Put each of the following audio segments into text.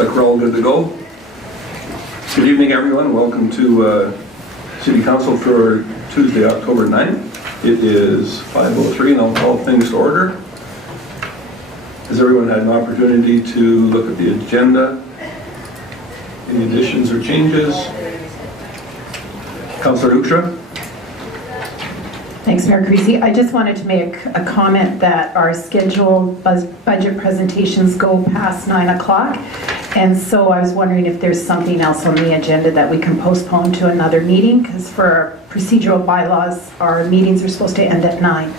like we're all good to go. Good evening, everyone. Welcome to City Council for Tuesday, October 9th. It is 5:03 and I'll call things to order. Has everyone had an opportunity to look at the agenda? Any additions or changes? Councillor Hoekstra? Thanks, Mayor Creasy. I just wanted to make a comment that our scheduled budget presentations go past 9 o'clock. And so I was wondering if there's something else on the agenda that we can postpone to another meeting, because for our procedural bylaws, our meetings are supposed to end at 9.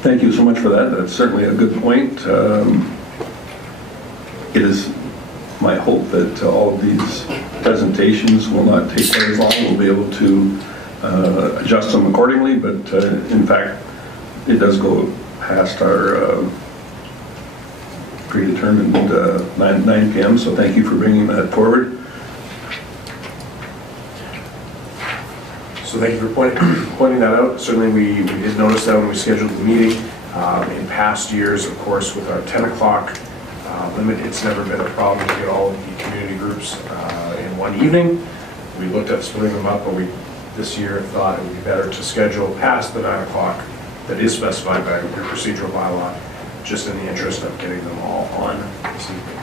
Thank you so much for that. That's certainly a good point. It is my hope that all of these presentations will not take very long. We'll be able to adjust them accordingly, but in fact, it does go past our predetermined 9 p.m., so thank you for bringing that forward. So thank you for pointing that out. Certainly we did notice that when we scheduled the meeting. In past years, of course, with our 10 o'clock limit, it's never been a problem to get all of the community groups in one evening. We looked at splitting them up, but we this year thought it would be better to schedule past the 9 o'clock that is specified by your procedural bylaw, just in the interest of getting them all on this evening.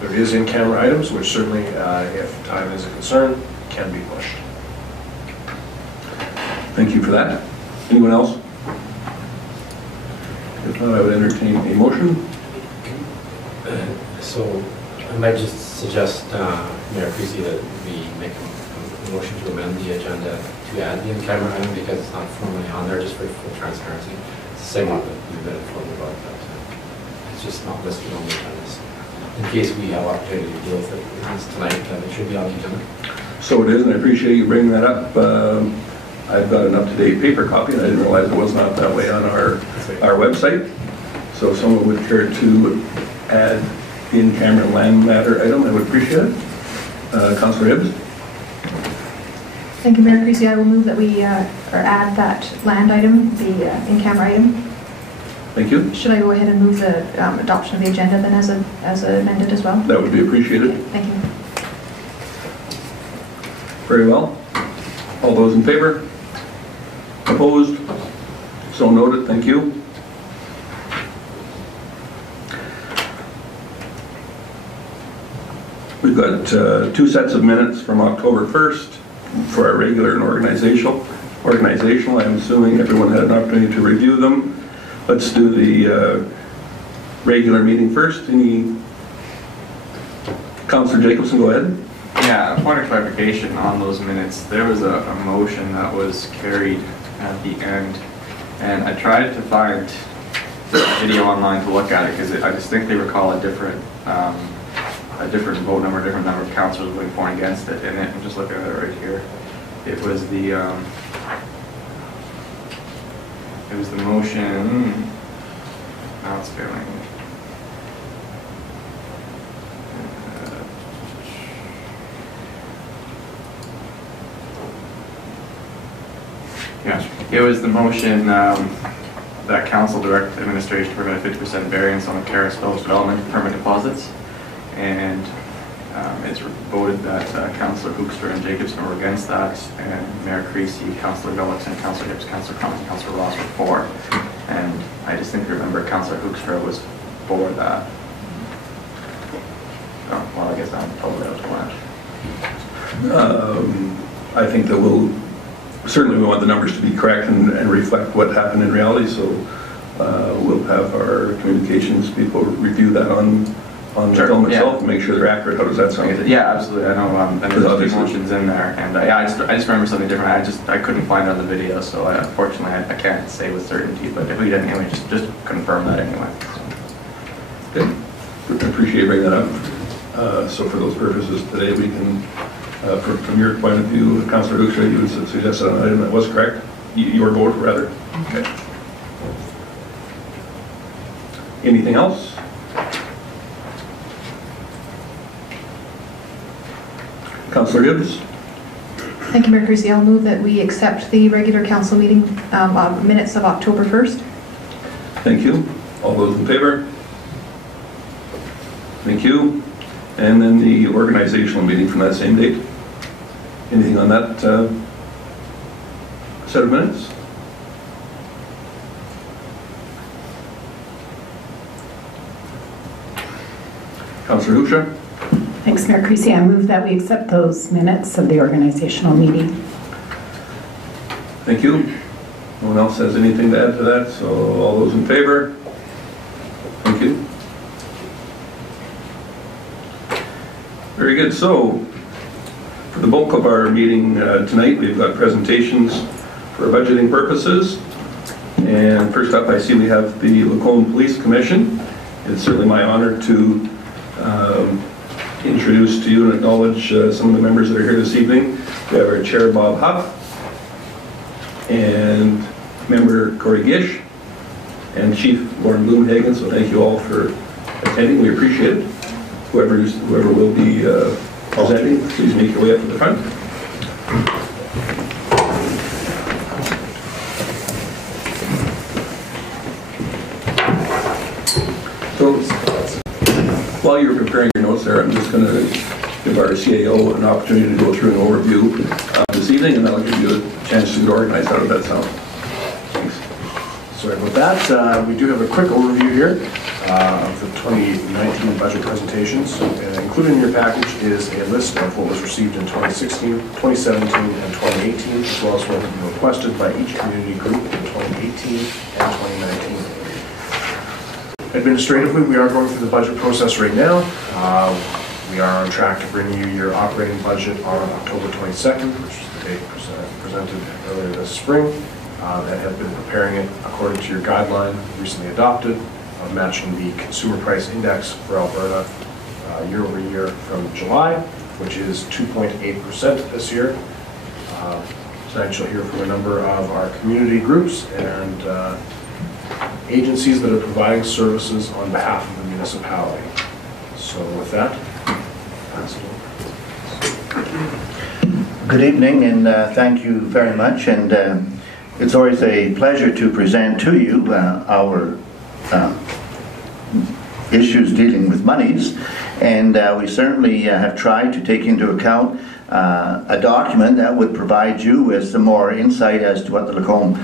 There is in-camera items, which certainly, if time is a concern, can be pushed. Thank you for that. Anyone else? If not, I would entertain a motion. So I might just suggest, Mayor Creasy, that we make a motion to amend the agenda to add the in-camera item because it's not formally on there, just for full transparency. It's the same one that we've been informed about, but it's just not listed on the agenda. In case we have opportunity to deal with it tonight, it should be on the agenda. So it is, and I appreciate you bringing that up. I've got an up-to-date paper copy, and I didn't realize it was not that way on our website. So if someone would care to add the in-camera land matter item, I would appreciate it. Councillor Hibbs? Thank you, Mayor Creasy. I will move that we add that land item, the in-camera item. Thank you. Should I go ahead and move the adoption of the agenda then as amended as well? That would be appreciated. Okay, thank you. Very well. All those in favor? Opposed? So noted. Thank you. We've got 2 sets of minutes from October 1st for our regular and organizational. I'm assuming everyone had an opportunity to review them. Let's do the regular meeting first. Councillor Jacobson, go ahead. Yeah, a point of clarification on those minutes. There was a motion that was carried at the end, and I tried to find a video online to look at it because I distinctly recall a different vote number, a different number of councillors voting for and against it. And I'm just looking at it right here. It was the motion. Now it's failing. Yeah, it was the motion that council direct administration to permit a 50% variance on the Terrace Village development permit deposits, and it's voted that Councillor Hoekstra and Jacobson were against that, and Mayor Creasy, Councillor Gullickson, Councillor Hibbs, Councillor Crummins, and Councillor Ross were for. And I distinctly remember Councillor Hoekstra was for that. Oh, well, I guess I'm totally out of line. I think that certainly we want the numbers to be correct and reflect what happened in reality, so we'll have our communications people review that on the film itself and make sure they're accurate. How does that sound? Yeah, absolutely. I know there's other motions in there, and yeah, I just remember something different. I couldn't find it on the video, so unfortunately I can't say with certainty, but if we didn't anyway, just confirm that anyway. Good. I appreciate bringing that up. So for those purposes today, we can from your point of view, Councillor Hoekstra, you would suggest an item that was correct? Your vote, rather? Okay. Anything else? Councillor Hibbs? Thank you, Mayor Creasy. I'll move that we accept the regular council meeting minutes of October 1st. Thank you. All those in favor? you. And then the organizational meeting from that same date. Anything on that set of minutes? Councillor Husha? Thanks, Mayor Creasy. I move that we accept those minutes of the organizational meeting. Thank you. No one else has anything to add to that, so all those in favor? Thank you. Very good. So, for the bulk of our meeting tonight, we've got presentations for budgeting purposes. And first up, I see we have the Lacombe Police Commission. It's certainly my honor to introduce to you and acknowledge some of the members that are here this evening. We have our Chair, Bob Huff, and Member Corey Gish, and Chief Lauren Bloomhagen. So thank you all for attending. We appreciate it. Whoever will be presenting, please make your way up to the front. So, while you're preparing your notes there, I'm just going to give our CAO an opportunity to go through an overview this evening, and that'll give you a chance to get organized. How does that sound? Thanks. Sorry about that. We do have a quick overview here of the 2019 budget presentations. Included in your package is a list of what was received in 2016, 2017, and 2018, as well as what has been requested by each community group in 2018 and 2019. Administratively, we are going through the budget process right now. We are on track to bring you your operating budget on October 22nd, which is the date presented earlier this spring, and have been preparing it according to your guideline recently adopted of matching the consumer price index for Alberta year over year from July, which is 2.8% this year. Tonight you'll hear from a number of our community groups and agencies that are providing services on behalf of the municipality. So with that, pass it over. Good evening, and thank you very much. And it's always a pleasure to present to you our issues dealing with monies. And we certainly have tried to take into account a document that would provide you with some more insight as to what the Lacombe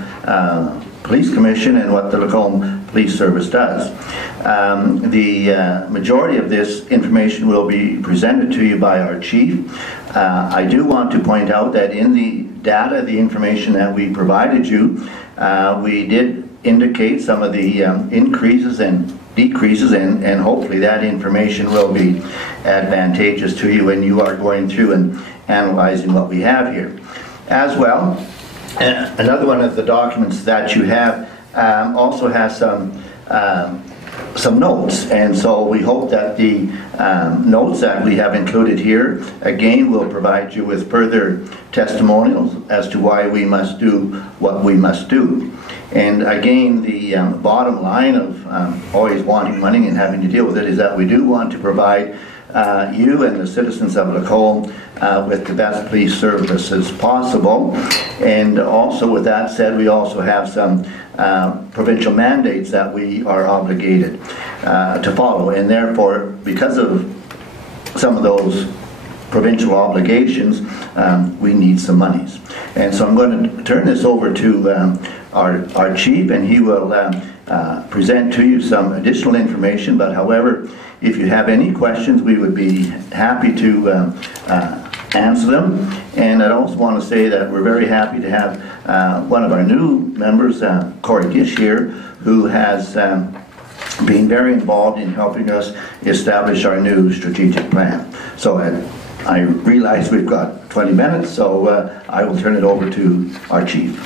Police Commission and what the Lacombe Police Service does. The majority of this information will be presented to you by our chief. I do want to point out that in the data, the information that we provided you, we did indicate some of the increases and decreases, and hopefully that information will be advantageous to you when you are going through and analyzing what we have here. As well, another one of the documents that you have also has some notes, and so we hope that the notes that we have included here again will provide you with further testimonials as to why we must do what we must do. And again, the bottom line of always wanting money and having to deal with it is that we do want to provide you and the citizens of Lacombe with the best police services possible. And also, with that said, we also have some provincial mandates that we are obligated to follow, and therefore, because of some of those provincial obligations, we need some monies. And so I'm going to turn this over to our chief, and he will present to you some additional information. But however, if you have any questions, we would be happy to answer them. And I also want to say that we're very happy to have one of our new members, Corey Gish here, who has been very involved in helping us establish our new strategic plan. So I realize we've got 20 minutes, so I will turn it over to our chief.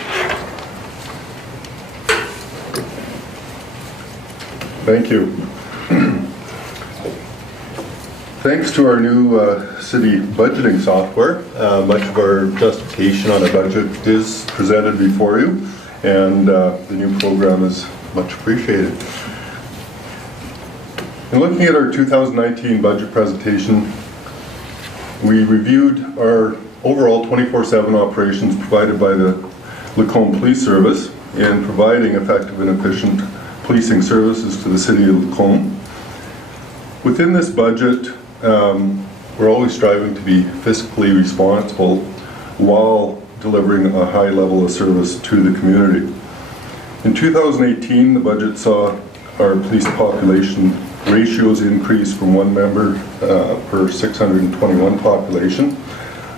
Thank you. Thanks to our new city budgeting software, much of our justification on our budget is presented before you, and the new program is much appreciated. In looking at our 2019 budget presentation, we reviewed our overall 24/7 operations provided by the Lacombe Police Service in providing effective and efficient policing services to the city of Lacombe. Within this budget, we're always striving to be fiscally responsible while delivering a high level of service to the community. In 2018, the budget saw our police population ratios increase from 1 member per 621 population,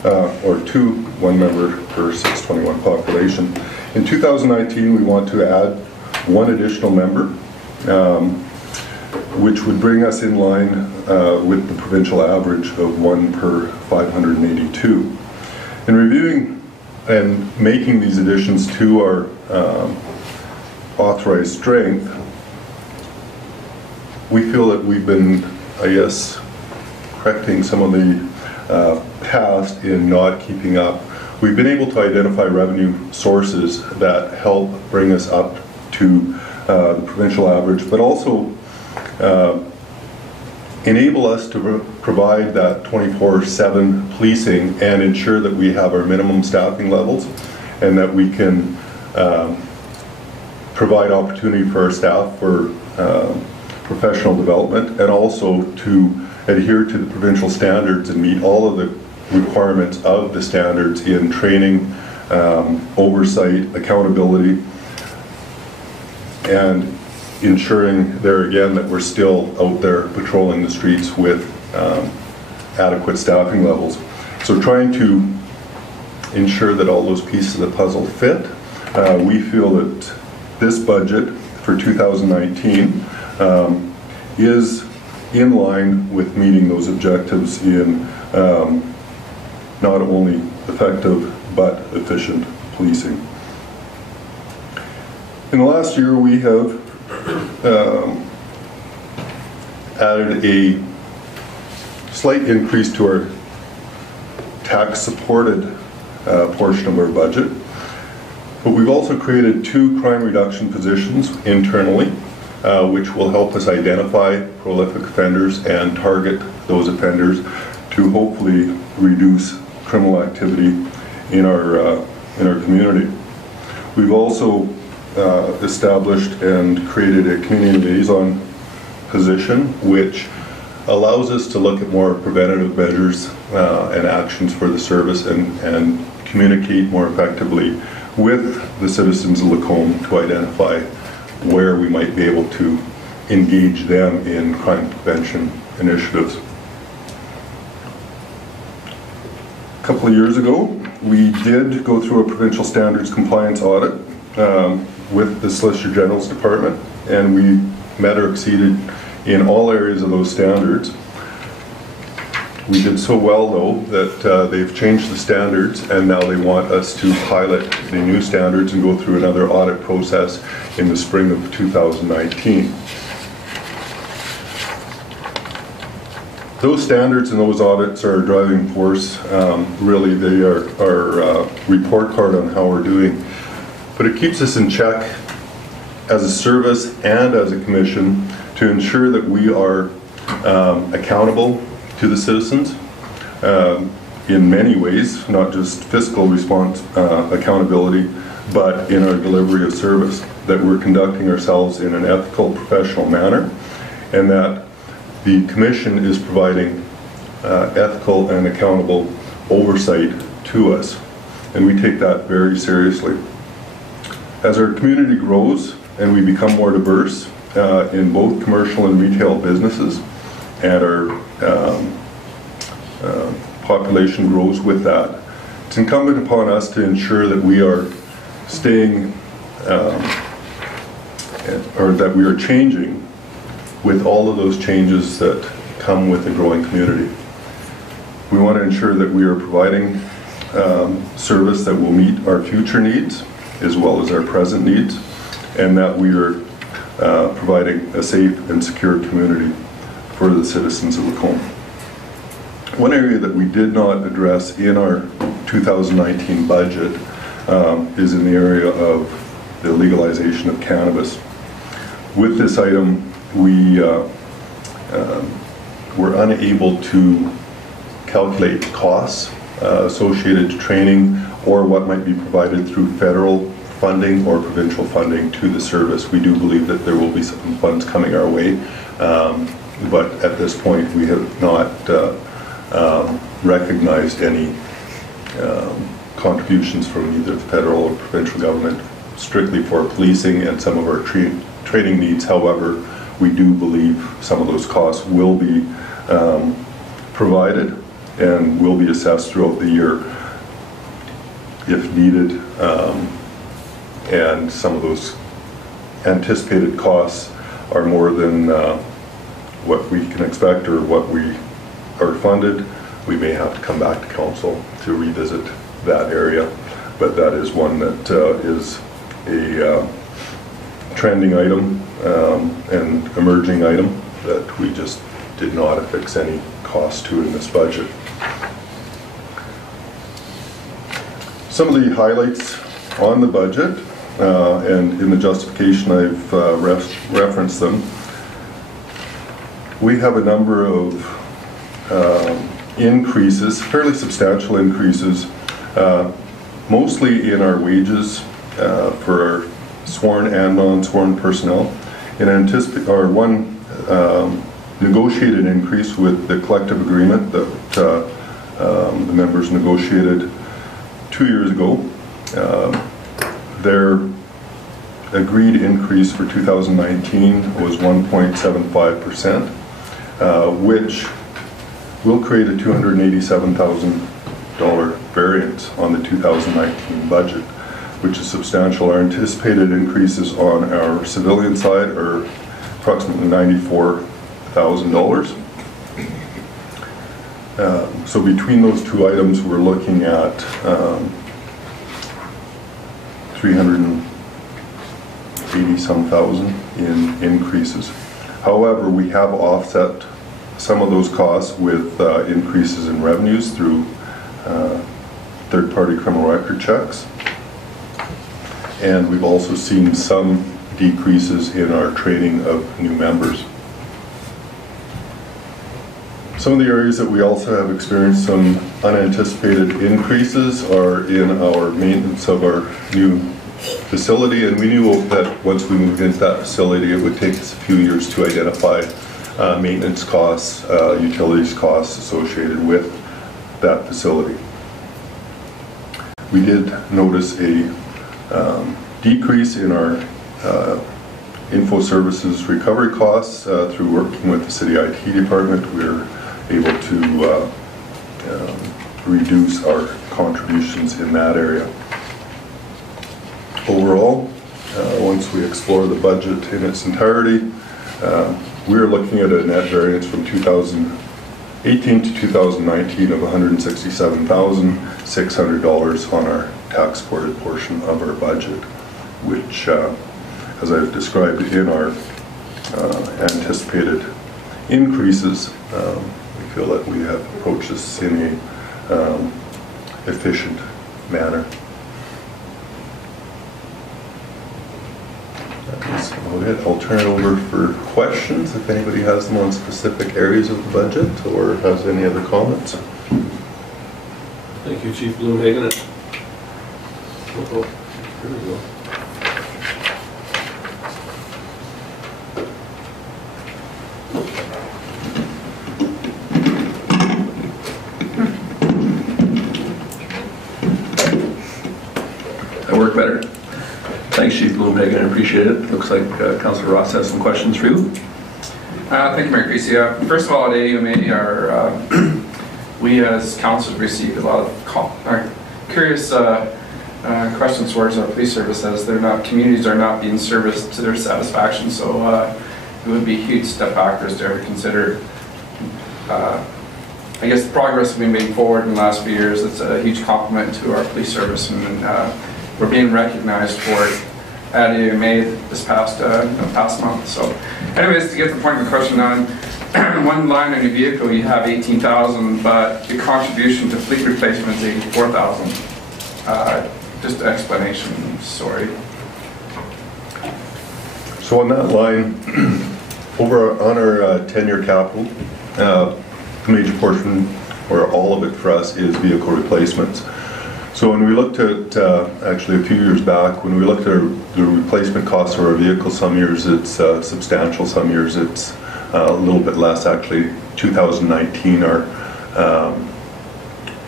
or to 1 member per 621 population. In 2019, we want to add 1 additional member, which would bring us in line with the provincial average of 1 per 582. In reviewing and making these additions to our authorized strength, we feel that we've been, I guess, correcting some of the past in not keeping up. We've been able to identify revenue sources that help bring us up to the provincial average, but also enable us to provide that 24/7 policing and ensure that we have our minimum staffing levels and that we can provide opportunity for our staff for professional development, and also to adhere to the provincial standards and meet all of the requirements of the standards in training, oversight, accountability, and ensuring there again that we're still out there patrolling the streets with adequate staffing levels. So trying to ensure that all those pieces of the puzzle fit, we feel that this budget for 2019 is in line with meeting those objectives in not only effective but efficient policing. In the last year, we have added a slight increase to our tax-supported portion of our budget, but we've also created 2 crime reduction positions internally, which will help us identify prolific offenders and target those offenders to hopefully reduce criminal activity in our community. We've also established and created a community liaison position, which allows us to look at more preventative measures and actions for the service and communicate more effectively with the citizens of Lacombe to identify where we might be able to engage them in crime prevention initiatives. A couple of years ago, we did go through a provincial standards compliance audit with the Solicitor General's Department, and we met or exceeded in all areas of those standards. We did so well, though, that they've changed the standards, and now they want us to pilot the new standards and go through another audit process in the spring of 2019. Those standards and those audits are a driving force. Really, they are our report card on how we're doing. But it keeps us in check as a service and as a commission to ensure that we are accountable to the citizens in many ways, not just fiscal response accountability, but in our delivery of service, that we're conducting ourselves in an ethical, professional manner, and that the Commission is providing ethical and accountable oversight to us, and we take that very seriously. As our community grows and we become more diverse in both commercial and retail businesses, and our population grows with that, it's incumbent upon us to ensure that we are staying, or that we are changing with all of those changes that come with a growing community. We want to ensure that we are providing service that will meet our future needs as well as our present needs, and that we are providing a safe and secure community for the citizens of Lacombe. One area that we did not address in our 2019 budget is in the area of the legalization of cannabis. With this item, we were unable to calculate costs associated to training or what might be provided through federal funding or provincial funding to the service. We do believe that there will be some funds coming our way but at this point we have not recognized any contributions from either the federal or provincial government strictly for policing and some of our training needs. However, we do believe some of those costs will be provided and will be assessed throughout the year if needed, and some of those anticipated costs are more than what we can expect or what we are funded. We may have to come back to council to revisit that area, but that is one that is a trending item and emerging item that we just did not affix any cost to in this budget. Some of the highlights on the budget, and in the justification I've referenced them. We have a number of increases, fairly substantial increases, mostly in our wages for our sworn and non-sworn personnel. And our one negotiated increase with the collective agreement that the members negotiated 2 years ago. Their agreed increase for 2019 was 1.75%, which will create a $287,000 variance on the 2019 budget, which is substantial. Our anticipated increases on our civilian side are approximately $94,000. So between those two items, we're looking at 380-some thousand in increases. However, we have offset some of those costs with increases in revenues through third-party criminal record checks. And we've also seen some decreases in our training of new members. Some of the areas that we also have experienced some unanticipated increases are in our maintenance of our new facility, and we knew that once we moved into that facility it would take us a few years to identify maintenance costs, utilities costs associated with that facility. We did notice a decrease in our info services recovery costs through working with the city IT department. We're able to reduce our contributions in that area. Overall, once we explore the budget in its entirety, we're looking at a net variance from 2018 to 2019 of $167,600 on our tax-supported portion of our budget, which, as I've described in our anticipated increases, we feel that we have approached this in a efficient manner. That is about it. I'll turn it over for questions if anybody has them on specific areas of the budget or has any other comments. Thank you, Chief Bloomhagen. Oh, here we go. That worked better. Thanks, Chief Bloomhagen. I appreciate it. Looks like Councillor Ross has some questions for you. Thank you, Mayor Creasy. First of all, at AUMA, we as council received a lot of curious questions towards our police service, as communities are not being serviced to their satisfaction. So it would be a huge step backwards to ever consider. I guess the progress we've been making forward in the last few years. It's a huge compliment to our police service, and we're being recognized for it at AUMA this past month. So, anyways, to get to the point of the question, on one line in your vehicle you have 18,000, but your contribution to fleet replacement is 84,000. Just an explanation. Sorry. So on that line, over on our 10-year capital, the major portion, or all of it for us, is vehicle replacements. So when we looked at, actually a few years back, when we looked at the replacement costs of our vehicles, some years it's substantial, some years it's a little bit less actually. 2019, our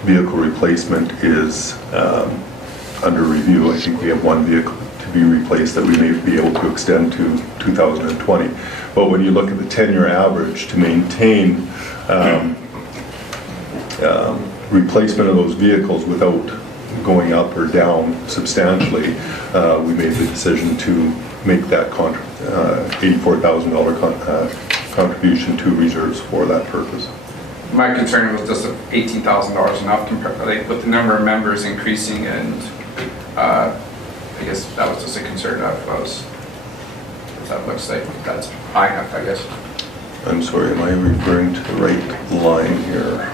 vehicle replacement is under review. I think we have one vehicle to be replaced that we may be able to extend to 2020. But when you look at the 10-year average to maintain replacement of those vehicles without going up or down substantially, we made the decision to make that $84,000 contribution to reserves for that purpose. My concern was just if $18,000 enough compared, like with the number of members increasing, and I guess that was just a concern that was. That looks like that's high enough, I guess. I'm sorry, am I referring to the right line here?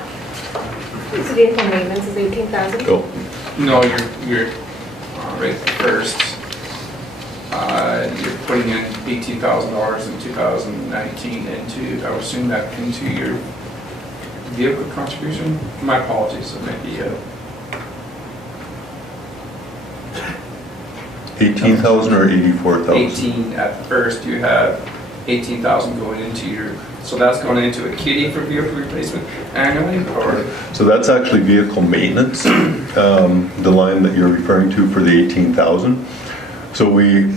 It's vehicle maintenance is 18,000. Oh. No, you're right first. You're putting in $18,000 in 2019 into, I would assume that into your vehicle contribution. My apologies, it might be 18,000 or 84,000? 18 at first. You have 18,000 going into your, so that's going into a kitty for vehicle replacement annually, or? So that's actually vehicle maintenance, the line that you're referring to for the 18,000. So we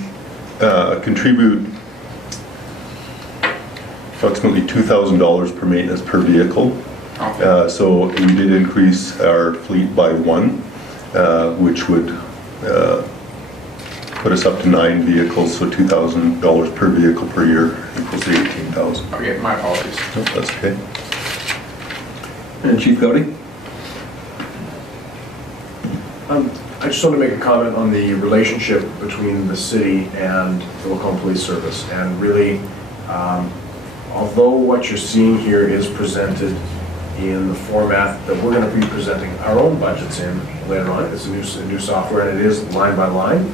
contribute approximately $2,000 per maintenance per vehicle. Okay. So we did increase our fleet by one, which would put us up to 9 vehicles, so $2,000 per vehicle per year equals 18,000. Okay, my apologies. No, that's okay. And Chief Gowdy? I just want to make a comment on the relationship between the city and the Lacombe Police Service. And really, although what you're seeing here is presented in the format that we're going to be presenting our own budgets in later on, it's a new software, and it is line by line,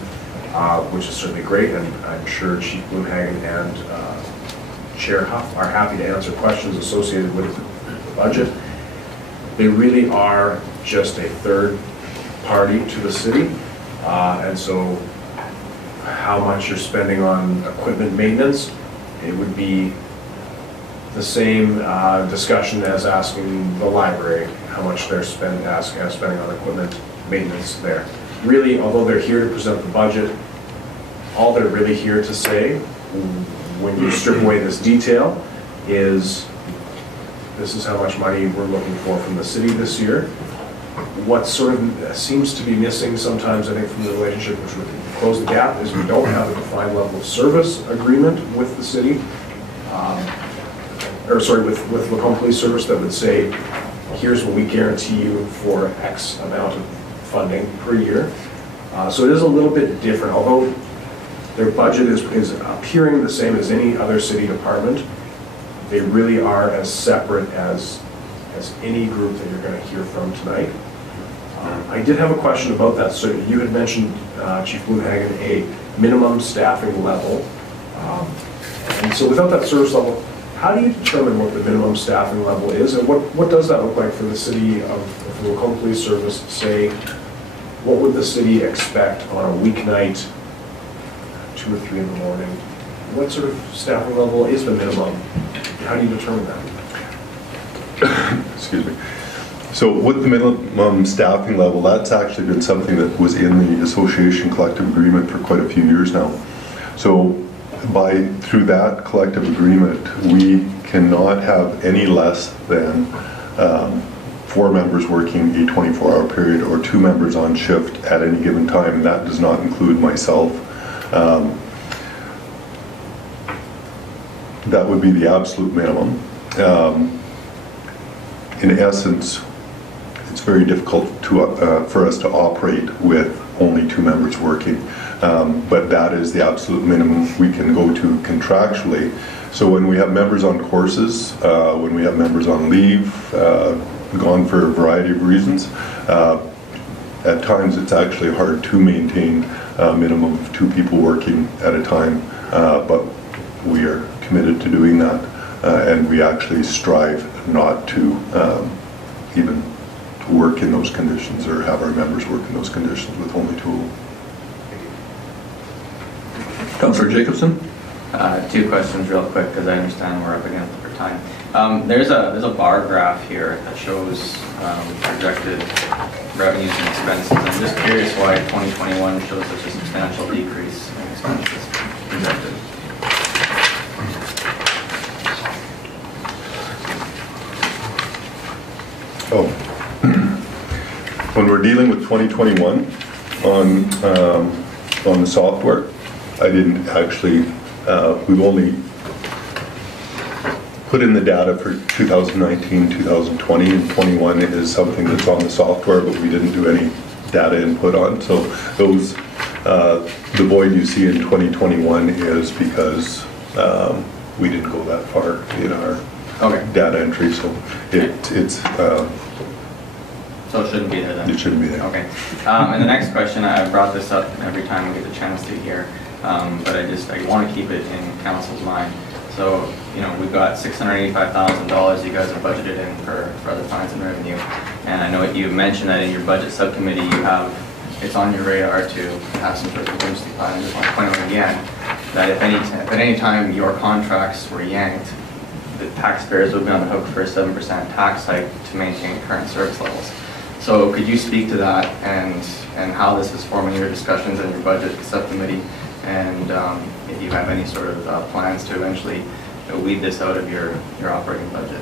which is certainly great. And I'm sure Chief Bloomhagen and Chair Huff are happy to answer questions associated with the budget. They really are just a third party to the city, and so how much you're spending on equipment maintenance, it would be the same discussion as asking the library how much they're spending on equipment maintenance there. Really, although they're here to present the budget, all they're really here to say, when you strip away this detail, is this is how much money we're looking for from the city this year. What sort of seems to be missing sometimes, I think, from the relationship which would close the gap, is we don't have a defined level of service agreement with the city, with Lacombe Police Service that would say, here's what we guarantee you for X amount of funding per year. So it is a little bit different, although their budget is appearing the same as any other city department. They really are as separate as any group that you're going to hear from tonight. I did have a question about that. So you had mentioned, Chief Bloomhagen, a minimum staffing level. And so without that service level, how do you determine what the minimum staffing level is? And what does that look like for the city of the Lacombe Police Service? Say, what would the city expect on a weeknight, 2 or 3 in the morning? What sort of staffing level is the minimum? How do you determine that? Excuse me. So with the minimum staffing level, that's actually been something that was in the association collective agreement for quite a few years now. So through that collective agreement, we cannot have any less than 4 members working a 24-hour period or 2 members on shift at any given time, and that does not include myself. That would be the absolute minimum. In essence, it's very difficult for us to operate with only 2 members working, but that is the absolute minimum we can go to contractually. So when we have members on courses, when we have members on leave, gone for a variety of reasons, at times it's actually hard to maintain a minimum of 2 people working at a time, but we are committed to doing that, and we actually strive not to even work in those conditions or have our members work in those conditions with only 2. Councillor Jacobson? Two questions real quick, because I understand we're up against it for time. There's a bar graph here that shows projected revenues and expenses. I'm just curious why 2021 shows such a substantial decrease in expenses projected. Oh, when we're dealing with 2021 on the software, I didn't actually, we've only put in the data for 2019, 2020, and 21 is something that's on the software, but we didn't do any data input on. So those, the void you see in 2021 is because we didn't go that far in our data entry, so it's so it shouldn't be there then? It shouldn't be there. Okay. And the next question, I brought this up every time we get the chance to here, but I want to keep it in council's mind. So, you know, we've got $685,000 you guys have budgeted in for other fines and revenue. And I know you mentioned that in your budget subcommittee you have, it's on your radar to have some sort of contingency plan. I just want to point out again that if at any time your contracts were yanked, the taxpayers would be on the hook for a 7% tax hike to maintain current service levels. So could you speak to that and how this is forming your discussions in your budget subcommittee, and if you have any sort of plans to eventually weed this out of your operating budget?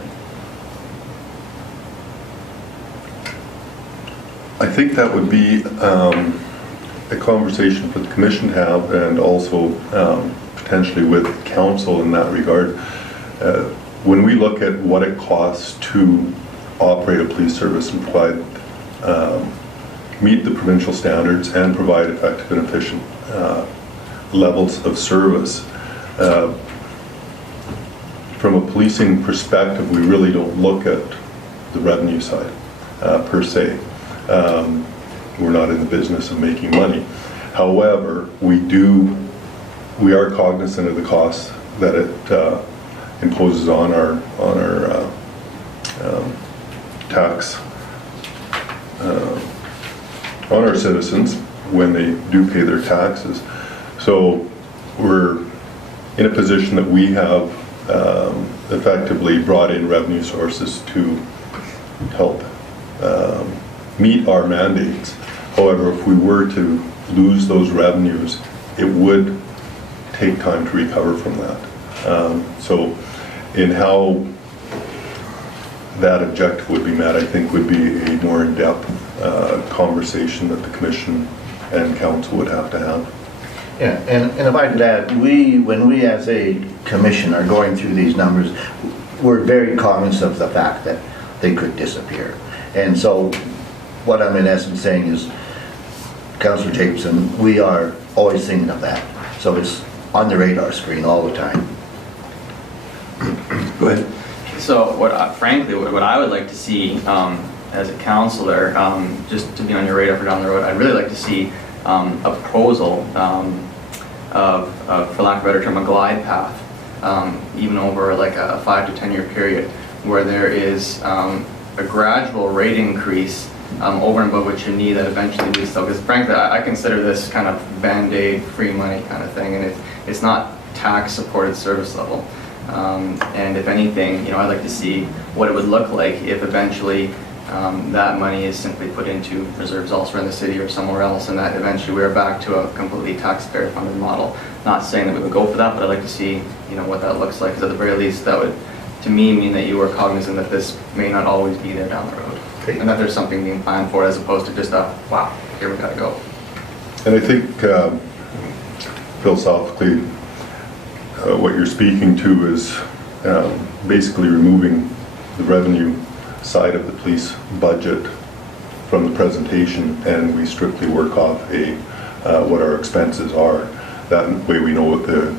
I think that would be a conversation for the commission to have, and also potentially with council in that regard. When we look at what it costs to operate a police service and provide, meet the provincial standards and provide effective and efficient levels of service, from a policing perspective, we really don't look at the revenue side per se. We're not in the business of making money. However, we are cognizant of the costs that it imposes on our tax on our citizens when they do pay their taxes. So we're in a position that we have effectively brought in revenue sources to help meet our mandates. However, if we were to lose those revenues, it would take time to recover from that. So in how that objective would be met, I think would be a more in-depth conversation that the commission and council would have to have. Yeah, and if I could add, when we as a commission are going through these numbers, we're very cognizant of the fact that they could disappear. And so what I'm in essence saying is, Councillor Jacobson, we are always thinking of that. So it's on the radar screen all the time. Go ahead. So frankly, what I would like to see as a councillor, just to be on your radar for down the road, I'd really like to see a proposal of, for lack of a better term, a glide path, even over like a 5 to 10 year period, where there is a gradual rate increase over and above what you need that eventually leads to, because frankly, I consider this kind of band-aid free money kind of thing, and it's not tax supported service level. And if anything, you know, I'd like to see what it would look like if eventually that money is simply put into reserves elsewhere in the city or somewhere else, and that eventually we're back to a completely taxpayer funded model. Not saying that we would go for that, but I'd like to see, you know, what that looks like, because at the very least that would, to me, mean that you were cognizant that this may not always be there down the road. Okay. And that there's something being planned for, as opposed to just a, wow, here we gotta go. And I think philosophically, what you're speaking to is basically removing the revenue side of the police budget from the presentation, and we strictly work off what our expenses are. That way we know what the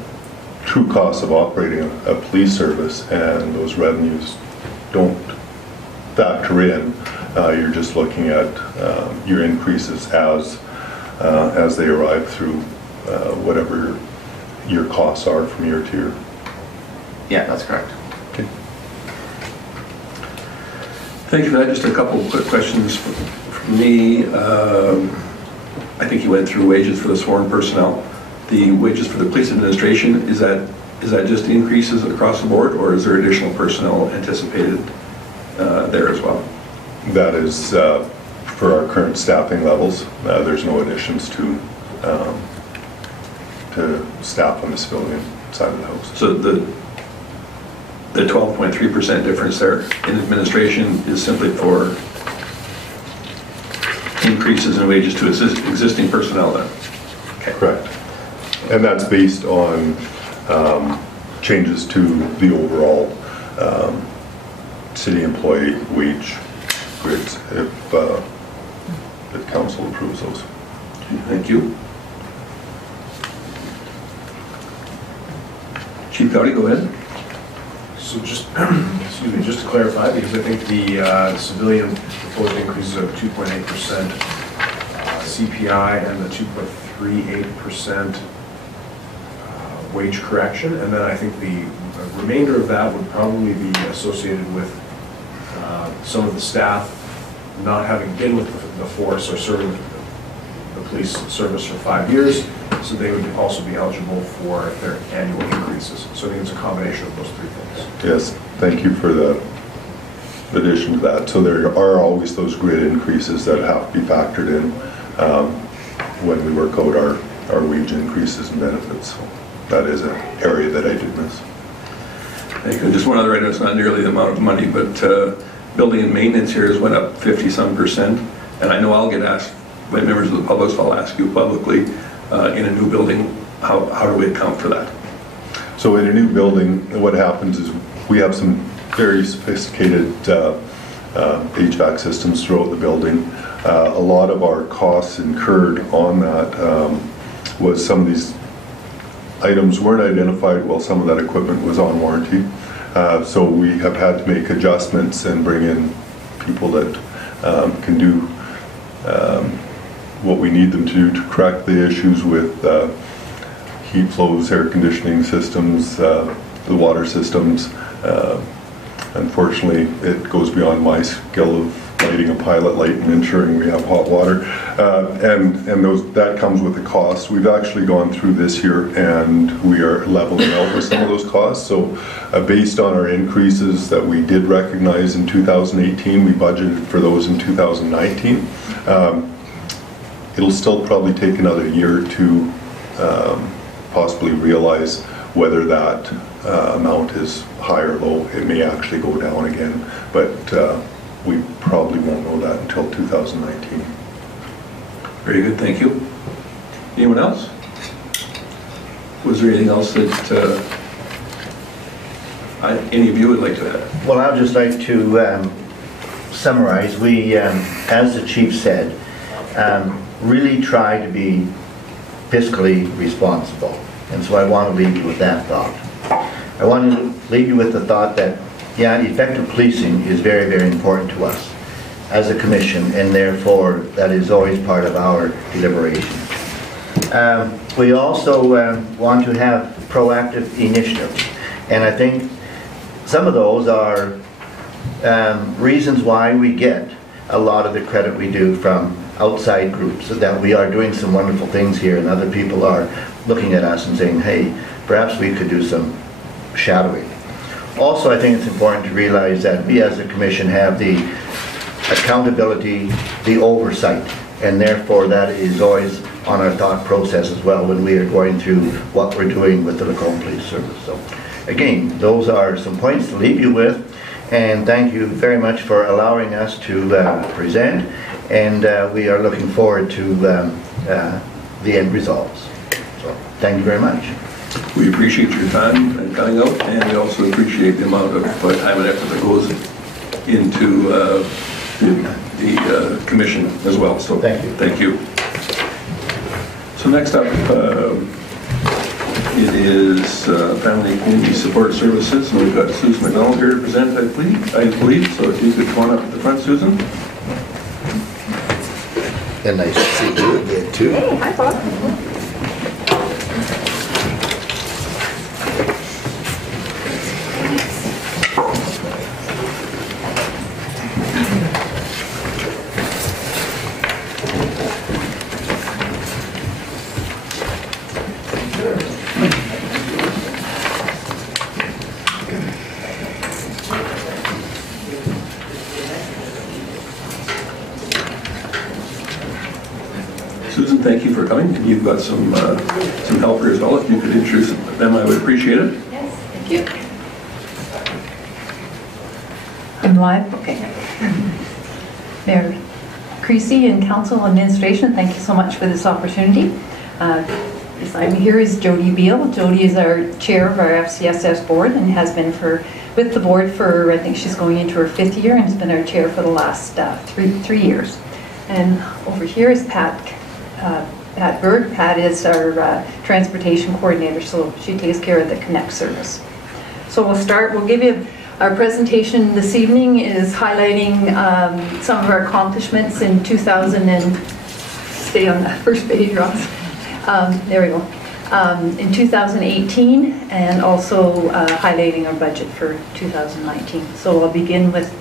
true cost of operating a police service, and those revenues don't factor in. You're just looking at your increases as they arrive through whatever your costs are from year to year. Yeah, that's correct. Okay. Thank you for that. Just a couple of quick questions from me. I think you went through wages for the sworn personnel. the wages for the police administration, is that just increases across the board, or is there additional personnel anticipated there as well? That is for our current staffing levels. There's no additions to staff on the civilian side of the house. So the 12.3% difference there in administration is simply for increases in wages to existing personnel then? Okay. Correct. And that's based on changes to the overall city employee wage grids if council approves those. Thank you. Chief Cowdy, go ahead. So just, excuse me, just to clarify, because I think the civilian proposed increases of 2.8% CPI and the 2.38% wage correction, and then I think the remainder of that would probably be associated with some of the staff not having been with the force or serving the police service for 5 years, so they would also be eligible for their annual increases. So I think it's a combination of those three things. Yes, thank you for the addition to that. So there are always those grid increases that have to be factored in when we work out our wage increases and benefits. So that is an area that I did miss. Thank you. Just one other item, it's not nearly the amount of money, but building and maintenance here has went up 50-some%, and I know I'll get asked by members of the public, so I'll ask you publicly, in a new building, how do we account for that? So in a new building, what happens is we have some very sophisticated HVAC systems throughout the building. A lot of our costs incurred on that was some of these items weren't identified while some of that equipment was on warranty. So we have had to make adjustments and bring in people that can do what we need them to do to correct the issues with heat flows, air conditioning systems, the water systems. Unfortunately, it goes beyond my skill of lighting a pilot light and ensuring we have hot water. And that comes with a cost. We've actually gone through this year and we are leveling out with some of those costs. So based on our increases that we did recognize in 2018, we budgeted for those in 2019. It'll still probably take another year to possibly realize whether that amount is high or low. It may actually go down again, but we probably won't know that until 2019. Very good, thank you. Anyone else? Was there anything else that any of you would like to add? Well, I'd just like to summarize. We, as the chief said, really try to be fiscally responsible. And so I want to leave you with that thought. I want to leave you with the thought that, yeah, effective policing is very, very important to us as a commission, and therefore that is always part of our deliberation. We also want to have proactive initiatives, and I think some of those are reasons why we get a lot of the credit we do from outside groups, that we are doing some wonderful things here and other people are looking at us and saying, hey, perhaps we could do some shadowing. Also, I think it's important to realize that we as a commission have the accountability, the oversight, and therefore that is always on our thought process as well when we are going through what we're doing with the Lacombe Police Service. So again, those are some points to leave you with, and thank you very much for allowing us to present, and we are looking forward to the end results. So thank you very much. We appreciate your time and coming out, and we also appreciate the amount of time and effort that goes into the commission as well. So thank you. Thank you. So next up, it is Family and Community Support Services, and we've got Susan McDonald here to present, I believe. So if you could come on up to the front, Susan. And nice to see you again too. Hey, hi Bob. Susan, thank you for coming. You've got some helper as well. If you could introduce them, I would appreciate it. Yes, thank you. I'm live? Okay. Mayor Creasy and Council Administration, thank you so much for this opportunity. Beside me here is Jody Beal. Jody is our chair of our FCSS board and has been with the board for, I think she's going into her 5th year, and has been our chair for the last three years. And over here is Pat Berg. Pat is our transportation coordinator, so she takes care of the Connect service. So we'll give you, our presentation this evening is highlighting some of our accomplishments in 2000 and, stay on that first page, Ross. There we go. In 2018, and also highlighting our budget for 2019. So I'll begin with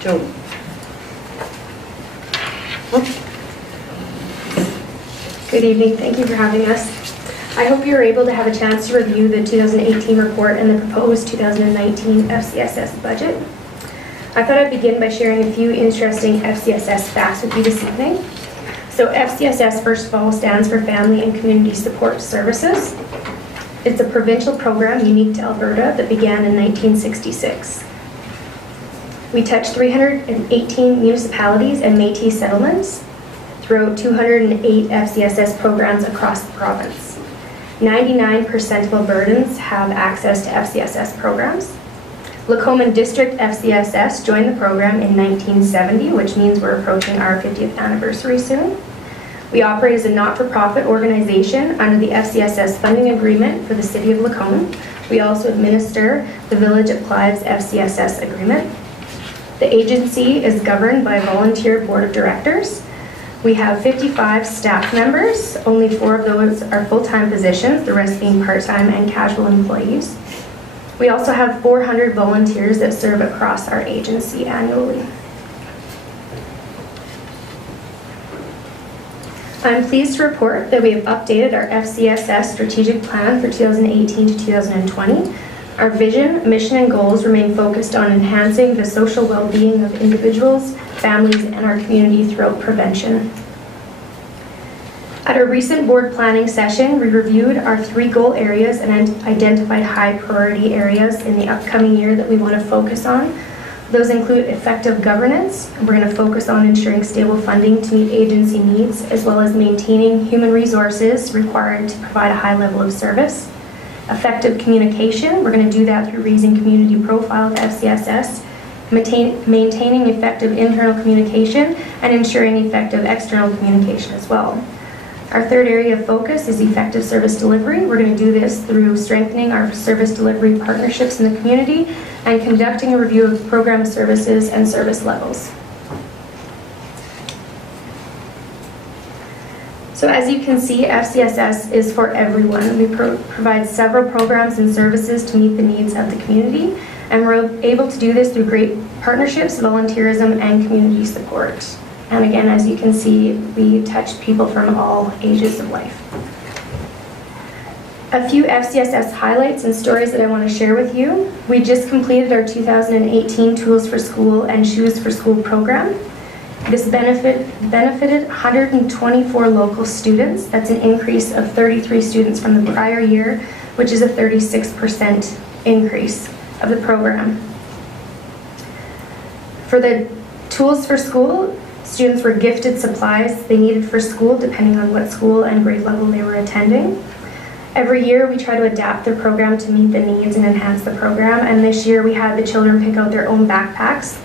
Jody. Good evening. Thank you for having us. I hope you were able to have a chance to review the 2018 report and the proposed 2019 FCSS budget. I thought I'd begin by sharing a few interesting FCSS facts with you this evening. So FCSS, first of all, stands for Family and Community Support Services. It's a provincial program unique to Alberta that began in 1966. We touch 318 municipalities and Métis settlements throughout 208 FCSS programs across the province. 99% of Albertans have access to FCSS programs. Lacombe District FCSS joined the program in 1970, which means we're approaching our 50th anniversary soon. We operate as a not-for-profit organization under the FCSS funding agreement for the City of Lacombe. We also administer the Village of Clive's FCSS agreement. The agency is governed by a volunteer board of directors. We have 55 staff members. Only 4 of those are full-time positions, the rest being part-time and casual employees. We also have 400 volunteers that serve across our agency annually. I'm pleased to report that we have updated our FCSS strategic plan for 2018 to 2020. Our vision, mission, and goals remain focused on enhancing the social well-being of individuals, families, and our community throughout prevention. At our recent board planning session, we reviewed our 3 goal areas and identified high priority areas in the upcoming year that we want to focus on. Those include effective governance. We're going to focus on ensuring stable funding to meet agency needs, as well as maintaining human resources required to provide a high level of service. Effective communication. We're going to do that through raising community profile of FCSS, maintaining effective internal communication, and ensuring effective external communication as well. Our 3rd area of focus is effective service delivery. We're going to do this through strengthening our service delivery partnerships in the community and conducting a review of program services and service levels. So as you can see, FCSS is for everyone. We provide several programs and services to meet the needs of the community, and we're able to do this through great partnerships, volunteerism, and community support. And again, as you can see, we touch people from all ages of life. A few FCSS highlights and stories that I want to share with you. We just completed our 2018 Tools for School and Shoes for School program. This benefited 124 local students. That's an increase of 33 students from the prior year, which is a 36% increase of the program. For the Tools for School, students were gifted supplies they needed for school, depending on what school and grade level they were attending. Every year we try to adapt the program to meet the needs and enhance the program, and this year we had the children pick out their own backpacks.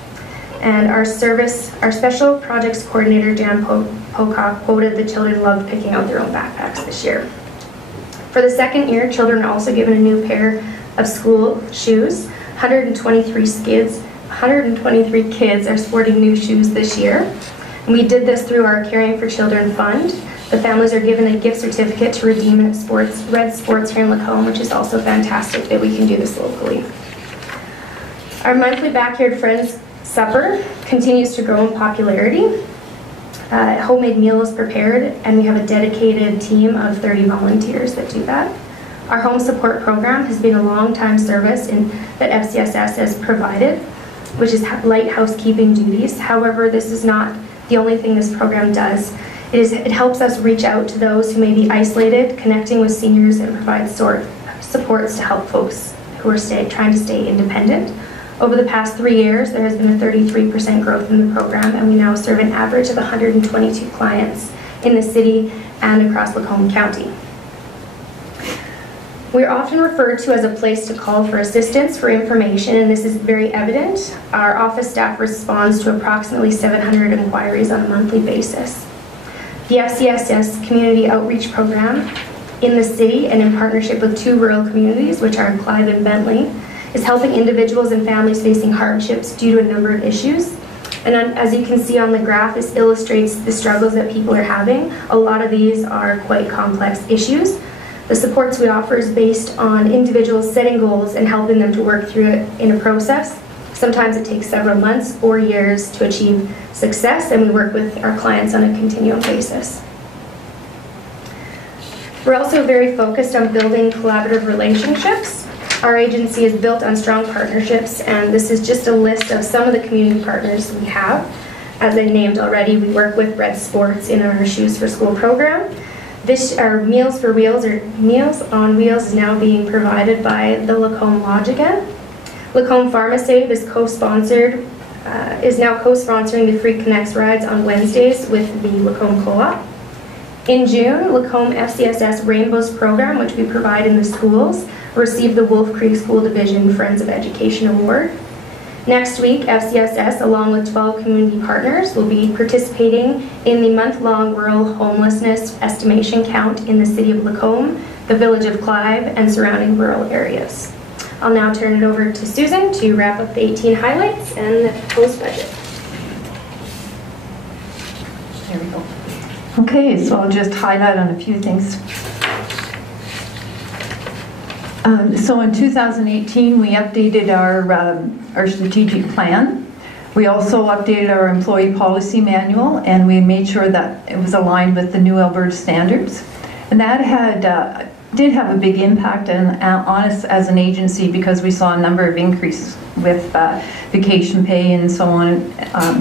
And our special projects coordinator, Jan Pocock, quoted the children loved picking out their own backpacks this year. For the 2nd year, children are also given a new pair of school shoes. 123 kids are sporting new shoes this year. And we did this through our Caring for Children Fund. The families are given a gift certificate to redeem at Red Sports here in Lacombe, which is also fantastic that we can do this locally. Our monthly Backyard Friends Supper continues to grow in popularity. Homemade meal is prepared, and we have a dedicated team of 30 volunteers that do that. Our home support program has been a long-time service that FCSS has provided, which is light housekeeping duties. However, this is not the only thing this program does. It helps us reach out to those who may be isolated, connecting with seniors, and provide supports to help folks who are trying to stay independent. Over the past 3 years, there has been a 33% growth in the program, and we now serve an average of 122 clients in the city and across Lacombe County. We're often referred to as a place to call for assistance, for information, and this is very evident. Our office staff responds to approximately 700 inquiries on a monthly basis. The FCSS Community Outreach Program in the city and in partnership with 2 rural communities, which are Clive and Bentley, is helping individuals and families facing hardships due to a number of issues. And as you can see on the graph, this illustrates the struggles that people are having. A lot of these are quite complex issues. The supports we offer is based on individuals setting goals and helping them to work through it in a process. Sometimes it takes several months or years to achieve success, and we work with our clients on a continuum basis. We're also very focused on building collaborative relationships. Our agency is built on strong partnerships, and this is just a list of some of the community partners we have. As I named already, we work with Red Sports in our Shoes for School program. Our Meals for Wheels, or Meals on Wheels, is now being provided by the Lacombe Lodge again. Lacombe PharmaSave is now co-sponsoring the Free Connects rides on Wednesdays with the Lacombe Co-op. In June, Lacombe FCSS Rainbows program, which we provide in the schools, received the Wolf Creek School Division Friends of Education Award. Next week, FCSS, along with 12 community partners, will be participating in the month-long rural homelessness estimation count in the city of Lacombe, the village of Clive, and surrounding rural areas. I'll now turn it over to Susan to wrap up the 18 highlights and the proposed budget. There we go. Okay, so I'll just highlight on a few things. So in 2018, we updated our strategic plan. We also updated our employee policy manual, and we made sure that it was aligned with the new Alberta standards. And that did have a big impact on us as an agency, because we saw a number of increases with vacation pay and so on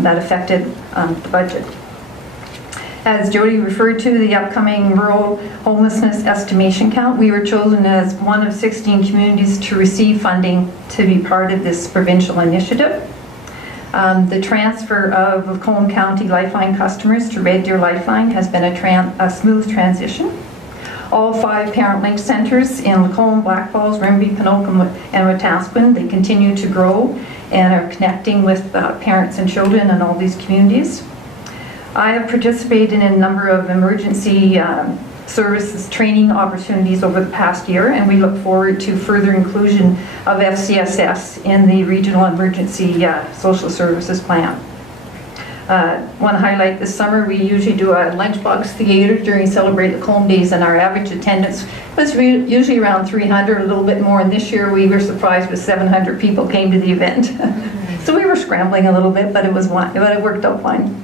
that affected the budget. As Jody referred to, the upcoming rural homelessness estimation count, we were chosen as one of 16 communities to receive funding to be part of this provincial initiative. The transfer of Lacombe County Lifeline customers to Red Deer Lifeline has been a smooth transition. All 5 Parent Link centers in Lacombe, Black Falls, Rimbey, Penocum, and Wetaskiwin, they continue to grow and are connecting with parents and children in all these communities. I have participated in a number of emergency services training opportunities over the past year, and we look forward to further inclusion of FCSS in the Regional Emergency Social Services Plan. Want to highlight this summer, we usually do a lunchbox theater during Celebrate Lacombe Days, and our average attendance was usually around 300, a little bit more, and this year we were surprised with 700 people came to the event. So we were scrambling a little bit, but it worked out fine.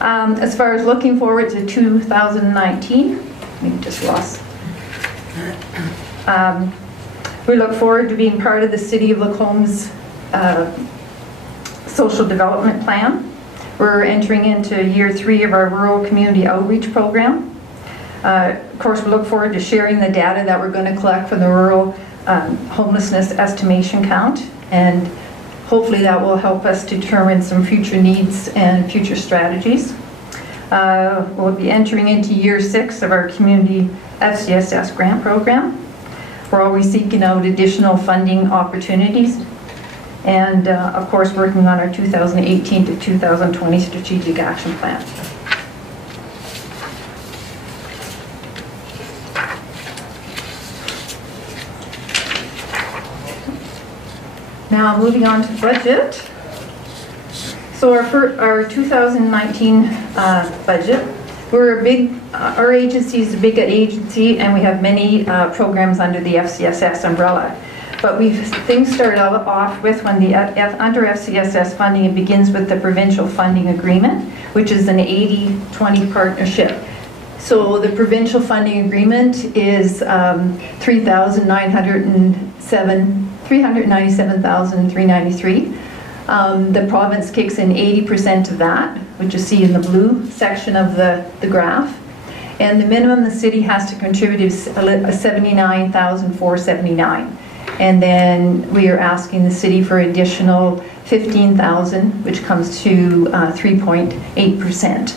As far as looking forward to 2019, we just lost. We look forward to being part of the City of Lacombe's social development plan. We're entering into year 3 of our rural community outreach program. Of course, we look forward to sharing the data that we're going to collect from the rural homelessness estimation count, and hopefully that will help us determine some future needs and future strategies. We'll be entering into year 6 of our community FCSS grant program. We're always seeking out additional funding opportunities, and of course working on our 2018 to 2020 strategic action plan. Now moving on to budget. So our 2019 budget, our agency is a big agency, and we have many programs under the FCSS umbrella. But things start off with when under FCSS funding, it begins with the provincial funding agreement, which is an 80-20 partnership. So the provincial funding agreement is $397,393. The province kicks in 80% of that, which you see in the blue section of the graph. And the minimum the city has to contribute is $79,479. And then we are asking the city for additional $15,000, which comes to 3.8%.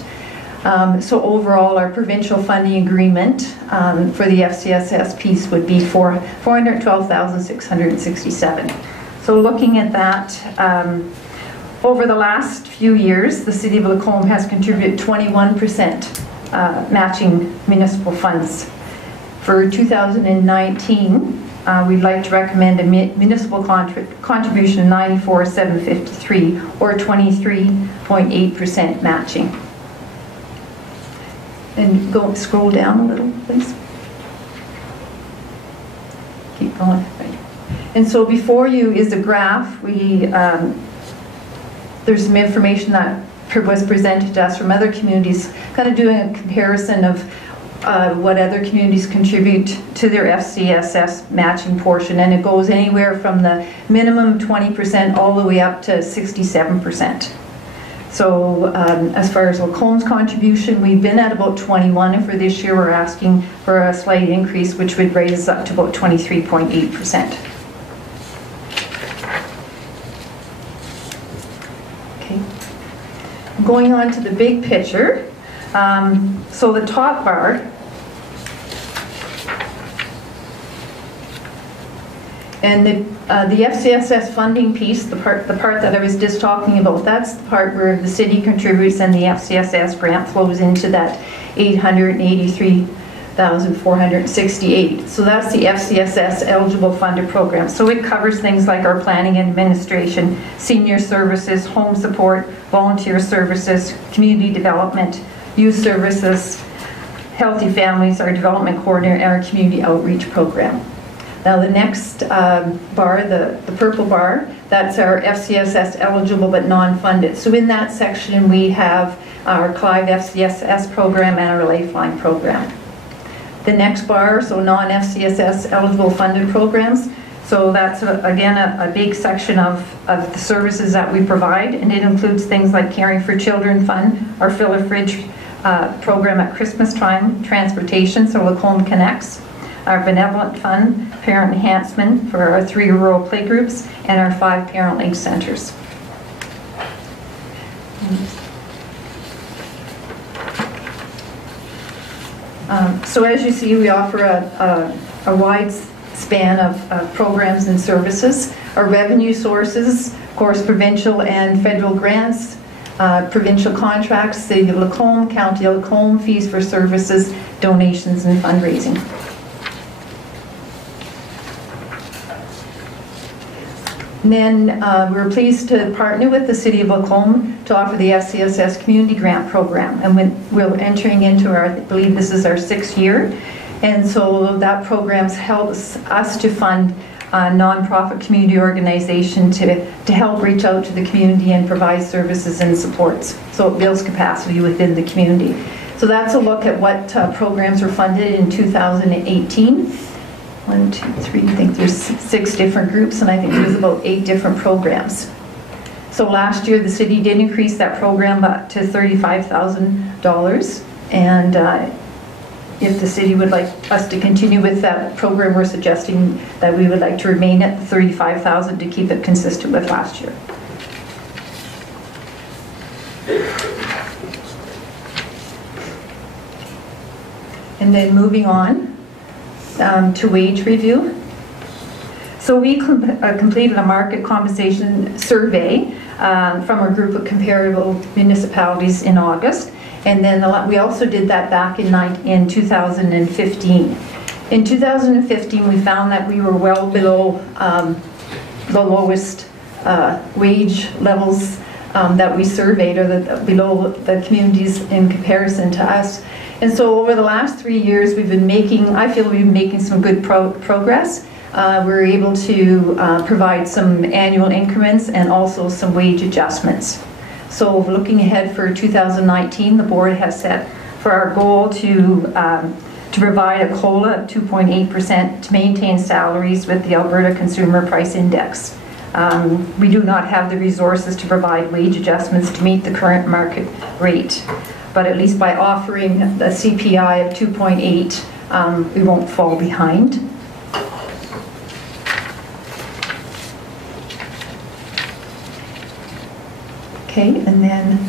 So overall, our provincial funding agreement for the FCSS piece would be for $412,667. So looking at that, over the last few years, the City of Lacombe has contributed 21% matching municipal funds. For 2019, we'd like to recommend a municipal contribution of $94,753 or 23.8% matching. And scroll down a little, please. Keep going. Right. And so before you is a graph. There's some information that was presented to us from other communities, kind of doing a comparison of what other communities contribute to their FCSS matching portion, and it goes anywhere from the minimum 20% all the way up to 67%. So as far as Lacombe's contribution, we've been at about 21, and for this year we're asking for a slight increase, which would raise us up to about 23.8%. Okay. Going on to the big picture. So the top bar, and the FCSS funding piece, the part that I was just talking about, that's the part where the city contributes and the FCSS grant flows into that $883,468. So that's the FCSS eligible funded program. So it covers things like our planning and administration, senior services, home support, volunteer services, community development, youth services, healthy families, our development coordinator, and our community outreach program. Now the next bar, the purple bar, that's our FCSS eligible but non-funded. So in that section we have our Clive FCSS program and our Lifeline program. The next bar, so non-FCSS eligible funded programs. So that's again a big section of the services that we provide, and it includes things like Caring for Children Fund, our Fill a Fridge program at Christmas time, transportation, so Lacombe Connects, our Benevolent Fund, Parent Enhancement for our 3 rural playgroups, and our 5 Parent Link Centers. So as you see, we offer a wide span of programs and services. Our revenue sources, of course, provincial and federal grants, provincial contracts, City of Lacombe, County of Lacombe, fees for services, donations, and fundraising. And then we're pleased to partner with the City of Lacombe to offer the FCSS Community Grant Program. And we're entering into I believe this is our 6th year. And so that program helps us to fund a nonprofit community organization to help reach out to the community and provide services and supports. So it builds capacity within the community. So that's a look at what programs were funded in 2018. 1, 2, 3, I think there's 6 different groups, and I think there's about 8 different programs. So last year the city did increase that program up to $35,000, and if the city would like us to continue with that program, we're suggesting that we would like to remain at the $35,000 to keep it consistent with last year. And then moving on to wage review. So we completed a market compensation survey from a group of comparable municipalities in August, and then we also did that back in 2015. In 2015, we found that we were well below the lowest wage levels that we surveyed, or below the communities in comparison to us. And so over the last 3 years, I feel we've been making some good progress. We're able to provide some annual increments and also some wage adjustments. So looking ahead for 2019, the board has set for our goal to provide a COLA of 2.8% to maintain salaries with the Alberta Consumer Price Index. We do not have the resources to provide wage adjustments to meet the current market rate. But at least by offering a CPI of 2.8, we won't fall behind. Okay, and then,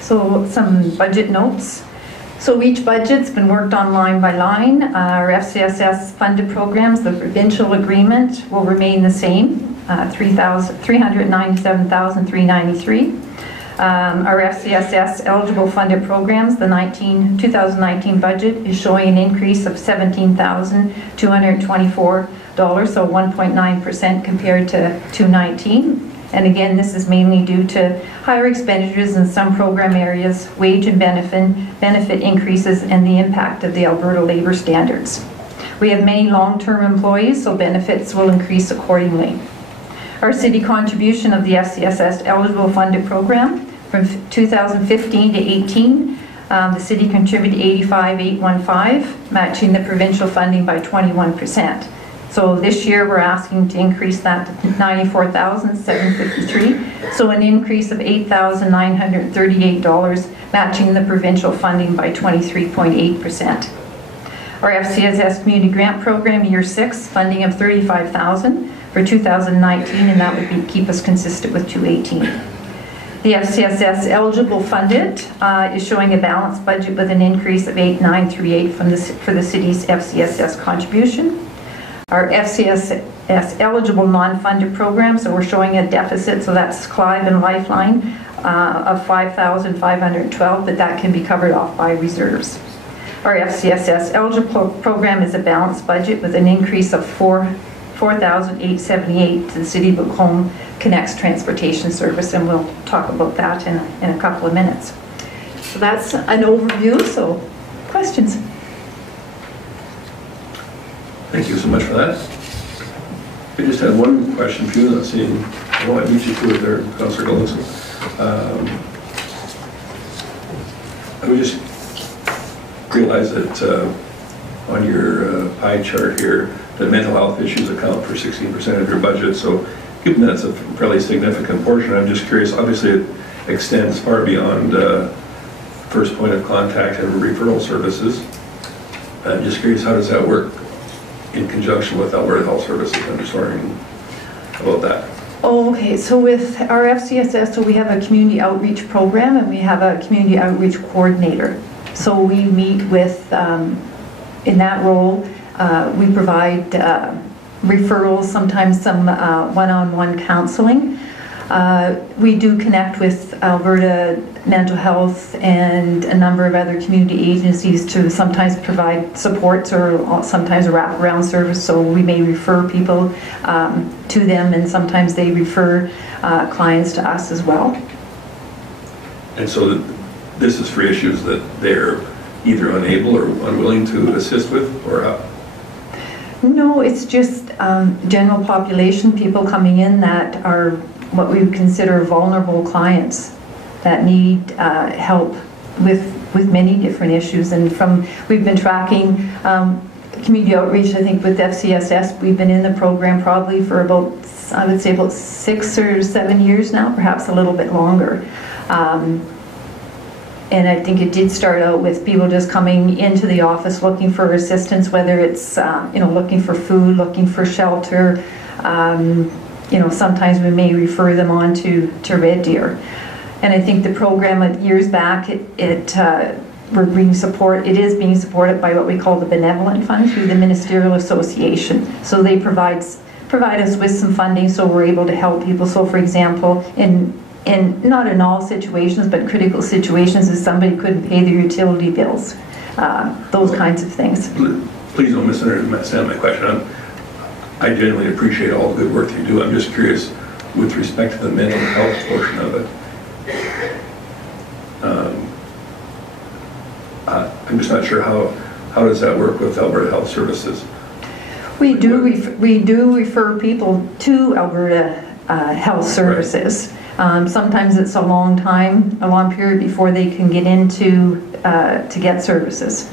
so some budget notes. So each budget's been worked on line by line. Our FCSS funded programs, the provincial agreement will remain the same, $397,393. Our FCSS eligible funded programs, the 2019 budget is showing an increase of $17,224, so 1.9% compared to 2019. And again, this is mainly due to higher expenditures in some program areas, wage and benefit increases, and the impact of the Alberta labor standards. We have many long-term employees, so benefits will increase accordingly. Our city contribution of the FCSS eligible funded program from 2015 to 18, the city contributed $85,815, matching the provincial funding by 21%. So this year we're asking to increase that to $94,753, so an increase of $8,938, matching the provincial funding by 23.8%. Our FCSS Community Grant Program Year 6 funding of $35,000 for 2019, and that would keep us consistent with 2018. The FCSS eligible funded is showing a balanced budget with an increase of $8,938 for the city's FCSS contribution. Our FCSS eligible non-funded programs, so we're showing a deficit, so that's Clive and Lifeline of $5,512, but that can be covered off by reserves. Our FCSS eligible program is a balanced budget with an increase of $4,878 to the City of Lacombe Connects Transportation Service, and we'll talk about that in a couple of minutes. So that's an overview, so questions? Thank you so much for that. I just had one question for you. Let's see. I know I beat you to it there, Councillor Gillinson. I just realized that on your pie chart here, that mental health issues account for 16% of your budget. So given that's a fairly significant portion, I'm just curious, obviously it extends far beyond first point of contact and referral services. I'm just curious, how does that work in conjunction with Alberta Health Services? I'm just wondering about that. Oh, okay, so with our FCSS, so we have a community outreach program and we have a community outreach coordinator. So we meet with, in that role, we provide referrals, sometimes some one-on-one counseling. We do connect with Alberta Mental Health and a number of other community agencies to sometimes provide supports or sometimes a wraparound service. So we may refer people to them, and sometimes they refer clients to us as well. And so this is for issues that they're either unable or unwilling to assist with, or how? No, it's just general population, people coming in that are what we would consider vulnerable clients that need help with many different issues. And we've been tracking community outreach, I think with FCSS, we've been in the program probably for about, I would say about 6 or 7 years now, perhaps a little bit longer. And I think it did start out with people just coming into the office looking for assistance, whether it's looking for food, looking for shelter. Sometimes we may refer them on to Red Deer. And I think the program years back, it is being supported by what we call the Benevolent Fund through the Ministerial Association. So they provide us with some funding, so we're able to help people. So for example, in not in all situations, but critical situations, if somebody couldn't pay their utility bills, those kinds of things. Please don't misunderstand my question. I genuinely appreciate all the good work you do. I'm just curious, with respect to the mental health portion of it, I'm just not sure how does that work with Alberta Health Services? We do refer people to Alberta Health Services. Right. Sometimes it's a long period before they can get into to get services.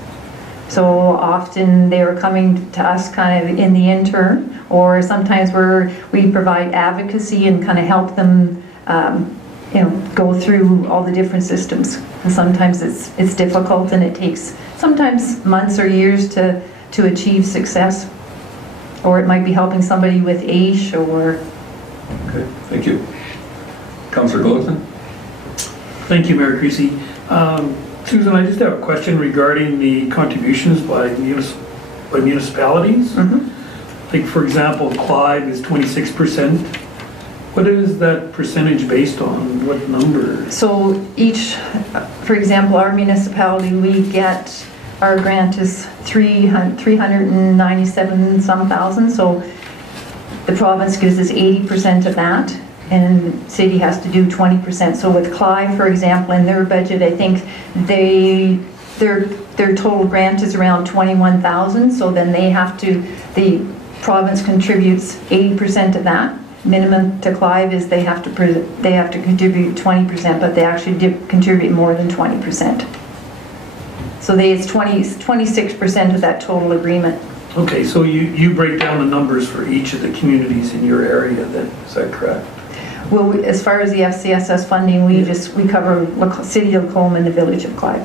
So often they are coming to us kind of in the intern, or sometimes we provide advocacy and kind of help them go through all the different systems. And sometimes it's difficult, and it takes sometimes months or years to achieve success. Or it might be helping somebody with AISH or... Okay, thank you. Councillor Golden. Thank you, Mayor Creasy. Susan, I just have a question regarding the contributions by municipalities. Like, for example, Clive is 26%. What is that percentage based on? What number? So for example, our municipality, our grant is 397 some thousand, so the province gives us 80% of that, and city has to do 20%. So with Clive, for example, in their budget, I think their total grant is around 21,000, so then the province contributes 80% of that. Minimum to Clive is they have to contribute 20%, but they actually contribute more than 20%. So it's 26% of that total agreement. Okay, so you break down the numbers for each of the communities in your area then, is that correct? Well, as far as the FCSS funding, we cover City of Lacombe and the Village of Clive.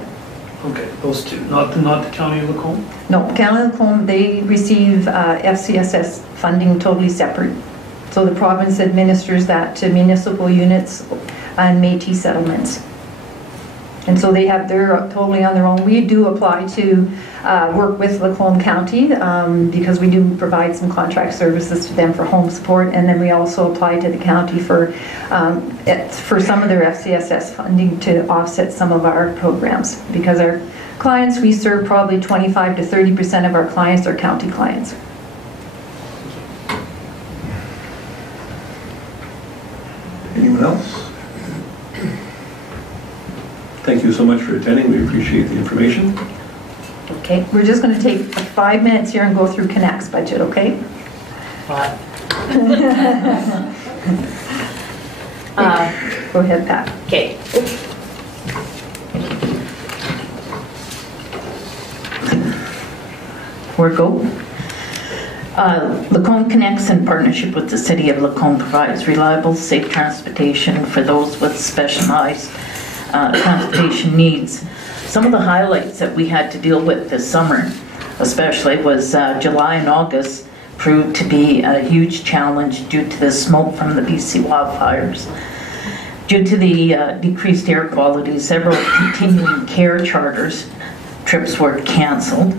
Okay, those two, not the County of Lacombe? No, County of Lacombe, they receive FCSS funding totally separate. So the province administers that to municipal units and Métis settlements. And so they're totally on their own. We do apply to work with Lacombe County because we do provide some contract services to them for home support, and then we also apply to the county for some of their FCSS funding to offset some of our programs, because our clients we serve, probably 25 to 30% of our clients are county clients. Anyone else? Thank you so much for attending. We appreciate the information. Okay, we're just going to take 5 minutes here and go through Connect's budget, okay? Go ahead, Pat. Okay. Where go? Lacombe Connects, in partnership with the City of Lacombe, provides reliable, safe transportation for those with specialized transportation needs. Some of the highlights that we had to deal with this summer, especially, was July and August proved to be a huge challenge due to the smoke from the BC wildfires. Due to the decreased air quality, several continuing care charters trips were canceled.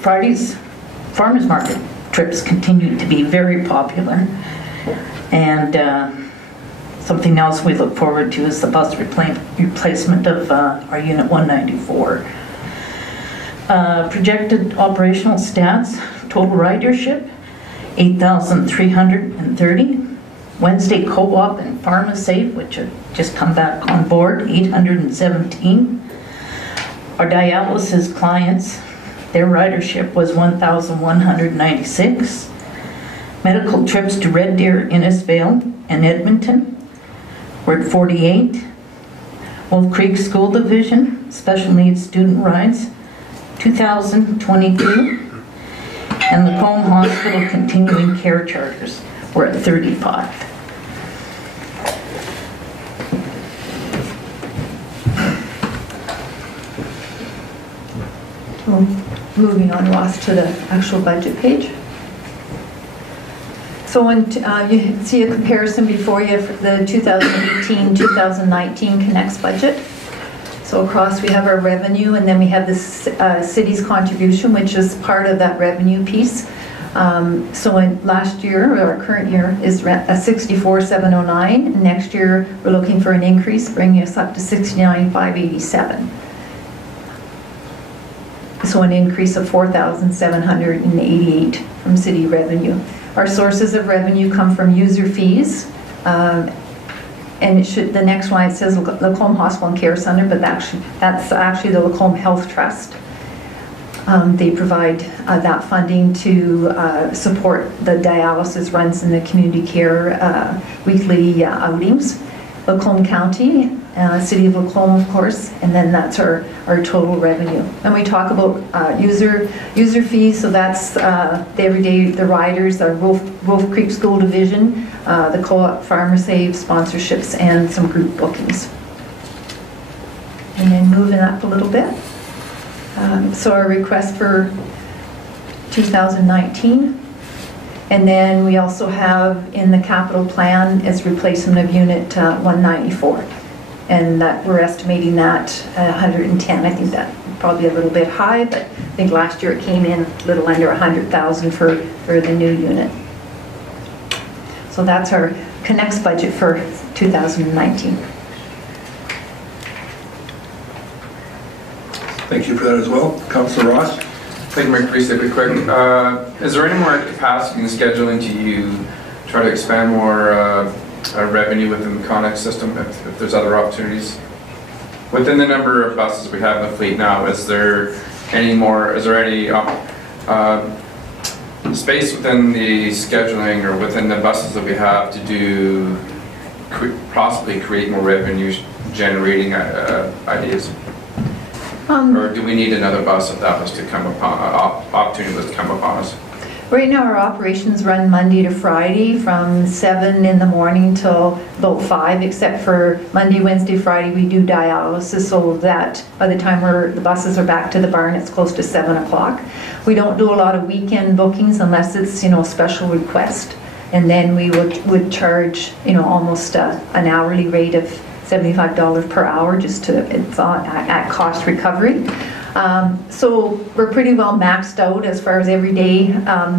Friday's farmers market trips continued to be very popular, and something else we look forward to is the bus replacement of our Unit 194. Projected operational stats: total ridership 8,330. Wednesday co-op and PharmaSafe, which have just come back on board, 817. Our dialysis clients, their ridership was 1,196. Medical trips to Red Deer, Innisfail, and Edmonton were at 48. Wolf Creek School Division, special needs student rides, 2,022. And Lacombe Hospital continuing care charters were at 35. Moving on, Ross, to the actual budget page. So when you see a comparison before you for the 2018-2019 Connects budget. So across we have our revenue, and then we have the city's contribution, which is part of that revenue piece. So in last year, or our current year, is 64,709. Next year, we're looking for an increase, bringing us up to 69,587. So an increase of 4,788 from city revenue. Our sources of revenue come from user fees, and the next one, it says Lacombe Hospital and Care Center, but that's actually the Lacombe Health Trust. They provide that funding to support the dialysis runs in the community care weekly outings. Lacombe County City of Lacombe, of course, and then that's our total revenue. And we talk about user fees, so that's the everyday, the riders, our Wolf Creek School Division, the Co-op Farmer Save sponsorships, and some group bookings. And then moving up a little bit. So our request for 2019. And then we also have in the capital plan is replacement of unit 194. And that we're estimating that at 110. I think that probably a little bit high, but I think last year it came in a little under 100,000 for the new unit. So that's our Connects budget for 2019. Thank you for that as well. Councillor Ross? Thank you, Mayor Creasy. Quick. Is there any more capacity in scheduling to try to expand more revenue within the Connex system if there's other opportunities? Within the number of buses we have in the fleet now, is there any space within the scheduling or within the buses that we have to do possibly create more revenue generating ideas? Or do we need another bus if that was to come upon, opportunity was to come upon us? Right now our operations run Monday to Friday from 7 in the morning till about 5, except for Monday, Wednesday, Friday we do dialysis, so that by the time the buses are back to the barn it's close to 7 o'clock. We don't do a lot of weekend bookings unless it's, special request, and then we would charge, almost an hourly rate of $75 per hour, just it's at cost recovery. So we're pretty well maxed out as far as every day.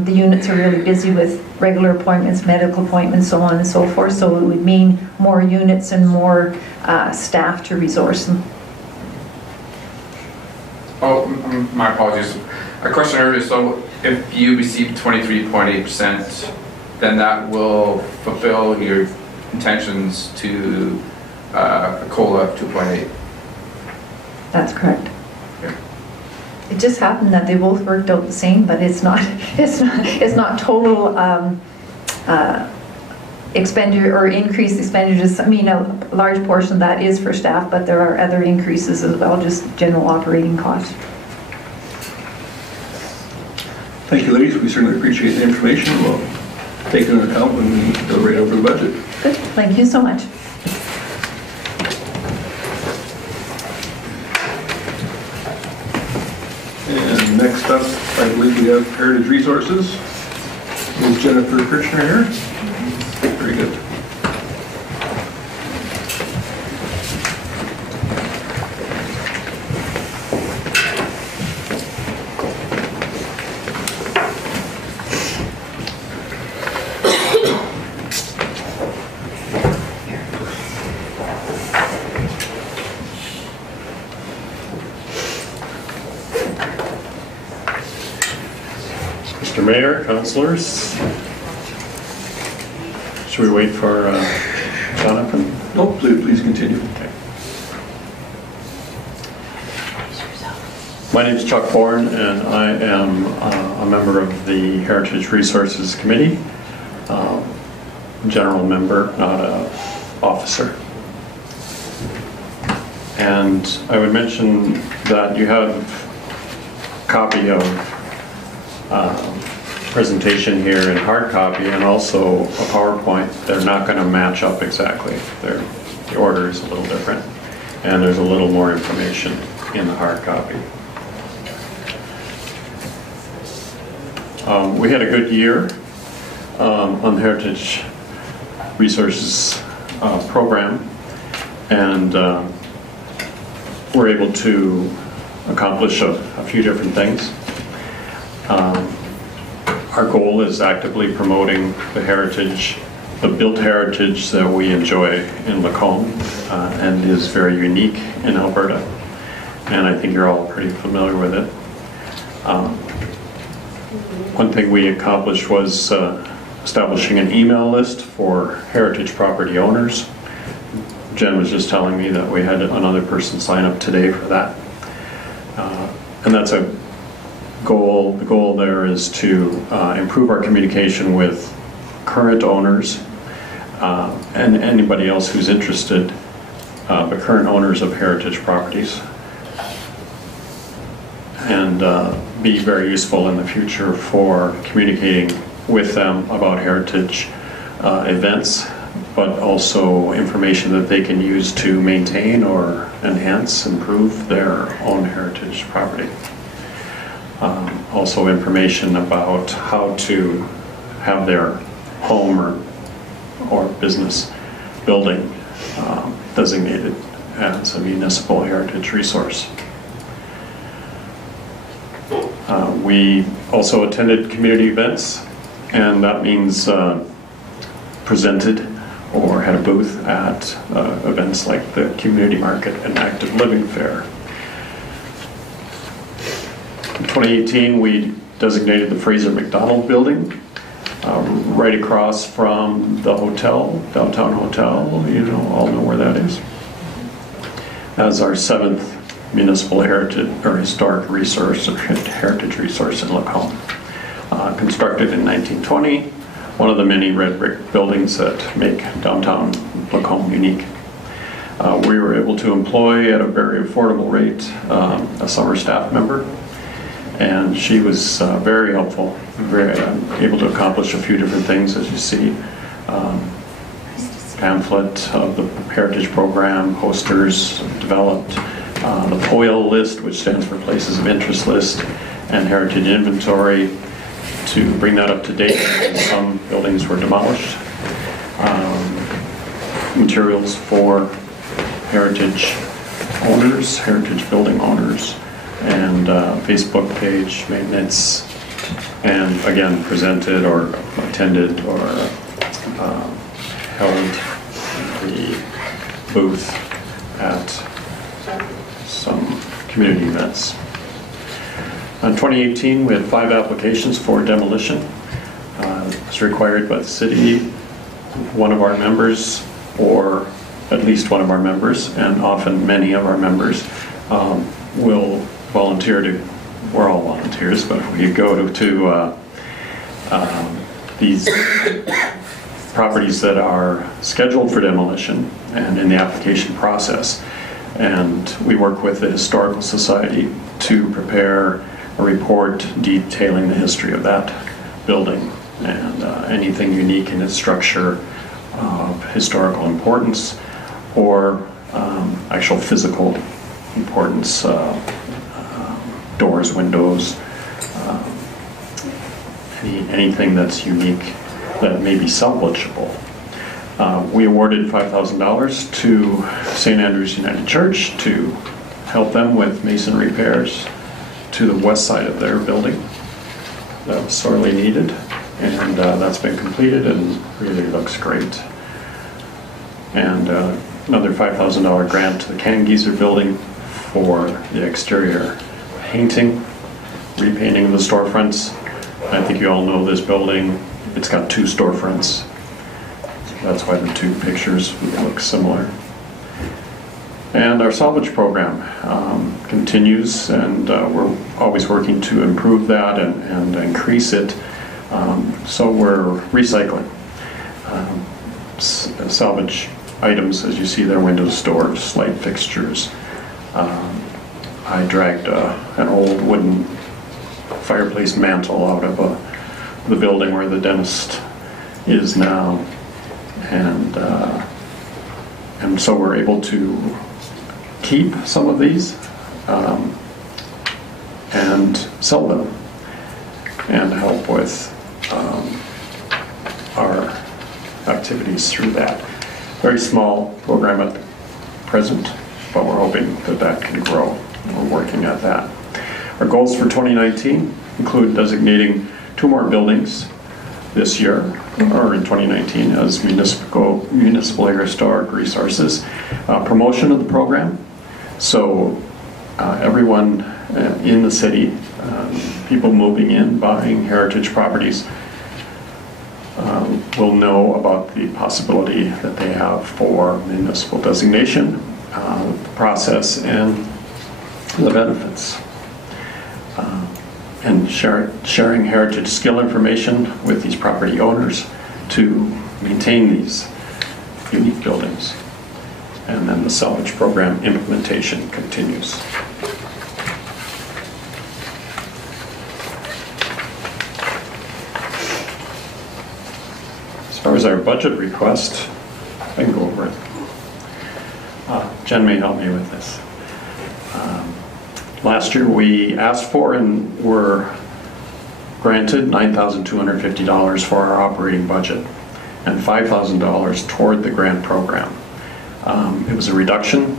The units are really busy with regular appointments, medical appointments, so on and so forth. So it would mean more units and more staff to resource them. Oh, my apologies. A question earlier. So if you receive 23.8%, then that will fulfill your intentions to a COLA of 2.8. That's correct. It just happened that they both worked out the same, but it's not total expenditure or increased expenditures. I mean, a large portion of that is for staff, but there are other increases as well, just general operating costs. Thank you, ladies. We certainly appreciate the information. We'll take it into account when we deliberate over the budget. Good. Thank you so much. And next up, I believe we have Heritage Resources. Is Jennifer Kirchner here? Very good. Mr. Mayor, councillors, should we wait for Jonathan? No, please continue. Okay. My name is Chuck Bourne, and I am a member of the Heritage Resources Committee, general member, not an officer. And I would mention that you have a copy of presentation here in hard copy and also a PowerPoint. They're not going to match up exactly. The order is a little different, and there's a little more information in the hard copy. We had a good year on the Heritage Resources program, and we're able to accomplish a few different things. Our goal is actively promoting the heritage, the built heritage that we enjoy in Lacombe and is very unique in Alberta. And I think you're all pretty familiar with it. One thing we accomplished was establishing an email list for heritage property owners. Jen was just telling me that we had another person sign up today for that. And that's a goal. The goal there is to improve our communication with current owners and anybody else who's interested but current owners of heritage properties, and be very useful in the future for communicating with them about heritage events, but also information that they can use to maintain or enhance, improve their own heritage property. Also information about how to have their home or business building designated as a municipal heritage resource. We also attended community events, and that means presented or had a booth at events like the Community Market and Active Living Fair. In 2018, we designated the Fraser McDonald Building right across from the hotel, Downtown Hotel, you know, all know where that is, as our 7th municipal heritage or historic resource or heritage resource in Lacombe. Constructed in 1920, one of the many red brick buildings that make downtown Lacombe unique. We were able to employ at a very affordable rate a summer staff member, and she was very helpful, very able to accomplish a few different things, as you see. Pamphlet of the Heritage Program, posters developed, the POIL list, which stands for Places of Interest list, and Heritage Inventory to bring that up to date. Some buildings were demolished. Materials for heritage owners, heritage building owners, and Facebook page maintenance, and again presented or attended or held the booth at some community events. In 2018, we had 5 applications for demolition. It's required by the city. One of our members, or at least one of our members, and often many of our members, will volunteer to, we're all volunteers, but we go to these properties that are scheduled for demolition and in the application process. And we work with the Historical Society to prepare a report detailing the history of that building and anything unique in its structure of historical importance or actual physical importance, doors, windows, anything that's unique that may be salvageable. We awarded $5,000 to St. Andrew's United Church to help them with mason repairs to the west side of their building. That was sorely needed, and that's been completed and really looks great. And another $5,000 grant to the Cangeezer building for the exterior painting, repainting of the storefronts. I think you all know this building. It's got 2 storefronts. That's why the 2 pictures look similar. And our salvage program continues, and we're always working to improve that and increase it. So we're recycling salvage items, as you see there, windows, doors, light fixtures. I dragged an old wooden fireplace mantle out of the building where the dentist is now, and so we're able to keep some of these and sell them and help with our activities through that. Very small program at present, but we're hoping that that can grow. We're working at that. Our goals for 2019 include designating 2 more buildings this year, or in 2019, as municipal historic resources. Promotion of the program, so everyone in the city, people moving in, buying heritage properties, will know about the possibility that they have for municipal designation, the process, and the benefits. And sharing heritage skill information with these property owners to maintain these unique buildings. and then the salvage program implementation continues. As far as our budget request, I can go over it. Jen may help me with this. Last year we asked for and were granted $9,250 for our operating budget and $5,000 toward the grant program. It was a reduction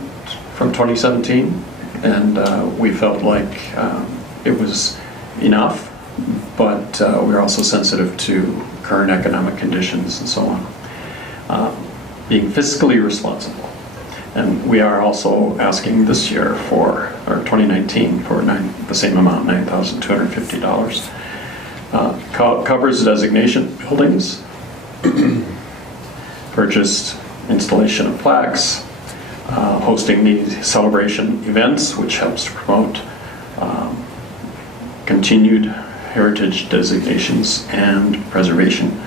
from 2017, and we felt like it was enough, but we're also sensitive to current economic conditions and so on. Being fiscally responsible. And we are also asking this year for, or 2019, for the same amount, $9,250. Covers designation buildings, purchased installation of plaques, hosting these celebration events, which helps to promote continued heritage designations and preservation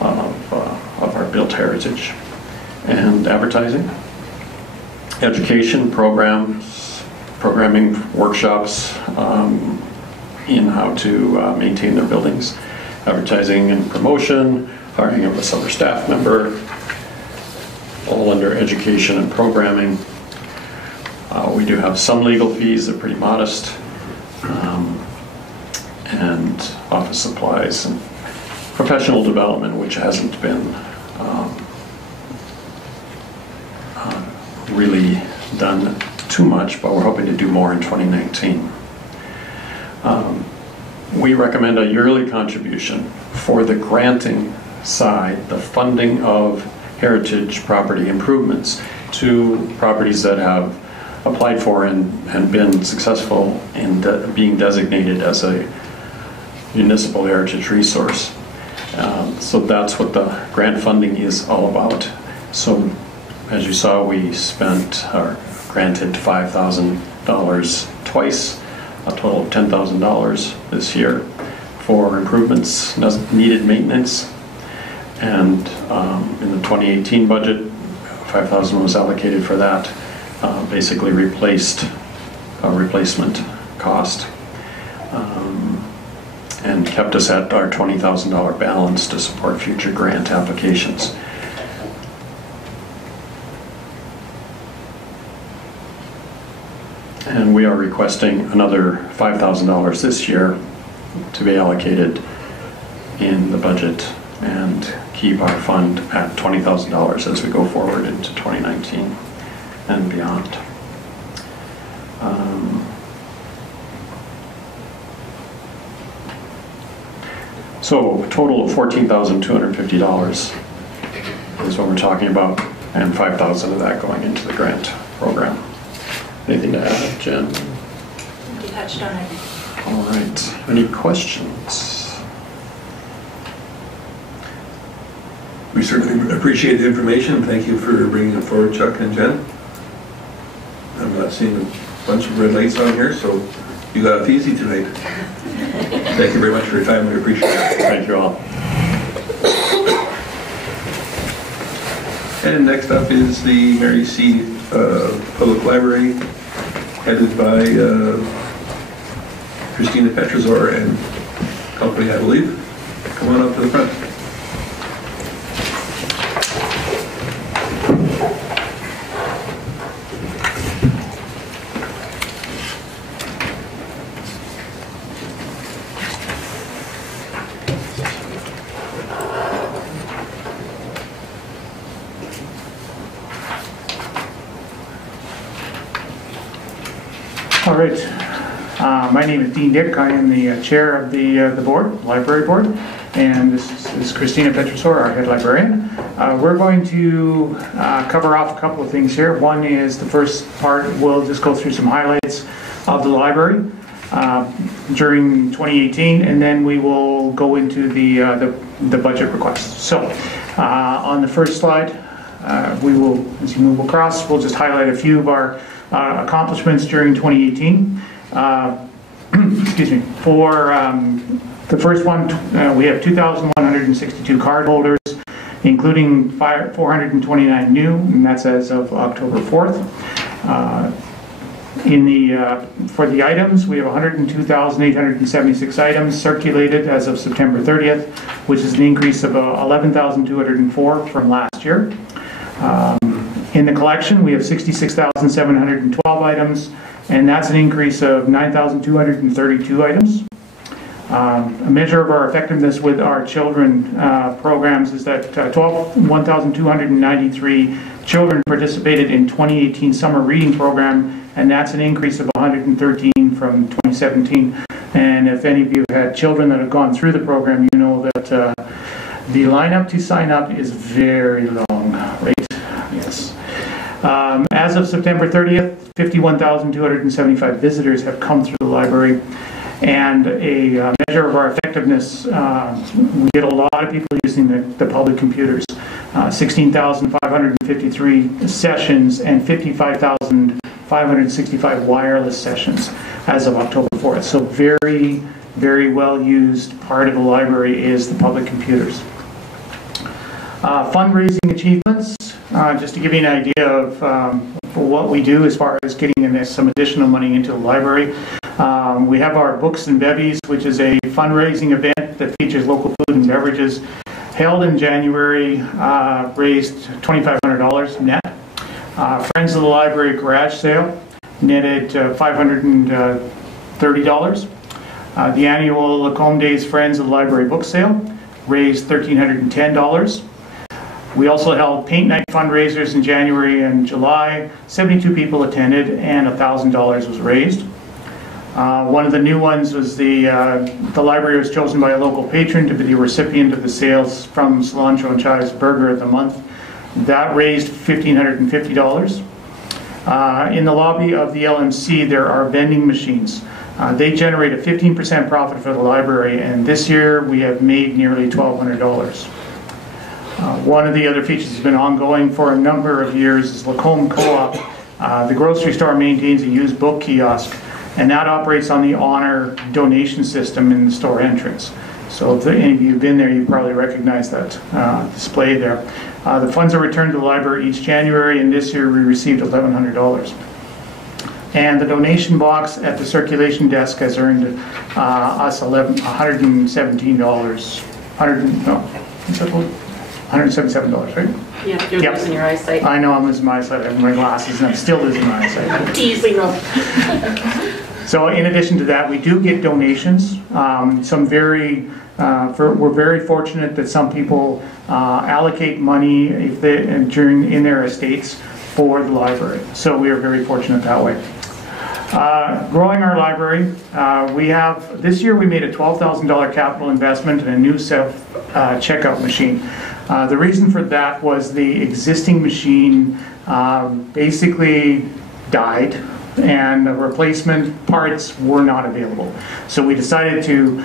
of our built heritage, and advertising, education programs, programming workshops in how to maintain their buildings, advertising and promotion, hiring of a summer staff member, all under education and programming. We do have some legal fees, they're pretty modest, and office supplies and professional development, which hasn't been really done too much, but we're hoping to do more in 2019. We recommend a yearly contribution for the granting side, the funding of heritage property improvements to properties that have applied for and been successful in being designated as a municipal heritage resource. So that's what the grant funding is all about. So as you saw, we spent or granted $5,000 twice, a total of $10,000 this year for improvements, needed maintenance. And in the 2018 budget, $5,000 was allocated for that, basically replaced a replacement cost, and kept us at our $20,000 balance to support future grant applications. And we are requesting another $5,000 this year to be allocated in the budget and keep our fund at $20,000 as we go forward into 2019 and beyond. So a total of $14,250 is what we're talking about, and $5,000 of that going into the grant program. Anything to add, Jen? You touched on it. All right. Any questions? We certainly appreciate the information. Thank you for bringing it forward, Chuck and Jen. I'm not seeing a bunch of red lights on here, so you got it easy tonight. Thank you very much for your time. We appreciate it. Thank you all. And next up is the Mary C. Public Library, headed by Christina Petrozor and company, I believe. Come on up to the front. All right. My name is Dean Dick. I am the chair of the board, library board, and this is Christina Petrosor, our head librarian. We're going to cover off a couple of things here. One is the first part, we'll just go through some highlights of the library during 2018, and then we will go into the budget requests. So on the first slide, we will, as you move across, we'll just highlight a few of our accomplishments during 2018. Excuse me. For the first one, we have 2,162 card holders including 429 new, and that's as of October 4th. For the items, we have 102,876 items circulated as of September 30th, which is an increase of 11,204 from last year. In the collection, we have 66,712 items, and that's an increase of 9,232 items. A measure of our effectiveness with our children programs is that 1,293 children participated in 2018 summer reading program, and that's an increase of 113 from 2017. And if any of you have had children that have gone through the program, you know that the lineup to sign up is very long, right? Yes. As of September 30th, 51,275 visitors have come through the library. And a measure of our effectiveness, we get a lot of people using the public computers. 16,553 sessions and 55,565 wireless sessions as of October 4th. So very, very well used part of the library is the public computers. Fundraising achievements, just to give you an idea of what we do as far as getting some additional money into the library. We have our Books and Bevies, which is a fundraising event that features local food and beverages. Held in January, raised $2,500 net. Friends of the Library garage sale netted $530. The annual Lacombe Days Friends of the Library book sale raised $1,310. We also held paint night fundraisers in January and July. 72 people attended and $1,000 was raised. One of the new ones was the library was chosen by a local patron to be the recipient of the sales from Cilantro and Chives Burger of the Month. That raised $1,550. In the lobby of the LMC, there are vending machines. They generate a 15% profit for the library, and this year we have made nearly $1,200. One of the other features that's been ongoing for a number of years is Lacombe Co-op. The grocery store maintains a used book kiosk, and that operates on the honor donation system in the store entrance. So if any of you have been there, you probably recognize that display there. The funds are returned to the library each January, and this year we received $1,100. And the donation box at the circulation desk has earned us $117. $177, right? Yeah, you're losing your eyesight. I know, I'm losing my eyesight. I have my glasses and I'm still losing my eyesight. I'm teasing them. So in addition to that, we do get donations. We're very fortunate that some people allocate money in their estates for the library. So we are very fortunate that way. Growing our library, this year we made a $12,000 capital investment in a new self-checkout machine. The reason for that was the existing machine basically died and the replacement parts were not available. So we decided to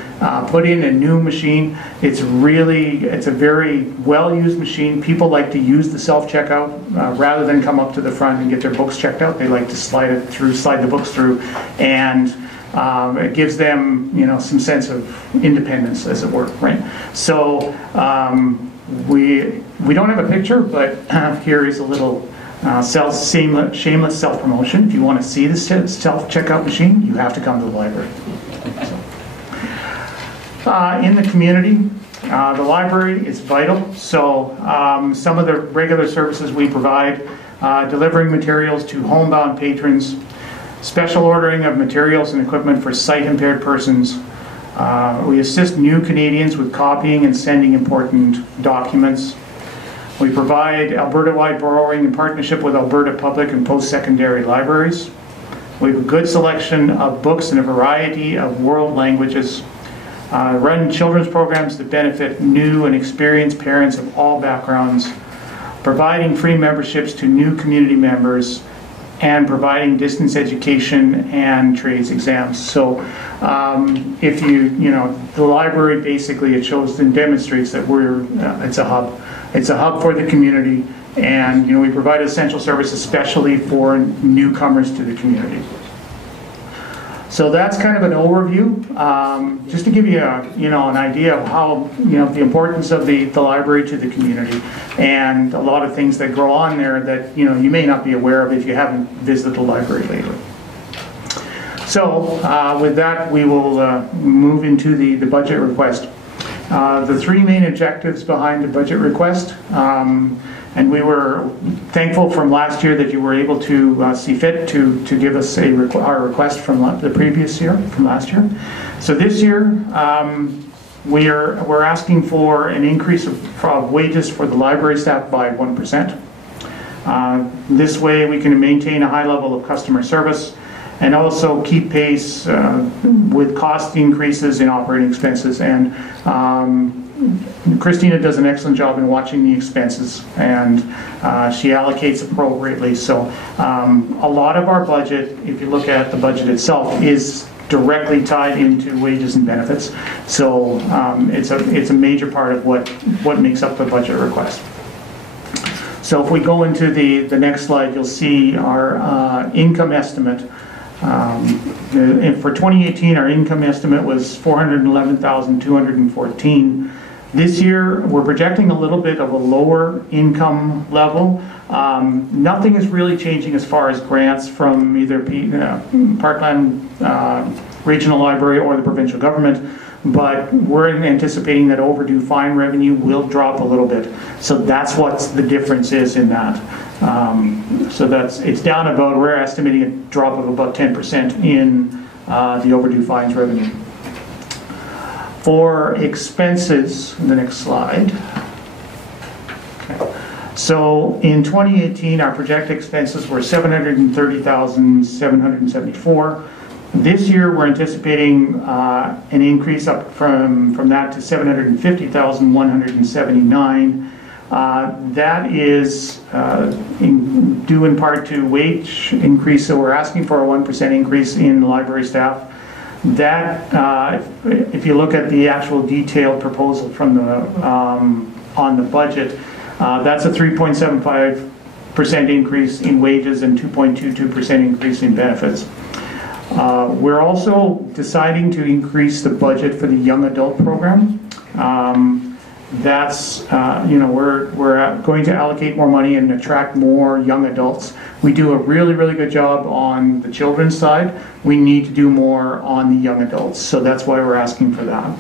put in a new machine. It's a very well-used machine. People like to use the self-checkout rather than come up to the front and get their books checked out. They like to slide the books through, and it gives them, some sense of independence, as it were, right? So we don't have a picture, but here is a little shameless self-promotion. If you want to see the self-checkout machine, you have to come to the library. In the community, the library is vital. So some of the regular services we provide, delivering materials to homebound patrons, special ordering of materials and equipment for sight-impaired persons. We assist new Canadians with copying and sending important documents. We provide Alberta-wide borrowing in partnership with Alberta public and post-secondary libraries. We have a good selection of books in a variety of world languages. Run children's programs that benefit new and experienced parents of all backgrounds. Providing free memberships to new community members, and providing distance education and trades exams. So the library basically, it shows and demonstrates that it's a hub. It's a hub for the community, and we provide essential services especially for newcomers to the community. So that's kind of an overview, just to give you an idea of how, the importance of the library to the community, and a lot of things that go on there that, you may not be aware of if you haven't visited the library lately. So with that, we will move into the budget request. The three main objectives behind the budget request, and we were thankful from last year that you were able to see fit to give us our request from the previous year, from last year. So this year, we're asking for an increase of wages for the library staff by 1%. This way we can maintain a high level of customer service and also keep pace with cost increases in operating expenses. And Christina does an excellent job in watching the expenses, and she allocates appropriately. So a lot of our budget, if you look at the budget itself, is directly tied into wages and benefits. So it's a major part of what makes up the budget request. So if we go into the next slide, you'll see our income estimate. For 2018, our income estimate was $411,214. This year, we're projecting a little bit of a lower income level. Nothing is really changing as far as grants from either Parkland Regional Library or the provincial government, but we're anticipating that overdue fine revenue will drop a little bit. So that's what the difference is in that. So it's down about, we're estimating a drop of about 10% in the overdue fines revenue. For expenses, the next slide. Okay. So in 2018, our projected expenses were $730,774. This year, we're anticipating an increase up from that to $750,179. That is due in part to wage increase, so we're asking for a 1% increase in library staff. That, if you look at the actual detailed proposal from on the budget, that's a 3.75% increase in wages and 2.22% increase in benefits. We're also deciding to increase the budget for the young adult program. That's, we're going to allocate more money and attract more young adults. We do a really, really good job on the children's side. We need to do more on the young adults, so that's why we're asking for that.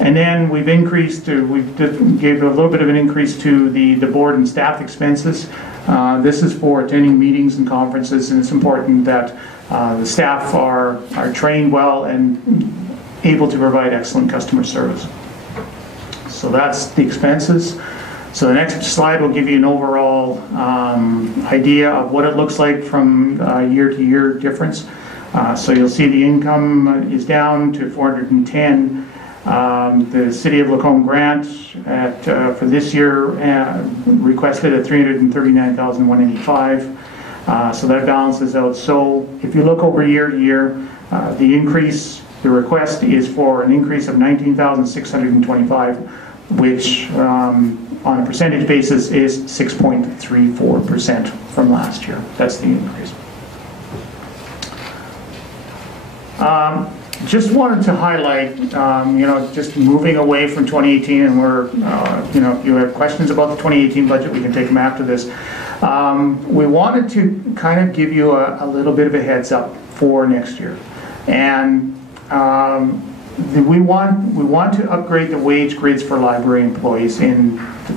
And then we gave a little bit of an increase to the board and staff expenses. This is for attending meetings and conferences, and it's important that the staff are trained well and able to provide excellent customer service. So that's the expenses. So the next slide will give you an overall idea of what it looks like from year to year difference. So you'll see the income is down to 410. The City of Lacombe grant for this year requested at 339,185. So that balances out. So if you look over year to year, the request is for an increase of 19,625, which on a percentage basis is 6.34% from last year. That's the increase. Just wanted to highlight, just moving away from 2018, and we're, if you have questions about the 2018 budget, we can take them after this. We wanted to kind of give you a little bit of a heads up for next year. And we want to upgrade the wage grids for library employees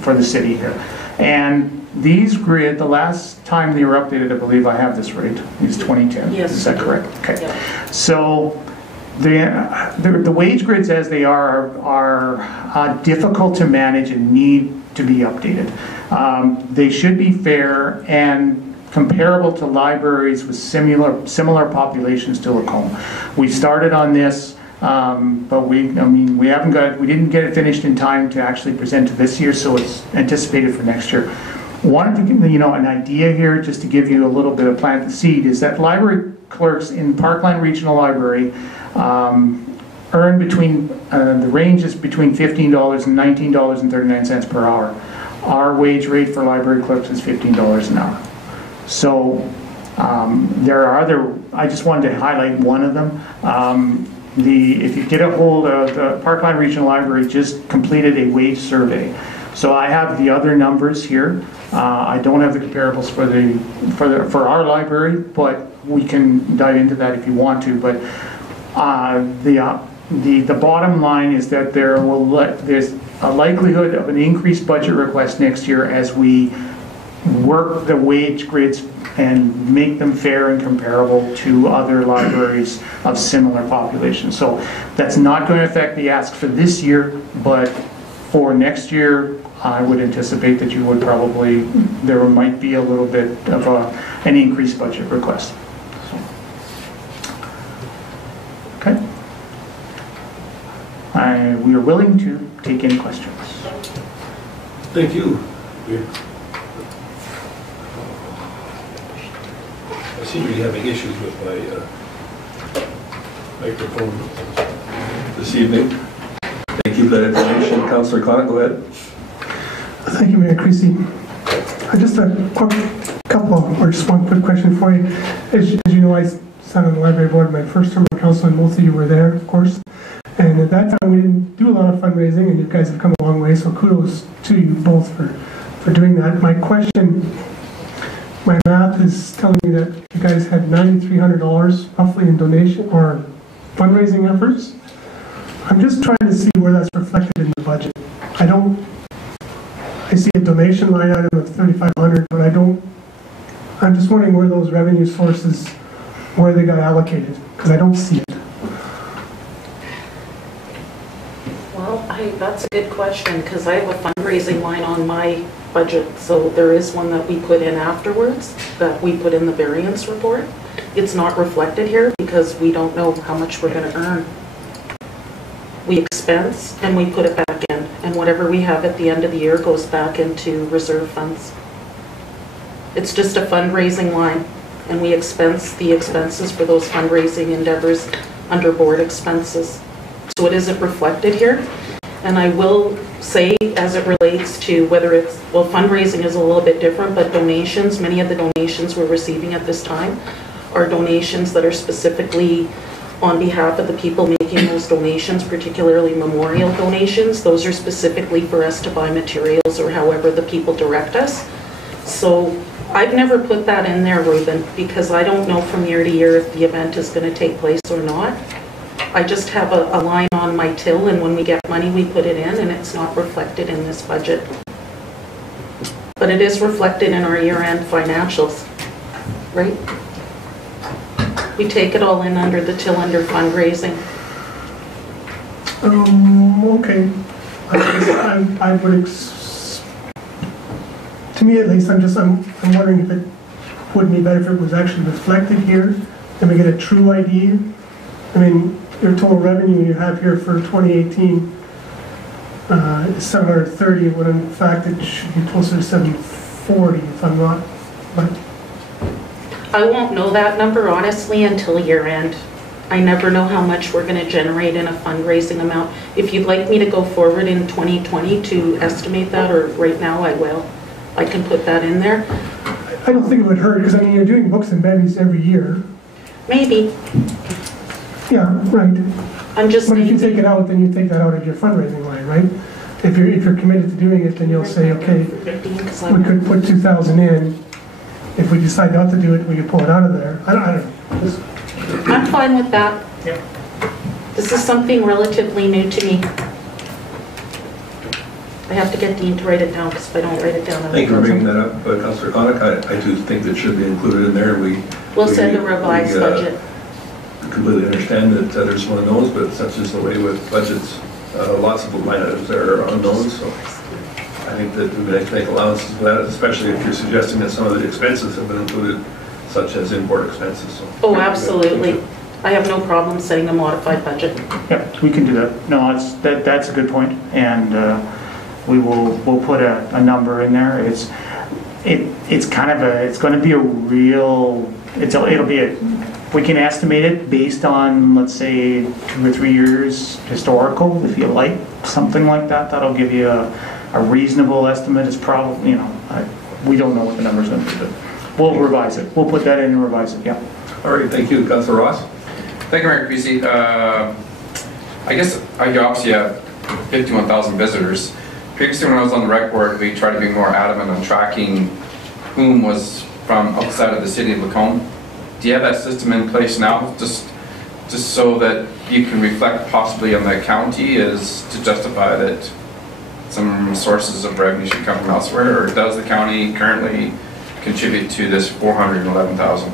for the city here. And these grid, the last time they were updated, I believe I have this right, is 2010. Yes. Is that correct? Okay. Yeah. So the wage grids as they are difficult to manage and need to be updated. They should be fair and comparable to libraries with similar populations to Lacombe. We started on this, but we didn't get it finished in time to actually present to this year, so it's anticipated for next year. Wanted to give an idea here, just to give you a little bit of plant the seed, is that library clerks in Parkland Regional Library earn between, the range is between $15 and $19.39 per hour. Our wage rate for library clerks is $15 an hour. So There are other, I just wanted to highlight one of them. If you get a hold of the Parkland Regional Library, just completed a wage survey. So I have the other numbers here. I don't have the comparables for our library, but we can dive into that if you want to. But the bottom line is that there's a likelihood of an increased budget request next year as we work the wage grids and make them fair and comparable to other libraries of similar population. So that's not going to affect the ask for this year, but for next year, I would anticipate that you would probably, there might be a little bit of an increased budget request. So, okay. We are willing to take any questions. Thank you. I seem to be having issues with my microphone this evening. Thank you for that information. Councillor Conant, go ahead. Thank you, Mayor Creasy. Just one quick question for you. As you know, I sat on the library board my first term on council, and most of you were there, of course. And at that time, we didn't do a lot of fundraising, and you guys have come a long way, so kudos to you both for doing that. My question, my math is telling me that you guys had $9,300 roughly in donation or fundraising efforts. I'm just trying to see where that's reflected in the budget. I see a donation line item of $3,500, but I'm just wondering where those revenue sources, where they got allocated, because I don't see it. Well, that's a good question, because I have a fundraising line on my budget, so there is one that we put in afterwards, that we put in the variance report. It's not reflected here because we don't know how much we're going to earn. We expense and we put it back in, and whatever we have at the end of the year goes back into reserve funds. It's just a fundraising line, and we expense the expenses for those fundraising endeavors under board expenses. So it isn't reflected here. And I will say, as it relates to whether it's, well, fundraising is a little bit different, but donations, many of the donations we're receiving at this time are donations that are specifically on behalf of the people making those donations, particularly memorial donations. Those are specifically for us to buy materials or however the people direct us. So I've never put that in there, Ruben, because I don't know from year to year if the event is going to take place or not. I just have a line on my till, and when we get money, we put it in, and it's not reflected in this budget. But it is reflected in our year-end financials, right? We take it all in under the till under fundraising. Okay. I would, to me at least, I'm wondering if it would be better if it was actually reflected here and we get a true idea. I mean, your total revenue you have here for 2018 is 730, when in fact it should be closer to 740 if I'm not, but I won't know that number, honestly, until year end. I never know how much we're going to generate in a fundraising amount. If you'd like me to go forward in 2020 to estimate that, or right now, I will. I can put that in there. I don't think it would hurt, because I mean, you're doing books and bevies every year. Maybe. Yeah, right. I'm just. But if you take it out, then you take that out of your fundraising line, right? If you're committed to doing it, then you'll say, okay, we could put 2,000 in. If we decide not to do it, we can pull it out of there. I don't know. I'm fine with that. Yeah. This is something relatively new to me. I have to get Dean to write it down, because if I don't write it down, Thank you for bringing that up, Councillor Conant. I do think that should be included in there. We'll send a revised budget. Completely understand that there's some unknowns, but such is the way with budgets. Lots of line items there are unknowns, so I think that we need to make allowances for that, especially if you're suggesting that some of the expenses have been included, such as import expenses. So. Oh, absolutely. I have no problem setting a modified budget. Yep, we can do that. No, that's a good point, and we'll put a number in there. It's going to be a real. It'll be we can estimate it based on, let's say, 2 or 3 years historical, if you like, something like that. That'll give you a reasonable estimate. It's probably, we don't know what the number's going to be, but We'll revise it. We'll put that in and revise it, yeah. All right, thank you. Councillor Ross? Thank you, Mayor Creasy. I guess I obviously have 51,000 visitors. Previously, when I was on the rec board, we tried to be more adamant on tracking whom was from outside of the city of Lacombe. Do you have that system in place now, just so that you can reflect possibly on the county as to justify that some sources of revenue should come from elsewhere, or does the county currently contribute to this 411,000?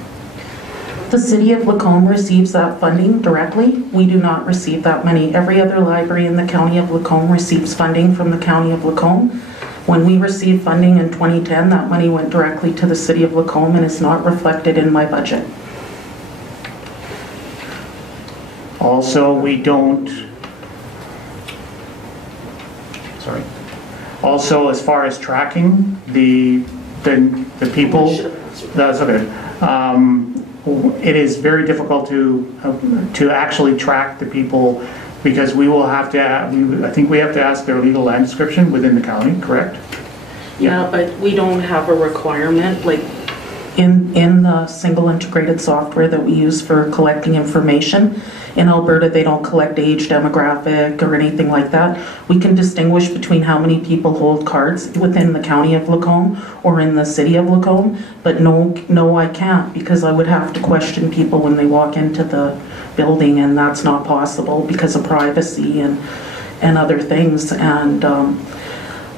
The city of Lacombe receives that funding directly. We do not receive that money. Every other library in the county of Lacombe receives funding from the county of Lacombe. When we received funding in 2010, that money went directly to the city of Lacombe and is not reflected in my budget. Also, we don't, sorry. Also, as far as tracking the people, that's okay. It is very difficult to actually track the people because we will have to, I think we have to ask their legal land description within the county, correct? Yeah, but we don't have a requirement, like in the single integrated software that we use for collecting information. In Alberta, they don't collect age demographic or anything like that. We can distinguish between how many people hold cards within the county of Lacombe or in the city of Lacombe, but no, I can't, because I would have to question people when they walk into the building, and that's not possible because of privacy and other things. And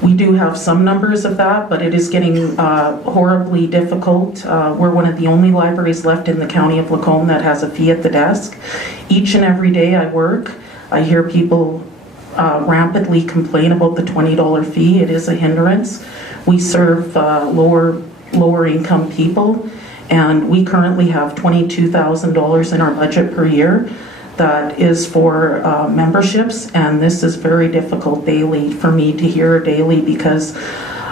we do have some numbers of that, but it is getting horribly difficult. We're one of the only libraries left in the county of Lacombe that has a fee at the desk. Each and every day I work, I hear people rampantly complain about the $20 fee. It is a hindrance. We serve lower income people, and we currently have $22,000 in our budget per year. That is for memberships, and this is very difficult daily for me to hear daily, because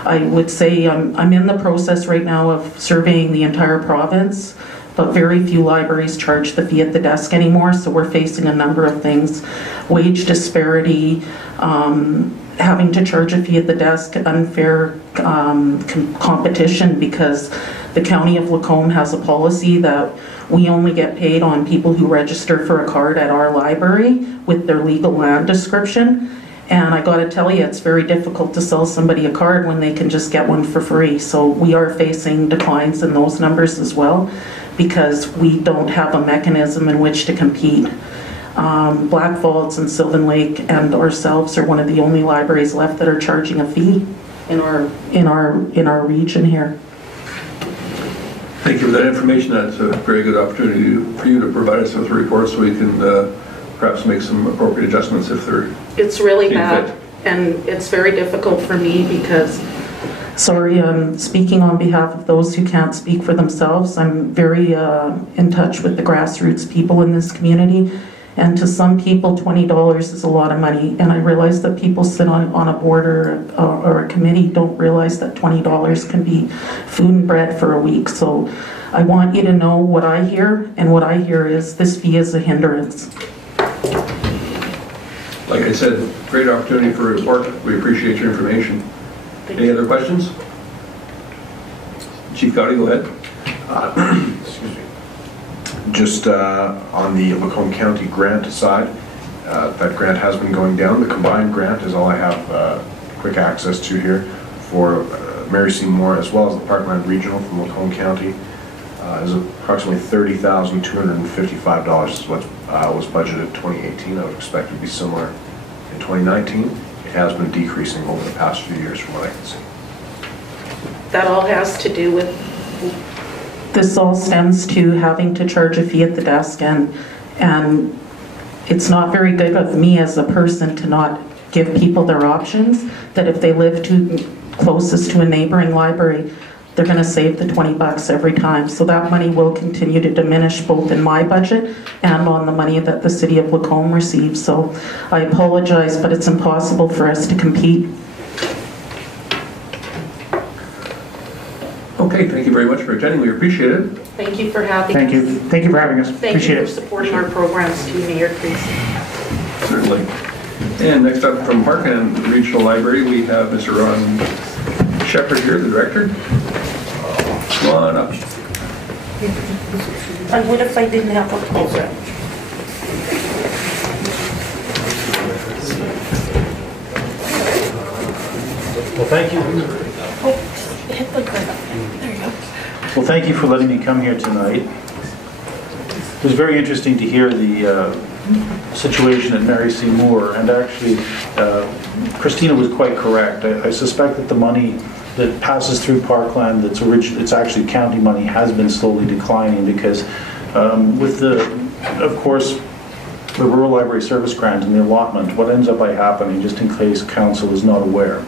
I would say I'm in the process right now of surveying the entire province, but very few libraries charge the fee at the desk anymore, so we're facing a number of things. Wage disparity, having to charge a fee at the desk, unfair competition, because the county of Lacombe has a policy that we only get paid on people who register for a card at our library with their legal land description. And I gotta tell you, it's very difficult to sell somebody a card when they can just get one for free. So we are facing declines in those numbers as well, because we don't have a mechanism in which to compete. Black Falls and Sylvan Lake and ourselves are one of the only libraries left that are charging a fee in our region here. Thank you for that information. That's a very good opportunity for you to provide us with a report so we can perhaps make some appropriate adjustments if they're... It's really bad, and it's very difficult for me because... Sorry, I'm speaking on behalf of those who can't speak for themselves. I'm very in touch with the grassroots people in this community, and to some people $20 is a lot of money, and I realize that people sit on a board or a committee don't realize that $20 can be food and bread for a week. So I want you to know what I hear, and what I hear is this fee is a hindrance. Like I said, great opportunity for a report. We appreciate your information. Any other questions? Chief Gowdy, go ahead. Excuse me. Just on the Lacombe County grant side, that grant has been going down. The combined grant is all I have quick access to here for Mary C. Moore, as well as the Parkland Regional from Lacombe County. Is approximately $30,255 is what was budgeted in 2018. I would expect it to be similar in 2019. It has been decreasing over the past few years from what I can see. That all has to do with... This all stems to having to charge a fee at the desk, and it's not very good of me as a person to not give people their options, that if they live too closest to a neighboring library, they're going to save the 20 bucks every time. So that money will continue to diminish both in my budget and on the money that the city of Lacombe receives. So I apologize, but it's impossible for us to compete. Okay, thank you very much for attending. We appreciate it. Thank you for having us. Thank you. Thank you for having us. Thank Appreciate you for supporting our programs too, Mayor Creasy. Certainly. And next up from Parkland Regional Library, we have Mr. Ron Shepherd here, the director. Come on up. I would if I didn't have a program. Well, thank you. Oh, hit the button. There you go. Well, thank you for letting me come here tonight. It was very interesting to hear the situation at Mary C. Moore, and actually, Christina was quite correct. I suspect that the money that passes through Parkland, it's actually county money, has been slowly declining because with of course, the Rural Library Service Grant and the allotment, what ends up by happening, just in case council is not aware,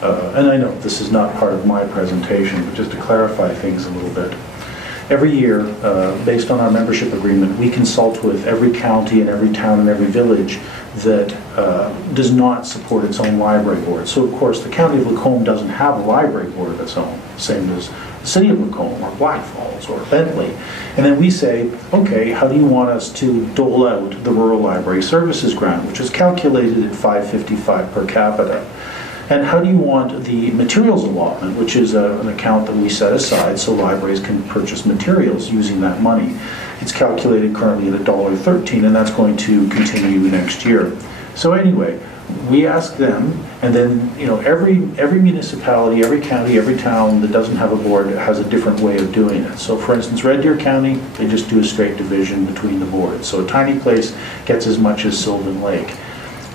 and I know this is not part of my presentation, but just to clarify things a little bit. Every year, based on our membership agreement, we consult with every county and every town and every village that does not support its own library board. So, of course, the county of Lacombe doesn't have a library board of its own, same as the city of Lacombe or Black Falls or Bentley. And then we say, okay, how do you want us to dole out the Rural Library Services Grant, which is calculated at $5.55 per capita? And how do you want the materials allotment, which is an account that we set aside so libraries can purchase materials using that money? It's calculated currently at $1.13, and that's going to continue next year. So anyway, we ask them, and then every municipality, every county, every town that doesn't have a board has a different way of doing it. So for instance, Red Deer County, they just do a straight division between the boards. So a tiny place gets as much as Sylvan Lake.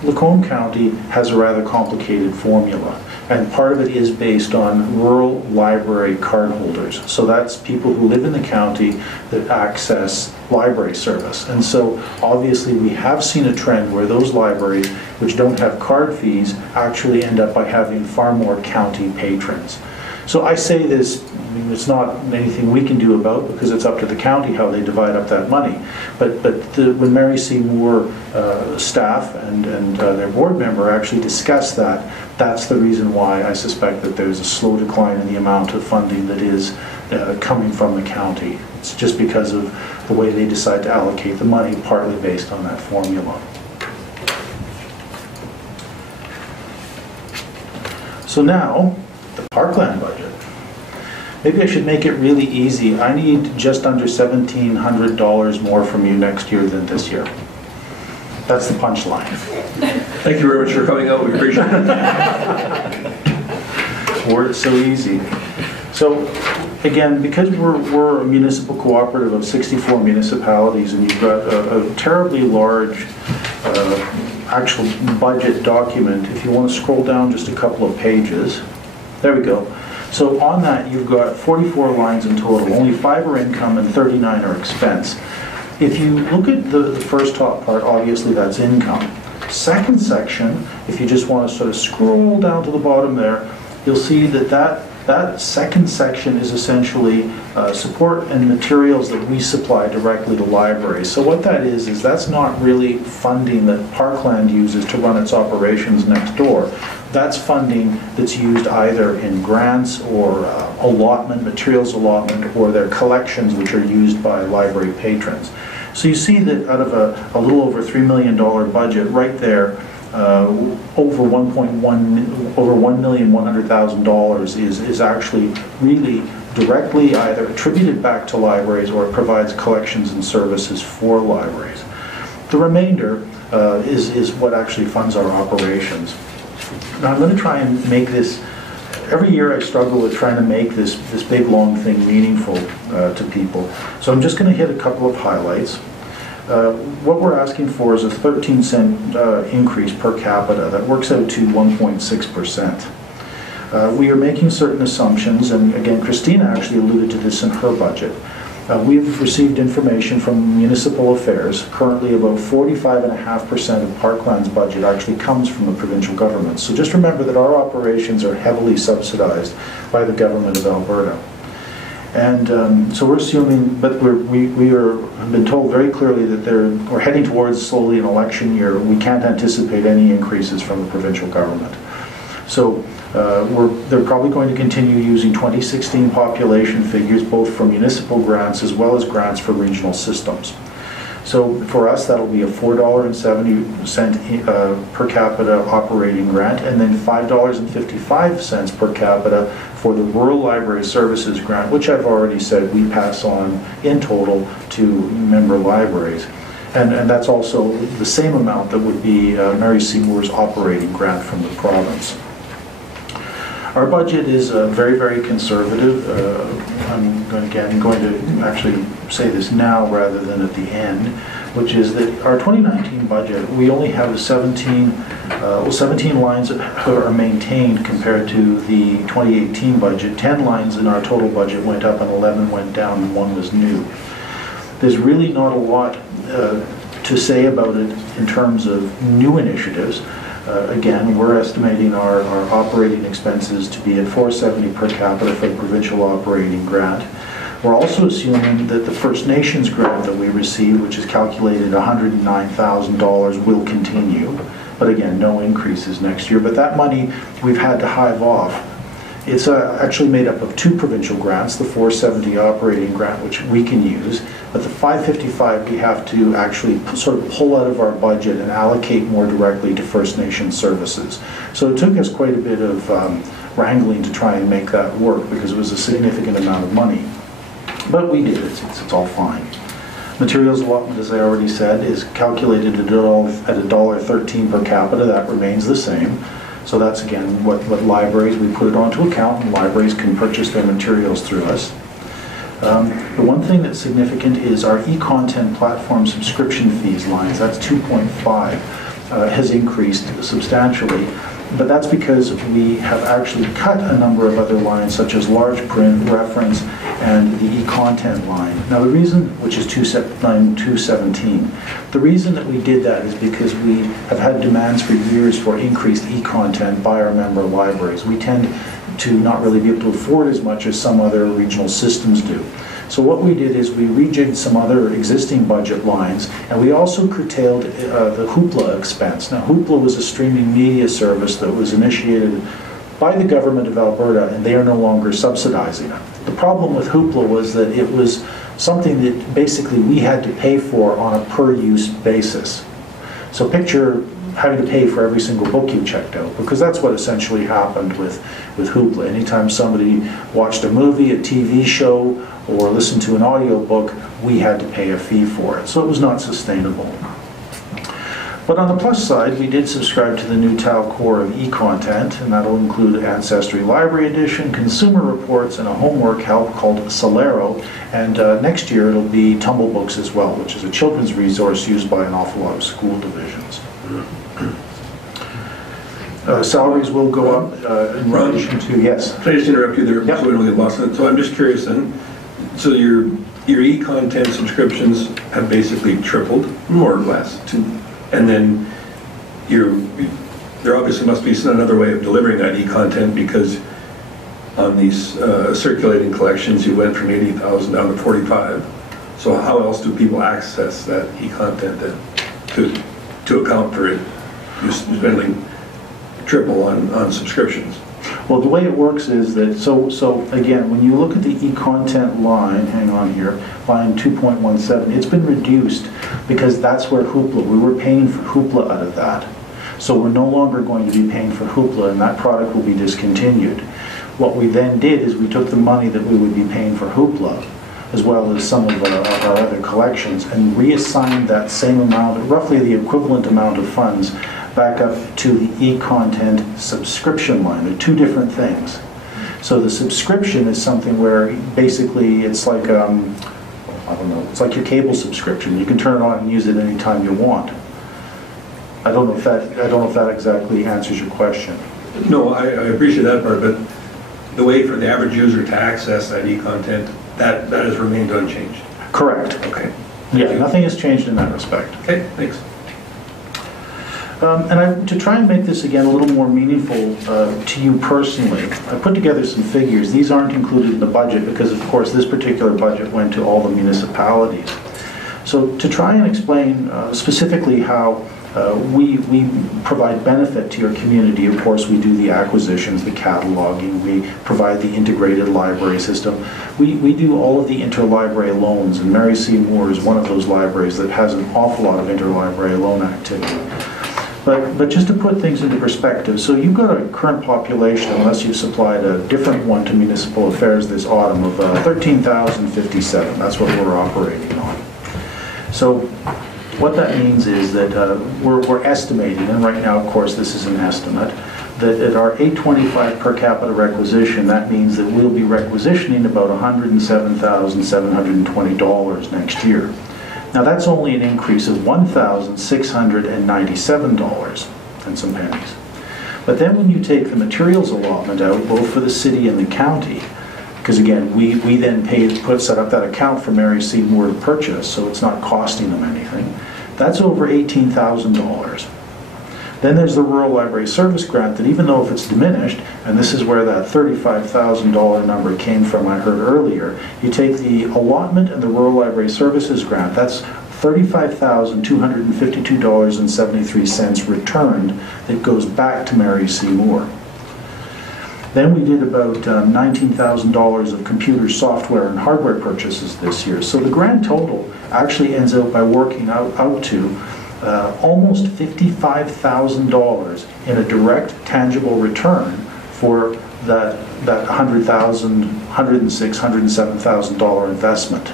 Lacombe County has a rather complicated formula, and part of it is based on rural library card holders. So that's people who live in the county that access library service. And so obviously we have seen a trend where those libraries which don't have card fees actually end up by having far more county patrons. So I say this, it's not anything we can do about because it's up to the county how they divide up that money. But when Mary C. Moore staff and their board member actually discussed that, that's the reason why I suspect that there's a slow decline in the amount of funding that is coming from the county. It's just because of the way they decide to allocate the money, partly based on that formula. So now, the Parkland budget. Maybe I should make it really easy. I need just under $1,700 more from you next year than this year. That's the punchline. Thank you very much for coming out. We appreciate it. It's so easy. So again, because we're a municipal cooperative of 64 municipalities, and you've got a terribly large actual budget document, if you want to scroll down just a couple of pages, there we go. So on that, you've got 44 lines in total. Only 5 are income and 39 are expense. If you look at the first top part, obviously that's income. Second section, if you just want to sort of scroll down to the bottom there, you'll see that second section is essentially support and materials that we supply directly to libraries. So what that is that's not really funding that Parkland uses to run its operations next door. That's funding that's used either in grants or allotment, materials allotment, or their collections which are used by library patrons. So you see that out of a little over $3 million budget right there, over $1,100,000 is actually really directly either attributed back to libraries or it provides collections and services for libraries. The remainder is what actually funds our operations. Now I'm going to try and make this, every year I struggle with trying to make this big long thing meaningful to people. So I'm just going to hit a couple of highlights. What we're asking for is a 13-cent increase per capita. That works out to 1.6%. We are making certain assumptions, and again, Christina actually alluded to this in her budget. We've received information from Municipal Affairs. Currently, about 45.5% of Parkland's budget actually comes from the provincial government. So just remember that our operations are heavily subsidized by the government of Alberta. And so we're assuming, but we have been told very clearly that we're heading towards slowly an election year. We can't anticipate any increases from the provincial government. So they're probably going to continue using 2016 population figures, both from municipal grants as well as grants for regional systems. So for us, that'll be a $4.70 per capita operating grant, and then $5.55 per capita for the Rural Library Services grant, which I've already said we pass on in total to member libraries. And that's also the same amount that would be Mary Seymour's operating grant from the province. Our budget is very, very conservative. I'm going to actually say this now rather than at the end, which is that our 2019 budget, we only have 17 lines that are maintained compared to the 2018 budget. 10 lines in our total budget went up and 11 went down and 1 was new. There's really not a lot to say about it in terms of new initiatives. Again, we're estimating our operating expenses to be at $470 per capita for the provincial operating grant. We're also assuming that the First Nations grant that we received, which is calculated $109,000, will continue. But again, no increases next year. But that money we've had to hive off. It's actually made up of 2 provincial grants, the $470 operating grant, which we can use, but the $555 we have to actually sort of pull out of our budget and allocate more directly to First Nation services. So it took us quite a bit of wrangling to try and make that work because it was a significant amount of money. But we did it, it's all fine. Materials allotment, as I already said, is calculated at $1.13 per capita. That remains the same. So that's, again, what libraries, we put it onto account, and libraries can purchase their materials through us. The one thing that's significant is our e-content platform subscription fees lines. That's 2.5, has increased substantially. But that's because we have actually cut a number of other lines, such as large print, reference, and the e-content line. Now the reason, which is line 217, the reason that we did that is because we have had demands for years for increased e-content by our member libraries. We tend to not really be able to afford as much as some other regional systems do. So what we did is we rejigged some other existing budget lines, and we also curtailed the Hoopla expense. Now Hoopla was a streaming media service that was initiated by the government of Alberta, and they are no longer subsidizing it. The problem with Hoopla was that it was something that basically we had to pay for on a per-use basis. So picture having to pay for every single book you checked out, because that's what essentially happened with Hoopla. Anytime somebody watched a movie, a TV show, or listened to an audiobook, we had to pay a fee for it. So it was not sustainable. But on the plus side, we did subscribe to the new Tau core of e-content, and that'll include Ancestry Library Edition, consumer reports, and a homework help called Solero. And next year it'll be Tumble Books as well, which is a children's resource used by an awful lot of school divisions. Salaries will go up in relation to, yes. Can I just interrupt you there? Yep. So we don't get lost in it. So I'm just curious then, so your e-content subscriptions have basically tripled, more or less, and then there obviously must be another way of delivering that e-content, because on these circulating collections you went from 80,000 down to 45. So how else do people access that e-content then to account for it? You're spending triple on subscriptions. Well, the way it works is that, so again, when you look at the e-content line, hang on here, line 2.17, it's been reduced because that's where Hoopla, we were paying for Hoopla out of that. So we're no longer going to be paying for Hoopla, and that product will be discontinued. What we then did is we took the money that we would be paying for Hoopla, as well as some of our other collections, and reassigned that same amount, roughly the equivalent amount of funds, back up to the e-content subscription line. They're two different things. So the subscription is something where basically it's like, I don't know, it's like your cable subscription. You can turn it on and use it anytime you want. I don't know if that exactly answers your question. No, I appreciate that part, but the way for the average user to access that e-content, that has remained unchanged. Correct. Okay. Yeah, nothing has changed in that respect. Okay, thanks. To try and make this again a little more meaningful to you personally, I put together some figures. These aren't included in the budget because, of course, this particular budget went to all the municipalities. So to try and explain specifically how We provide benefit to your community. Of course, we do the acquisitions, the cataloging, we provide the integrated library system. We do all of the interlibrary loans, and Mary C. Moore is one of those libraries that has an awful lot of interlibrary loan activity. But just to put things into perspective, so you've got a current population, unless you've supplied a different one to municipal affairs this autumn, of 13,057. That's what we're operating on. So what that means is that we're estimating, and right now, of course, this is an estimate, that at our $825 per capita requisition, that means that we'll be requisitioning about $107,720 next year. Now that's only an increase of $1,697 and some pennies. But then when you take the materials allotment out, both for the city and the county, because again, we then set up that account for Mary C. Moore to purchase, so it's not costing them anything. That's over $18,000. Then there's the Rural Library Service Grant that, even though if it's diminished, and this is where that $35,000 number came from I heard earlier, you take the allotment and the Rural Library Services Grant, that's $35,252.73 returned that goes back to Mary C. Moore. Then we did about $19,000 of computer software and hardware purchases this year. So the grand total actually ends up by working out to almost $55,000 in a direct, tangible return for that $100,000, $106,000, $107,000 investment.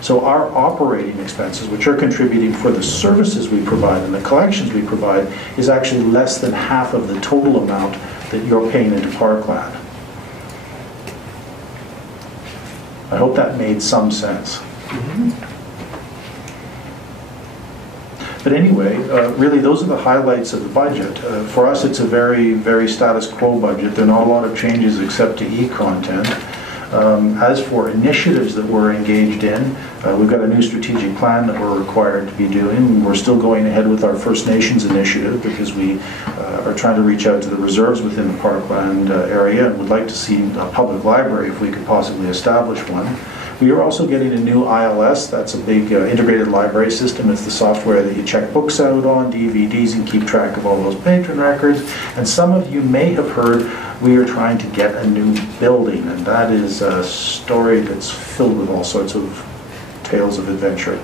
So our operating expenses, which are contributing for the services we provide and the collections we provide, is actually less than half of the total amount that you're paying into Parkland. I hope that made some sense. But anyway, really those are the highlights of the budget. For us, it's a very, very status quo budget. There are not a lot of changes except to e-content. As for initiatives that we're engaged in, we've got a new strategic plan that we're required to be doing. We're still going ahead with our First Nations initiative because we are trying to reach out to the reserves within the Parkland area and would like to see a public library if we could possibly establish one. We are also getting a new ILS. That's a big integrated library system. It's the software that you check books out on, DVDs, and keep track of all those patron records. And some of you may have heard we are trying to get a new building, and that is a story that's filled with all sorts of tales of adventure.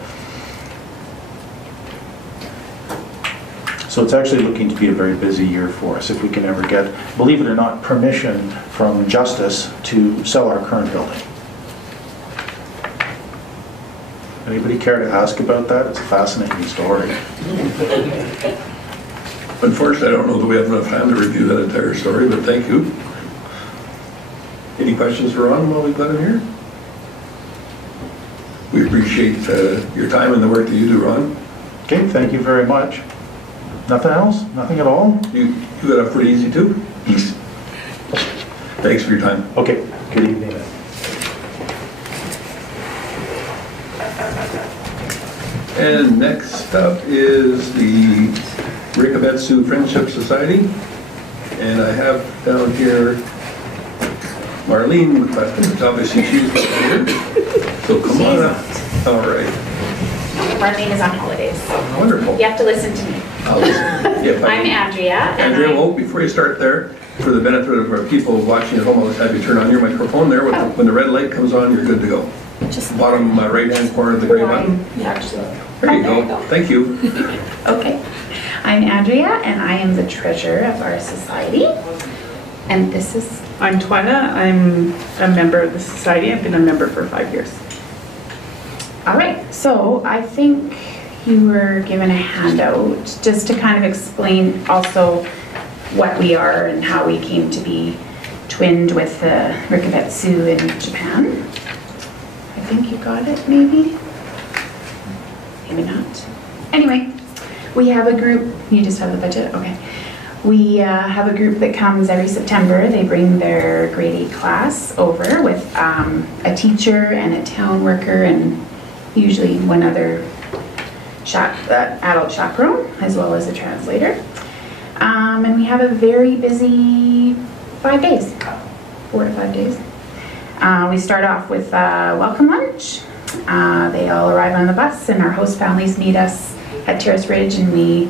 So it's actually looking to be a very busy year for us if we can ever get, believe it or not, permission from Justice to sell our current building. Anybody care to ask about that? It's a fascinating story. Unfortunately, I don't know that we have enough time to review that entire story, but thank you. Any questions for Ron while we've got him here? We appreciate your time and the work that you do, Ron. Okay, thank you very much. Nothing else? Nothing at all? You got off pretty easy too? Easy. Thanks for your time. Okay, good evening. And next up is the Rikubetsu Friendship Society. And I have down here Marlene requested. Obviously she's not here. So come on up. All right. Marlene is on holidays. Wonderful. You have to listen to me. I'll listen. Yeah, I'm Andrea. Andrea, well, before you start there, for the benefit of our people watching at home, I'll just have you turn on your microphone there. When the red light comes on, you're good to go. Just bottom right-hand corner of the gray button. There you go. Thank you. Okay. I'm Andrea, and I am the treasurer of our society. And this is... I'm Twyna. I'm a member of the society. I've been a member for 5 years. All right. So I think you were given a handout just to kind of explain also what we are and how we came to be twinned with the Rikubetsu in Japan. I think you got it, maybe? Maybe not. Anyway, we have a group. You just have the budget? Okay. We have a group that comes every September. They bring their grade 8 class over with a teacher and a town worker and usually one other adult chaperone as well as a translator. And we have a very busy 5 days, 4 to 5 days. We start off with welcome lunch. They all arrive on the bus and our host families meet us at Terrace Ridge and we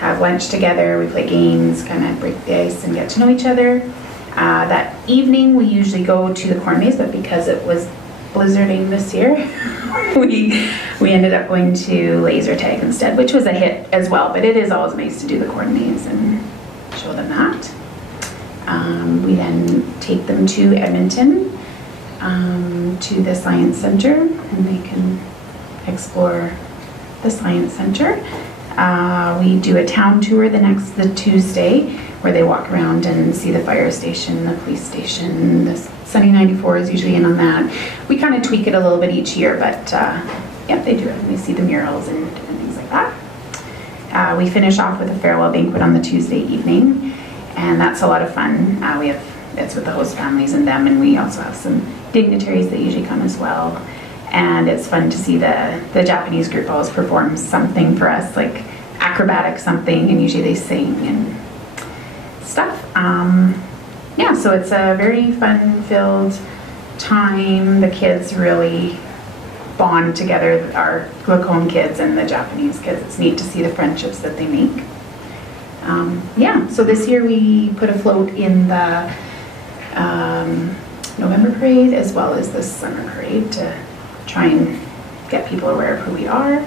have lunch together, we play games, kind of break the ice and get to know each other. That evening we usually go to the corn maze, but because it was blizzarding this year, we ended up going to laser tag instead, which was a hit as well, but it is always nice to do the corn maze and show them that. We then take them to Edmonton, to the Science Center, and they can explore the Science Center. We do a town tour the Tuesday, where they walk around and see the fire station, the police station. The Sunny 94 is usually in on that. We kind of tweak it a little bit each year, but yeah, they do it. We see the murals and different things like that. We finish off with a farewell banquet on the Tuesday evening, and that's a lot of fun. It's with the host families and them, and we also have some dignitaries that usually come as well. And it's fun to see the Japanese group always perform something for us, like acrobatic something, and usually they sing and stuff. Yeah, so it's a very fun-filled time. The kids really bond together, our Lacombe kids and the Japanese kids. It's neat to see the friendships that they make. Yeah, so this year we put a float in the November parade as well as the summer parade to try and get people aware of who we are.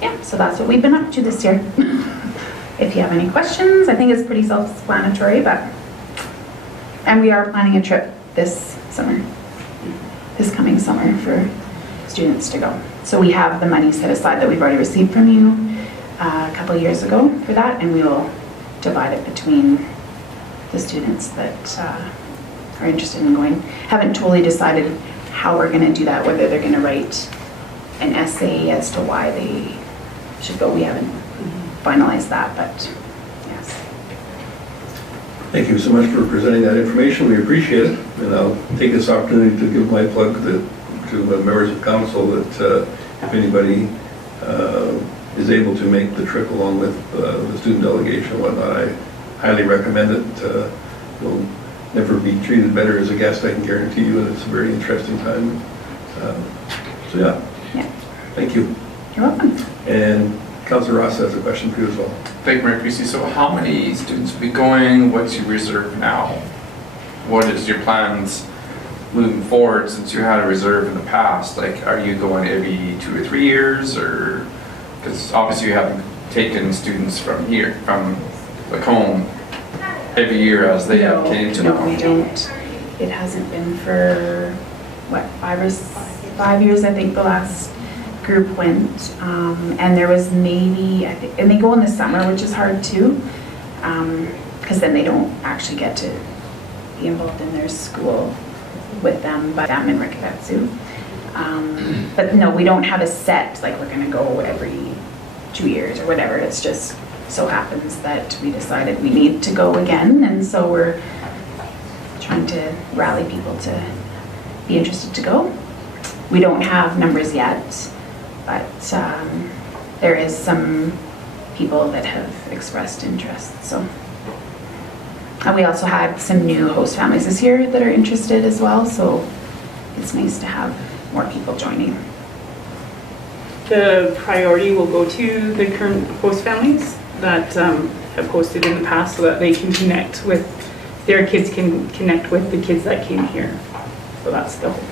Yeah, so that's what we've been up to this year. If you have any questions, I think it's pretty self-explanatory, and we are planning a trip this coming summer for students to go. So we have the money set aside that we've already received from you a couple of years ago for that, and we will divide it between the students that are interested in going. Haven't totally decided how we're going to do that, whether they're going to write an essay as to why they should go. We haven't finalized that, but yes. Thank you so much for presenting that information. We appreciate it. And I'll take this opportunity to give my plug to members of council that if anybody is able to make the trip along with the student delegation and whatnot, I highly recommend it. You'll never be treated better as a guest, I can guarantee you, and it's a very interesting time. So yeah, thank you. You're welcome. And Councillor Ross has a question for you as well. Thank you, Mayor Creasy. So how many students will be going? What's your reserve now? What is your plans moving forward since you had a reserve in the past? Like, are you going every 2 or 3 years, or because obviously you haven't taken students from here, from Lacombe, every year as they came to Lacombe? No, we don't. It hasn't been for, what, 5 years, I think the last group went. And there was maybe, I think, and they go in the summer, which is hard too, because then they don't actually get to be involved in their school with them, but them in Rikubetsu. But no, we don't have a set, like we're going to go every 2 years or whatever. It's just so happens that we decided we need to go again, and so we're trying to rally people to be interested to go. We don't have numbers yet, but there is some people that have expressed interest. So, and we also had some new host families this year that are interested as well, so it's nice to have more people joining. The priority will go to the current host families that have hosted in the past, so that they can connect with, their kids can connect with the kids that came here. So that's the hope.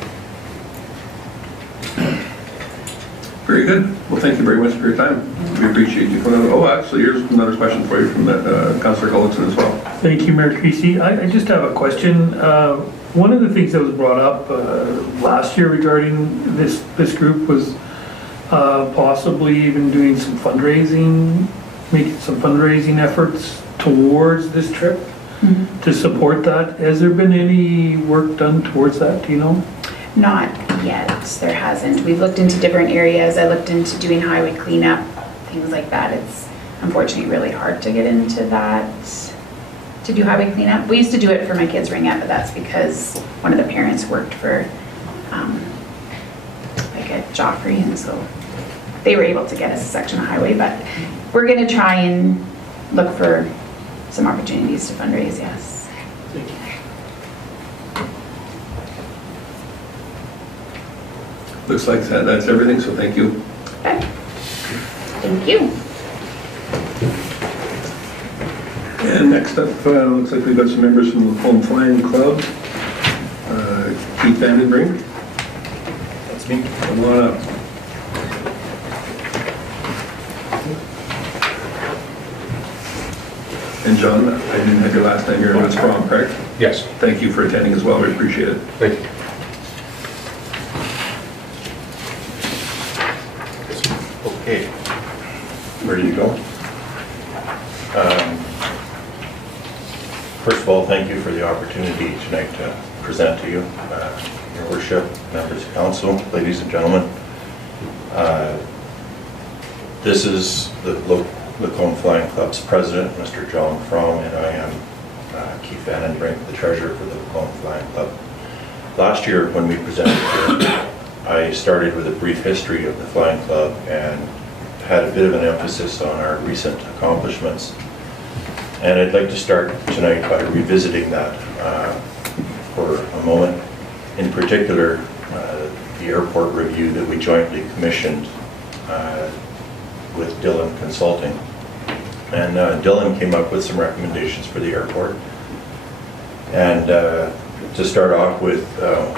Very good. Well, thank you very much for your time. We appreciate you coming out. Oh, actually, here's another question for you from Councillor Culleton as well. Thank you, Mayor Creasy. I just have a question. One of the things that was brought up last year regarding this group was possibly even doing some fundraising, making some fundraising efforts towards this trip to support that. Has there been any work done towards that, do you know? Not yet, there hasn't. We've looked into different areas. I looked into doing highway cleanup, things like that. It's unfortunately really hard to get into that, to do highway cleanup. We used to do it for my kids' ring out, but that's because one of the parents worked for like a Joffrey, and so they were able to get us a section of highway, but we're going to try and look for some opportunities to fundraise, yes. Thank you. Looks like that's everything, so thank you. Okay. Thank you. And next up, looks like we've got some members from the Lacombe Flying Club. Keith Vandenbrink. That's me. Come on up. And John, I didn't have your last name here, it's Fromm, correct? Yes. Thank you for attending as well, we appreciate it. Thank you. Okay. Ready to go? First of all, thank you for the opportunity tonight to present to you, your worship, members of council, ladies and gentlemen. This is the Lacombe Flying Club's president, Mr. John Fromm, and I am Keith Vandenbrink, the treasurer for the Lacombe Flying Club. Last year, when we presented here, I started with a brief history of the Flying Club and had a bit of an emphasis on our recent accomplishments. And I'd like to start tonight by revisiting that for a moment. In particular, the airport review that we jointly commissioned with Dillon Consulting. And Dillon came up with some recommendations for the airport. And to start off with,